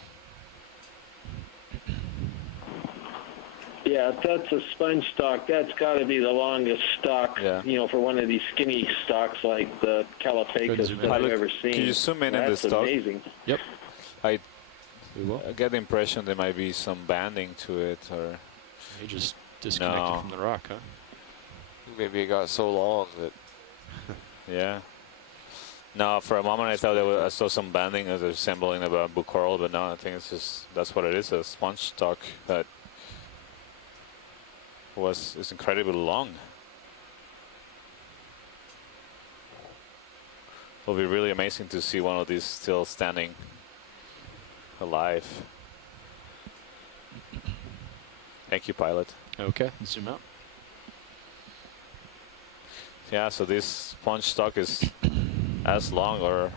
Yeah, if that's a sponge stock, that's got to be the longest stock, for one of these skinny stocks like the Caliphacus that I've ever seen. Can you zoom in the stock? That's amazing. Yep. I get the impression there might be some banding to it, or he just disconnected from the rock, huh? Maybe it got so long that. Yeah. No, for a moment I thought I saw some banding as resembling a bamboo coral, but no, I think it's just that's what it is, a sponge stock that is incredibly long. It'll be really amazing to see one of these still standing alive. Thank you, pilot. Okay, zoom out. Yeah, so this sponge stock is as long or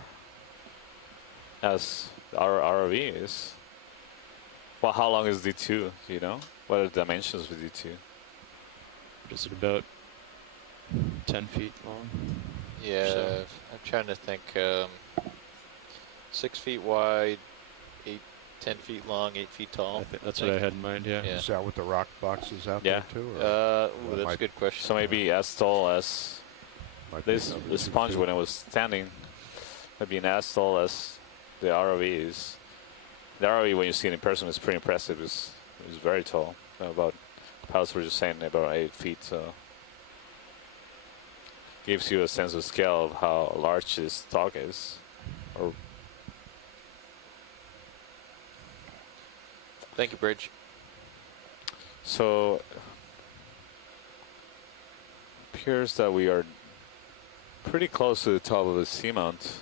as our ROV is. Well, how long is D2, you know? What are the dimensions with D2? Is it about 10 feet long? Yeah, So. I'm trying to think. 6 feet wide, 10 feet long, 8 feet tall. That's what I had in mind, yeah. Is that with the rock boxes out there too? That's a good question. So maybe as tall as this sponge when it was standing, maybe as tall as the ROV is. The ROV, when you see it in person, is pretty impressive. It's very tall. About, pilots were just saying about 8 feet. So gives you a sense of scale of how large this stock is. Or Thank you, Bridge. So appears that we are pretty close to the top of the Seamount.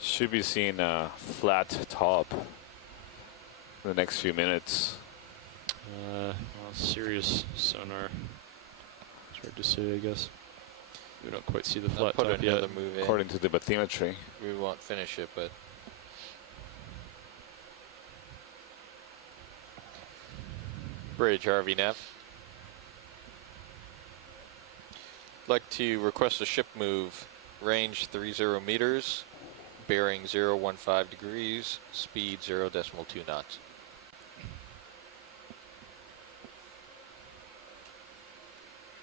Should be seeing a flat top in the next few minutes. Well, serious sonar. It's hard to say, I guess. We don't quite see the flat put top another yet. move in. According to the bathymetry. We won't finish it, but Bridge, RV nav. Like to request a ship move, range 30 meters, bearing 015 degrees, speed 0.2 knots.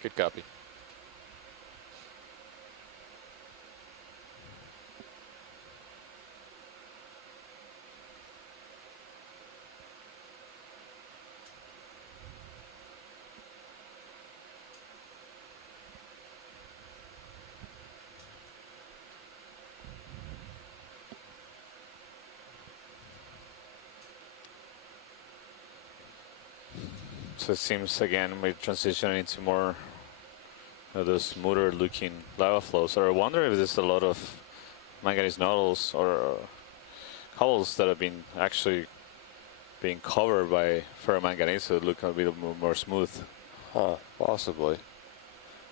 Good copy. So it seems again we're transitioning into more of the smoother looking lava flows. So I wonder if there's a lot of manganese nodules or cobbles that have been actually being covered by ferromanganese, so it look a bit more smooth. Huh, possibly.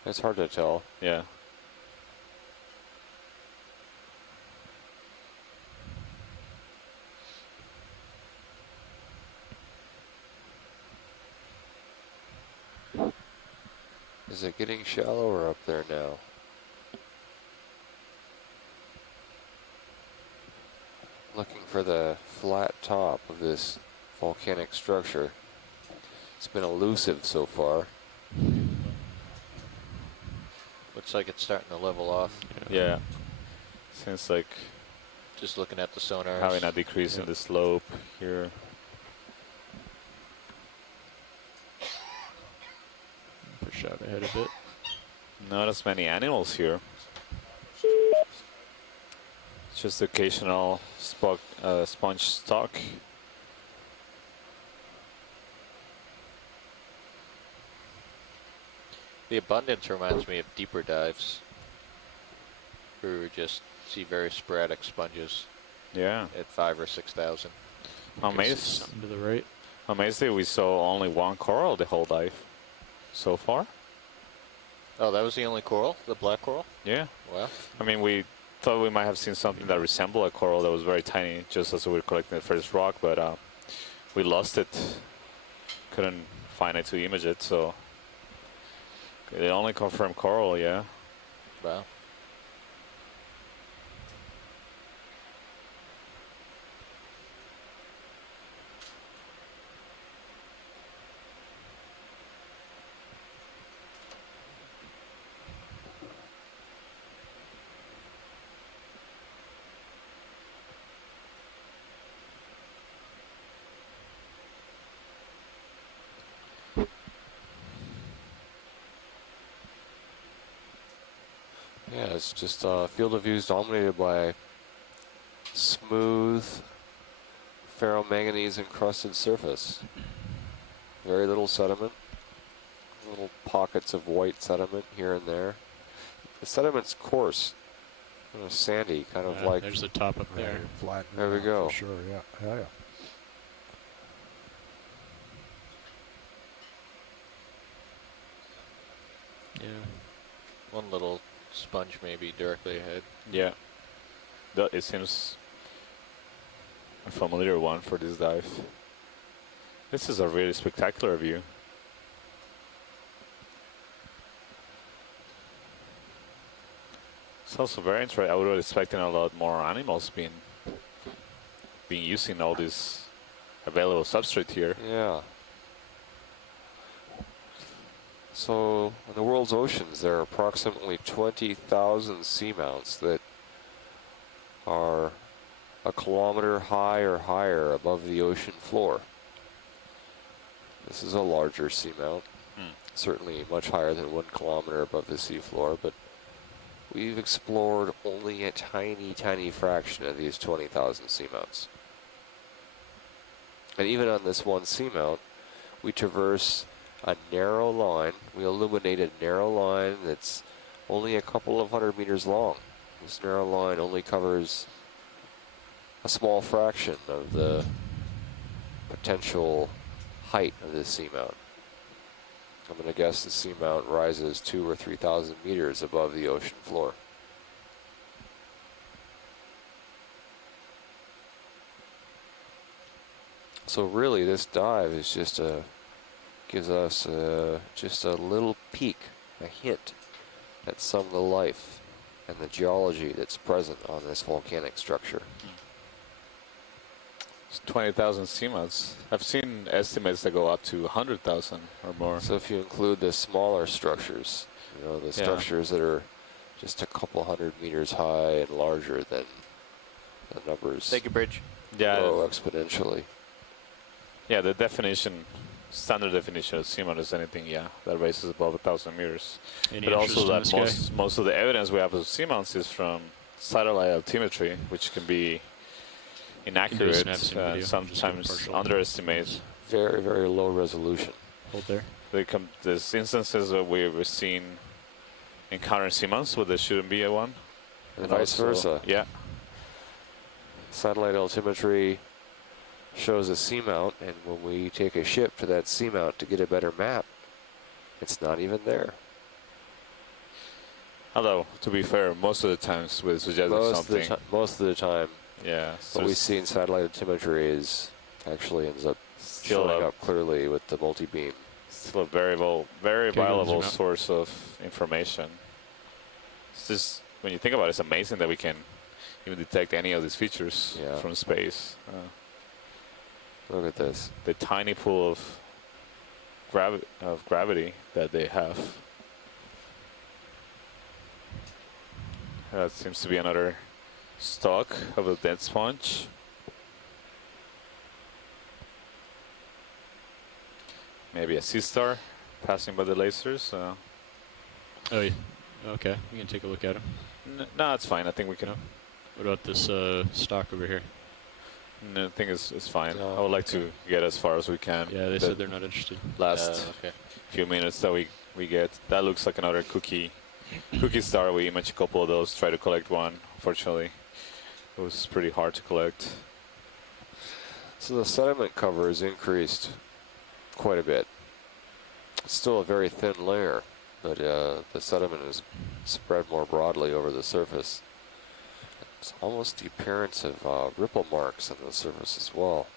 It's hard to tell. Yeah. Is it getting shallower up there now? Looking for the flat top of this volcanic structure. It's been elusive so far. Looks like it's starting to level off. Yeah. Seems like just looking at the sonar. Having a decrease in the slope here. Push out ahead a bit. Not as many animals here. Just occasional sponge stock. The abundance reminds me of deeper dives, where we just see very sporadic sponges. Yeah. At 5,000 or 6,000. Amazed. To the right. Amazed that we saw only one coral the whole dive so far. Oh, that was the only coral? The black coral? Yeah. Wow. I mean, we thought we might have seen something that resembled a coral that was very tiny, just as we were collecting the first rock, but we lost it. Couldn't find it to image it, so the only confirmed coral, yeah. Wow. Yeah, it's just a field of view is dominated by smooth ferromanganese encrusted surface. Very little sediment, little pockets of white sediment here and there. The sediment's coarse, kind of sandy, kind of like. There's the top up there. Flat. There we go. For sure, yeah. Yeah, yeah. Yeah. One little sponge maybe directly ahead. Yeah. It seems a familiar one for this dive. This is a really spectacular view. It's also very interesting. I would have expected a lot more animals being using all this available substrate here. Yeah. So, in the world's oceans, there are approximately 20,000 seamounts that are a kilometer high or higher above the ocean floor. This is a larger seamount, certainly much higher than 1 kilometer above the seafloor, but we've explored only a tiny, tiny fraction of these 20,000 seamounts. And even on this one seamount, we traverse a narrow line. We illuminate a narrow line that's only a couple of 100 meters long. This narrow line only covers a small fraction of the potential height of this seamount. I'm going to guess the seamount rises 2,000 or 3,000 meters above the ocean floor. So really, this dive is just gives us just a little peek, a hint at some of the life and the geology that's present on this volcanic structure. It's 20,000 seamounts. I've seen estimates that go up to 100,000 or more. So if you include the smaller structures, you know, the structures that are just a couple 100 meters high and larger than the numbers. Thank you, Bridge. Yeah. Grow exponentially. Yeah, the definition, standard definition of seamount is anything, that raises above 1,000 meters. Any but also that interest in most of the evidence we have of seamounts is from satellite altimetry, which can be inaccurate, sometimes underestimated. Very, very low resolution. Hold there. There's instances that we've seen encountering seamounts where there shouldn't be one. And vice versa. Yeah. Satellite altimetry shows a seamount, and when we take a ship to that seamount to get a better map, it's not even there. Although, to be fair, most of the times we suggest something. Most of the time. Yeah. So what we see in satellite altimetry is actually ends up showing up clearly with the multi-beam. Still a very valuable source of information. It's just, when you think about it, it's amazing that we can even detect any of these features from space. Look at this. The tiny pool of gravity that they have. That seems to be another stalk of a dead sponge. Maybe a Systar passing by the lasers. Oh, yeah. Okay. We can take a look at him. No, it's fine. I think we can. What about this stock over here? No, I think it's fine. I would like to get as far as we can. Yeah, they said they're not interested. Last few minutes that we get. That looks like another cookie star. We imaged a couple of those, try to collect one. Unfortunately, it was pretty hard to collect. So the sediment cover is increased quite a bit. It's still a very thin layer, but the sediment is spread more broadly over the surface. It's almost the appearance of ripple marks on the surface as well.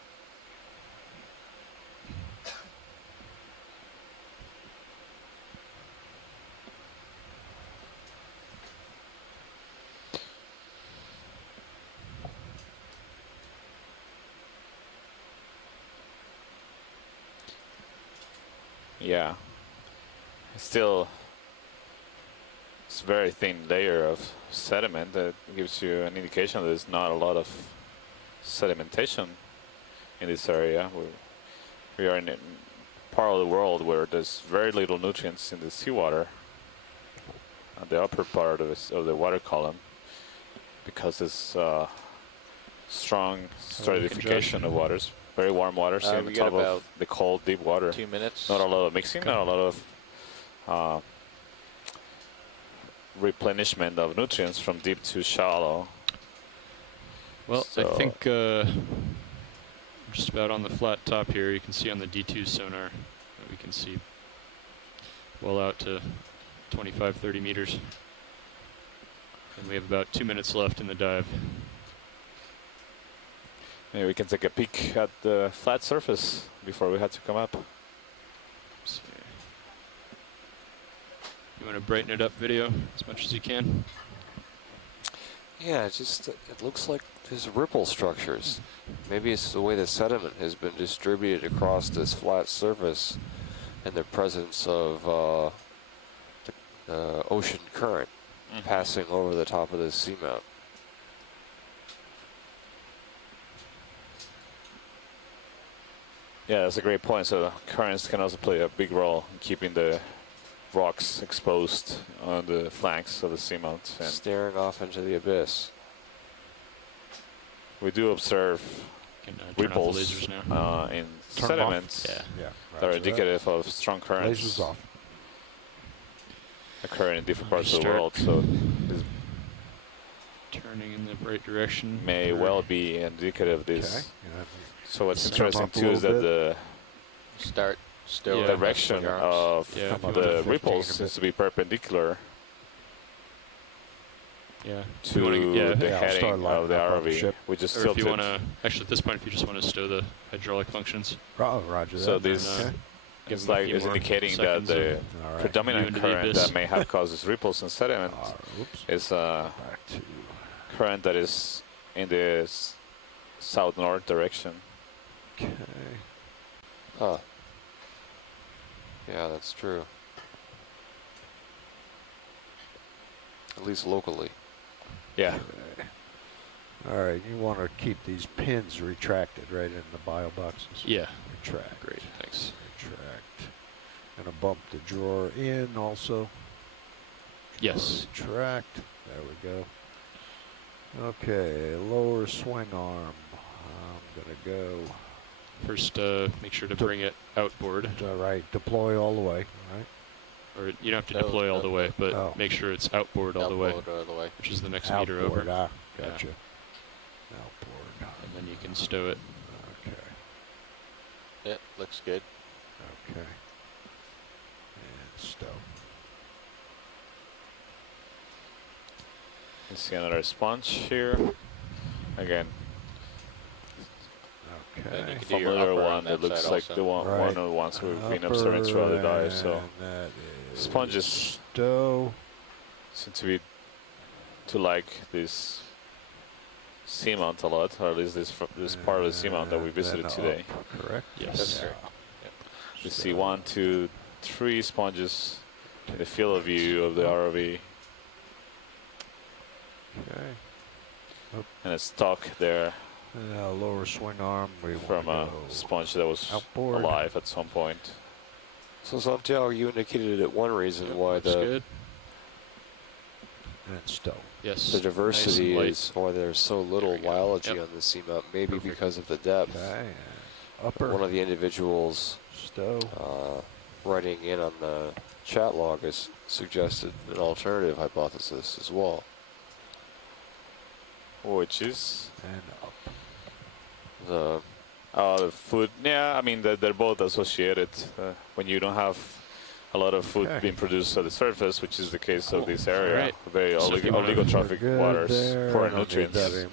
Yeah. Still, it's a very thin layer of sediment that gives you an indication that there's not a lot of sedimentation in this area. We are in a part of the world where there's very little nutrients in the seawater, at the upper part of the water column, because there's strong stratification of waters. Very warm waters in the top of the cold, deep water. 2 minutes. Not a lot of mixing, not a lot of replenishment of nutrients from deep to shallow. Well, so I think just about on the flat top here, you can see on the D2 sonar that we can see well out to 25, 30 meters. And we have about 2 minutes left in the dive. Maybe we can take a peek at the flat surface before we had to come up. You want to brighten it up, video, as much as you can? Yeah, it looks like there's ripple structures. Maybe it's the way the sediment has been distributed across this flat surface and the presence of the ocean current passing over the top of this seamount. Yeah, that's a great point. So the currents can also play a big role in keeping the rocks exposed on the flanks of the seamount. And staring off into the abyss. We do observe ripples in sediments that are indicative of strong currents. Lasers off. Occurring in different parts of the world. So this turning in the right direction may well be indicative of this. Okay. So what's interesting too is that the direction of the ripples seems to be perpendicular to the heading of the ROV, which is tilted. If you want to, actually at this point, if you just want to stow the hydraulic functions. Oh, roger that. So this is indicating that the predominant current that may have caused these ripples in sediment is a current that is in the south-north direction. Okay. Huh. Yeah, that's true. At least locally. Yeah. Okay. All right, you want to keep these pins retracted right in the bio boxes. Yeah. Retract. Great, thanks. Retract. Gonna bump the drawer in also. Yes. Retract. There we go. Okay, lower swing arm. I'm gonna go First, make sure to bring it outboard. Right, deploy all the way, right? Or you don't have to deploy all the way, but make sure it's outboard all the way, which is the next meter over. Gotcha. Yeah. Outboard. And then you can stow it. Okay. Yeah, looks good. Okay. And stow. You see another sponge here. Again, okay. Familiar one that looks like the one of the ones we've been observing throughout the dive. So sponges stow seem to like this seamount a lot, or at least this part of the seamount that we visited today. Correct. Yes. You see 1, 2, 3 sponges in the field of view of the ROV. Okay. And a stock there lower swing arm from a sponge that was outboard. alive at some point. So Santiago, you indicated that one reason why good. And stow. Yes. The diversity nice is why there's so little biology on the seamount, maybe because of the depth. Okay. Upper. One of the individuals stow. Writing in on the chat log has suggested an alternative hypothesis as well. Which is? And up. The the food. Yeah, I mean, they're both associated. When you don't have a lot of food being produced at the surface, which is the case of this area, very oligotrophic waters, poor nutrients.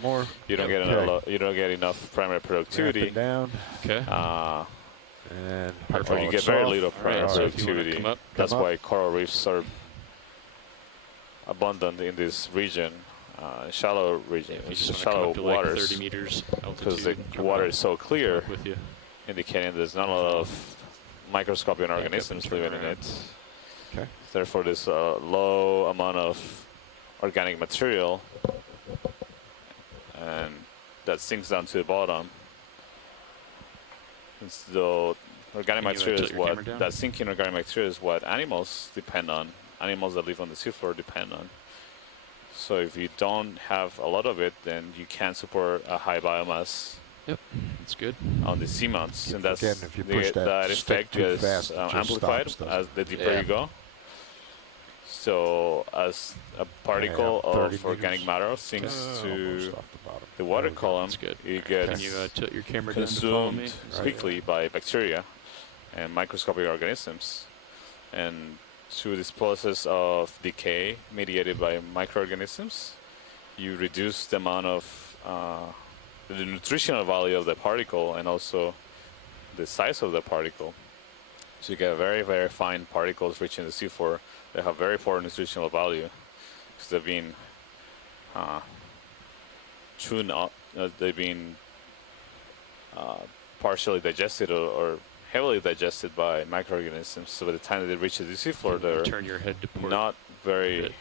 You don't get you don't get enough primary productivity. Down. Okay. And or you get very little primary productivity. That's why coral reefs are abundant in this region. Shallow region, shallow waters, like 30 meters because the water is so clear, indicating there's not a lot of microscopic organisms living in it. Okay. Therefore, there's a low amount of organic material, and that sinks down to the bottom. And so, organic material is what that sinking organic material is what animals depend on. Animals that live on the seafloor depend on. So if you don't have a lot of it, then you can't support a high biomass. Yep, that's good. On the seamounts, and that's if you push that effect is amplified as the deeper you go. So as a particle of organic matter sinks to the water column, it gets Can you tilt your camera down to follow me? consumed quickly by bacteria and microscopic organisms, and through this process of decay mediated by microorganisms, you reduce the amount of the nutritional value of the particle and also the size of the particle. So you get very, very fine particles reaching the seafloor that have very poor nutritional value because they've been chewed up, they've been partially digested or heavily digested by microorganisms. So by the time that they reach the seafloor, they're turn your head to port not very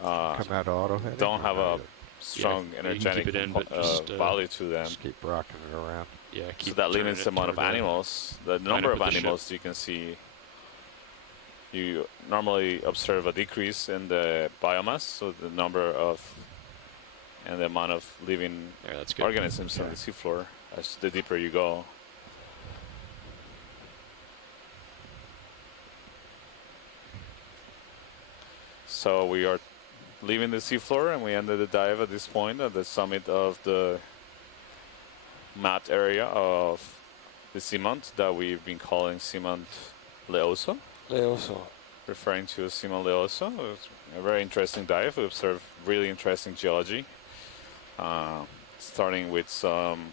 come out auto heading. Don't have a strong energetic value to them. Just keep rocking it around. Yeah, so that limits the amount of animals, the number of animals you can see. You normally observe a decrease in the biomass, so the number of and the amount of living organisms on the seafloor as the deeper you go. So we are leaving the seafloor, and we ended the dive at this point at the summit of the mapped area of the Seamount that we've been calling Seamount Leoso. Referring to Seamount Leoso. It was a very interesting dive. We observed really interesting geology, starting with some,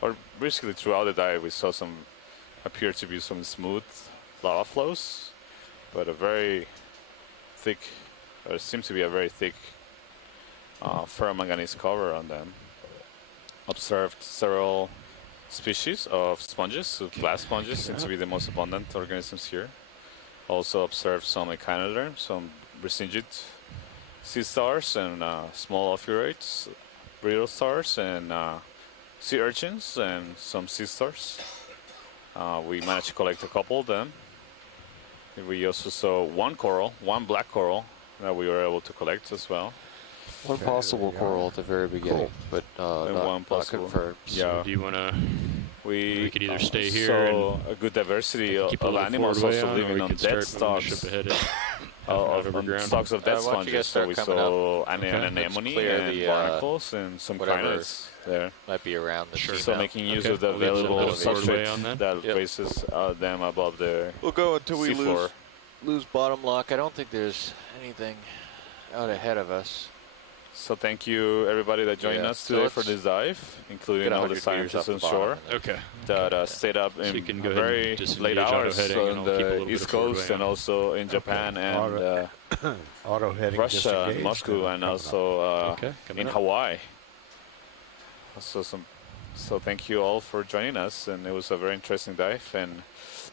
or basically throughout the dive, we saw some, appear to be some smooth lava flows, but a very thick, or seems to be a very thick ferromanganese cover on them. Observed several species of sponges, so glass sponges seem to be the most abundant organisms here. Also observed some echinoderms, some Brazinjit Systars and small ophiurites, brittle stars and sea urchins and some Systars. We managed to collect a couple of them. We also saw one coral, one black coral that we were able to collect as well. One possible coral at the very beginning, but not confirmed. Yeah. So do you want to? We could either stay here saw a good diversity of animals also living on dead stocks. Stocks of dead sponges. So we saw anemone and barnacles and some crinoids there. Might be around the So making use of the available substrate that raises them above the We'll go until we seafloor. lose bottom lock. I don't think there's anything out ahead of us. So thank you everybody that joined us today for this dive, including all the scientists on shore that stayed up in very late hours on the East Coast and also in Japan and Russia, Moscow, and also in Hawaii. So thank you all for joining us, and it was a very interesting dive. And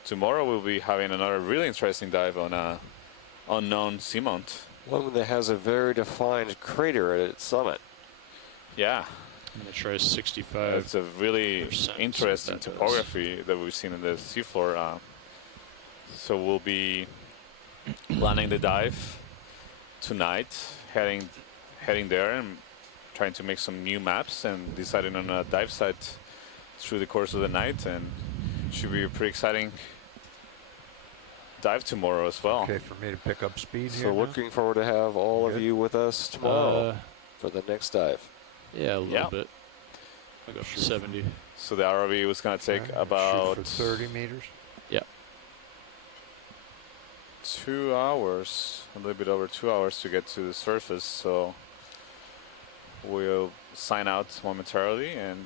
tomorrow we'll be having another really interesting dive on a unknown seamount. One that has a very defined crater at its summit. Yeah. I'm going to try 65. It's a really interesting topography that we've seen in the seafloor. So we'll be planning the dive tonight, heading there and trying to make some new maps and deciding on a dive site through the course of the night, and should be a pretty exciting dive tomorrow as well. Okay, for me to pick up speed here. So looking forward to have all of you with us tomorrow for the next dive. Yeah, a little bit. I'll go for 70. So the ROV was going to take about 30 meters. Yeah. 2 hours, a little bit over 2 hours to get to the surface. So we'll sign out momentarily and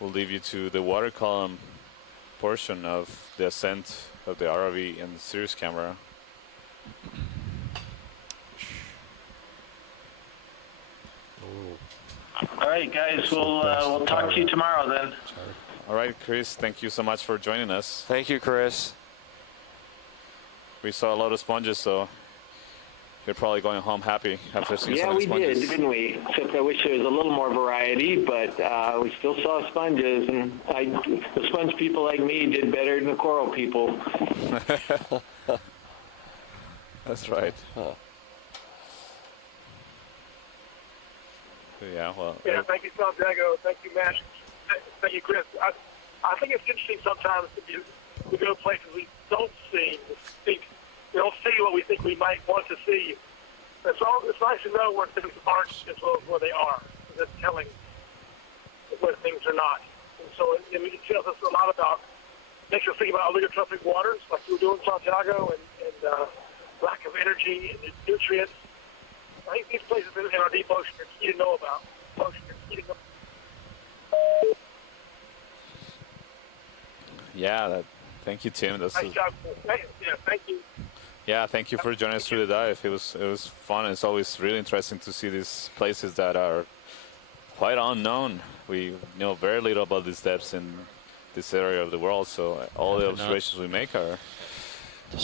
we'll leave you to the water column portion of the ascent of the ROV and the Sirius camera. All right, guys, we'll talk to you tomorrow then. All right, Chris, thank you so much for joining us. Thank you, Chris. We saw a lot of sponges, so you're probably going home happy after seeing some of the Yeah, we sponges. did, didn't we? Except I wish there was a little more variety, but we still saw sponges, and the sponge people like me did better than the coral people. That's right. Yeah, well. Yeah, thank you, Santiago. Thank you, Matt. Thank you, Chris. I think it's interesting sometimes to go places we don't see, we don't see what we think we might want to see. It's nice to know where things aren't as well as where they are. That's telling where things are not. And so it tells us a lot about, makes us think about oligotrophic waters, like you were doing in Santiago, and lack of energy and nutrients. I think these places in our deep ocean are key to know about. Yeah, thank you, Tim. That's nice job. Yeah, thank you. Yeah, thank you for joining us through the dive. It was fun. It's always really interesting to see these places that are quite unknown. We know very little about these depths in this area of the world, so all the observations we make are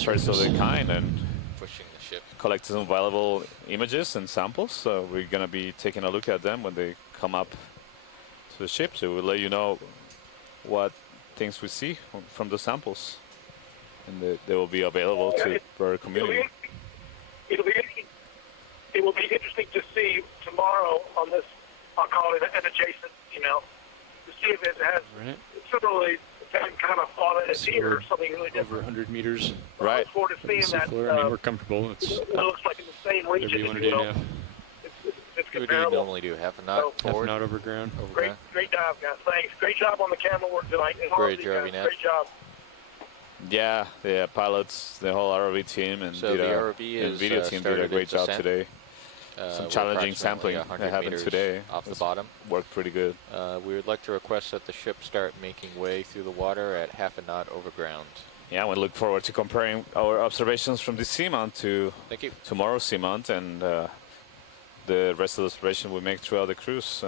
first of their kind and pushing the ship. Collect some valuable images and samples. So we're going to be taking a look at them when they come up to the ship. So we'll let you know what things we see from the samples, and they will be available to our community. It will be interesting to see tomorrow on this, I'll call it an adjacent, to see if it has similarly the same kind of fauna as here or something really different. Over 100 meters. Right. I look forward to seeing that. I mean, we're comfortable. It looks like in the same region. Whatever you want to do now. It's What do you comparable. normally do? Half a knot forward? Half a knot over ground. Great dive, guys. Thanks. Great job on the camera work tonight. And all of you guys, great job. Yeah, the pilots, the whole ROV team, and So the ROV and video team did a great job today. Some challenging sampling that happened today. Off the bottom. Worked pretty good. We would like to request that the ship start making way through the water at half a knot over ground. Yeah, we look forward to comparing our observations from this seamount to Thank you. tomorrow's seamount and the rest of the observation we make throughout the cruise.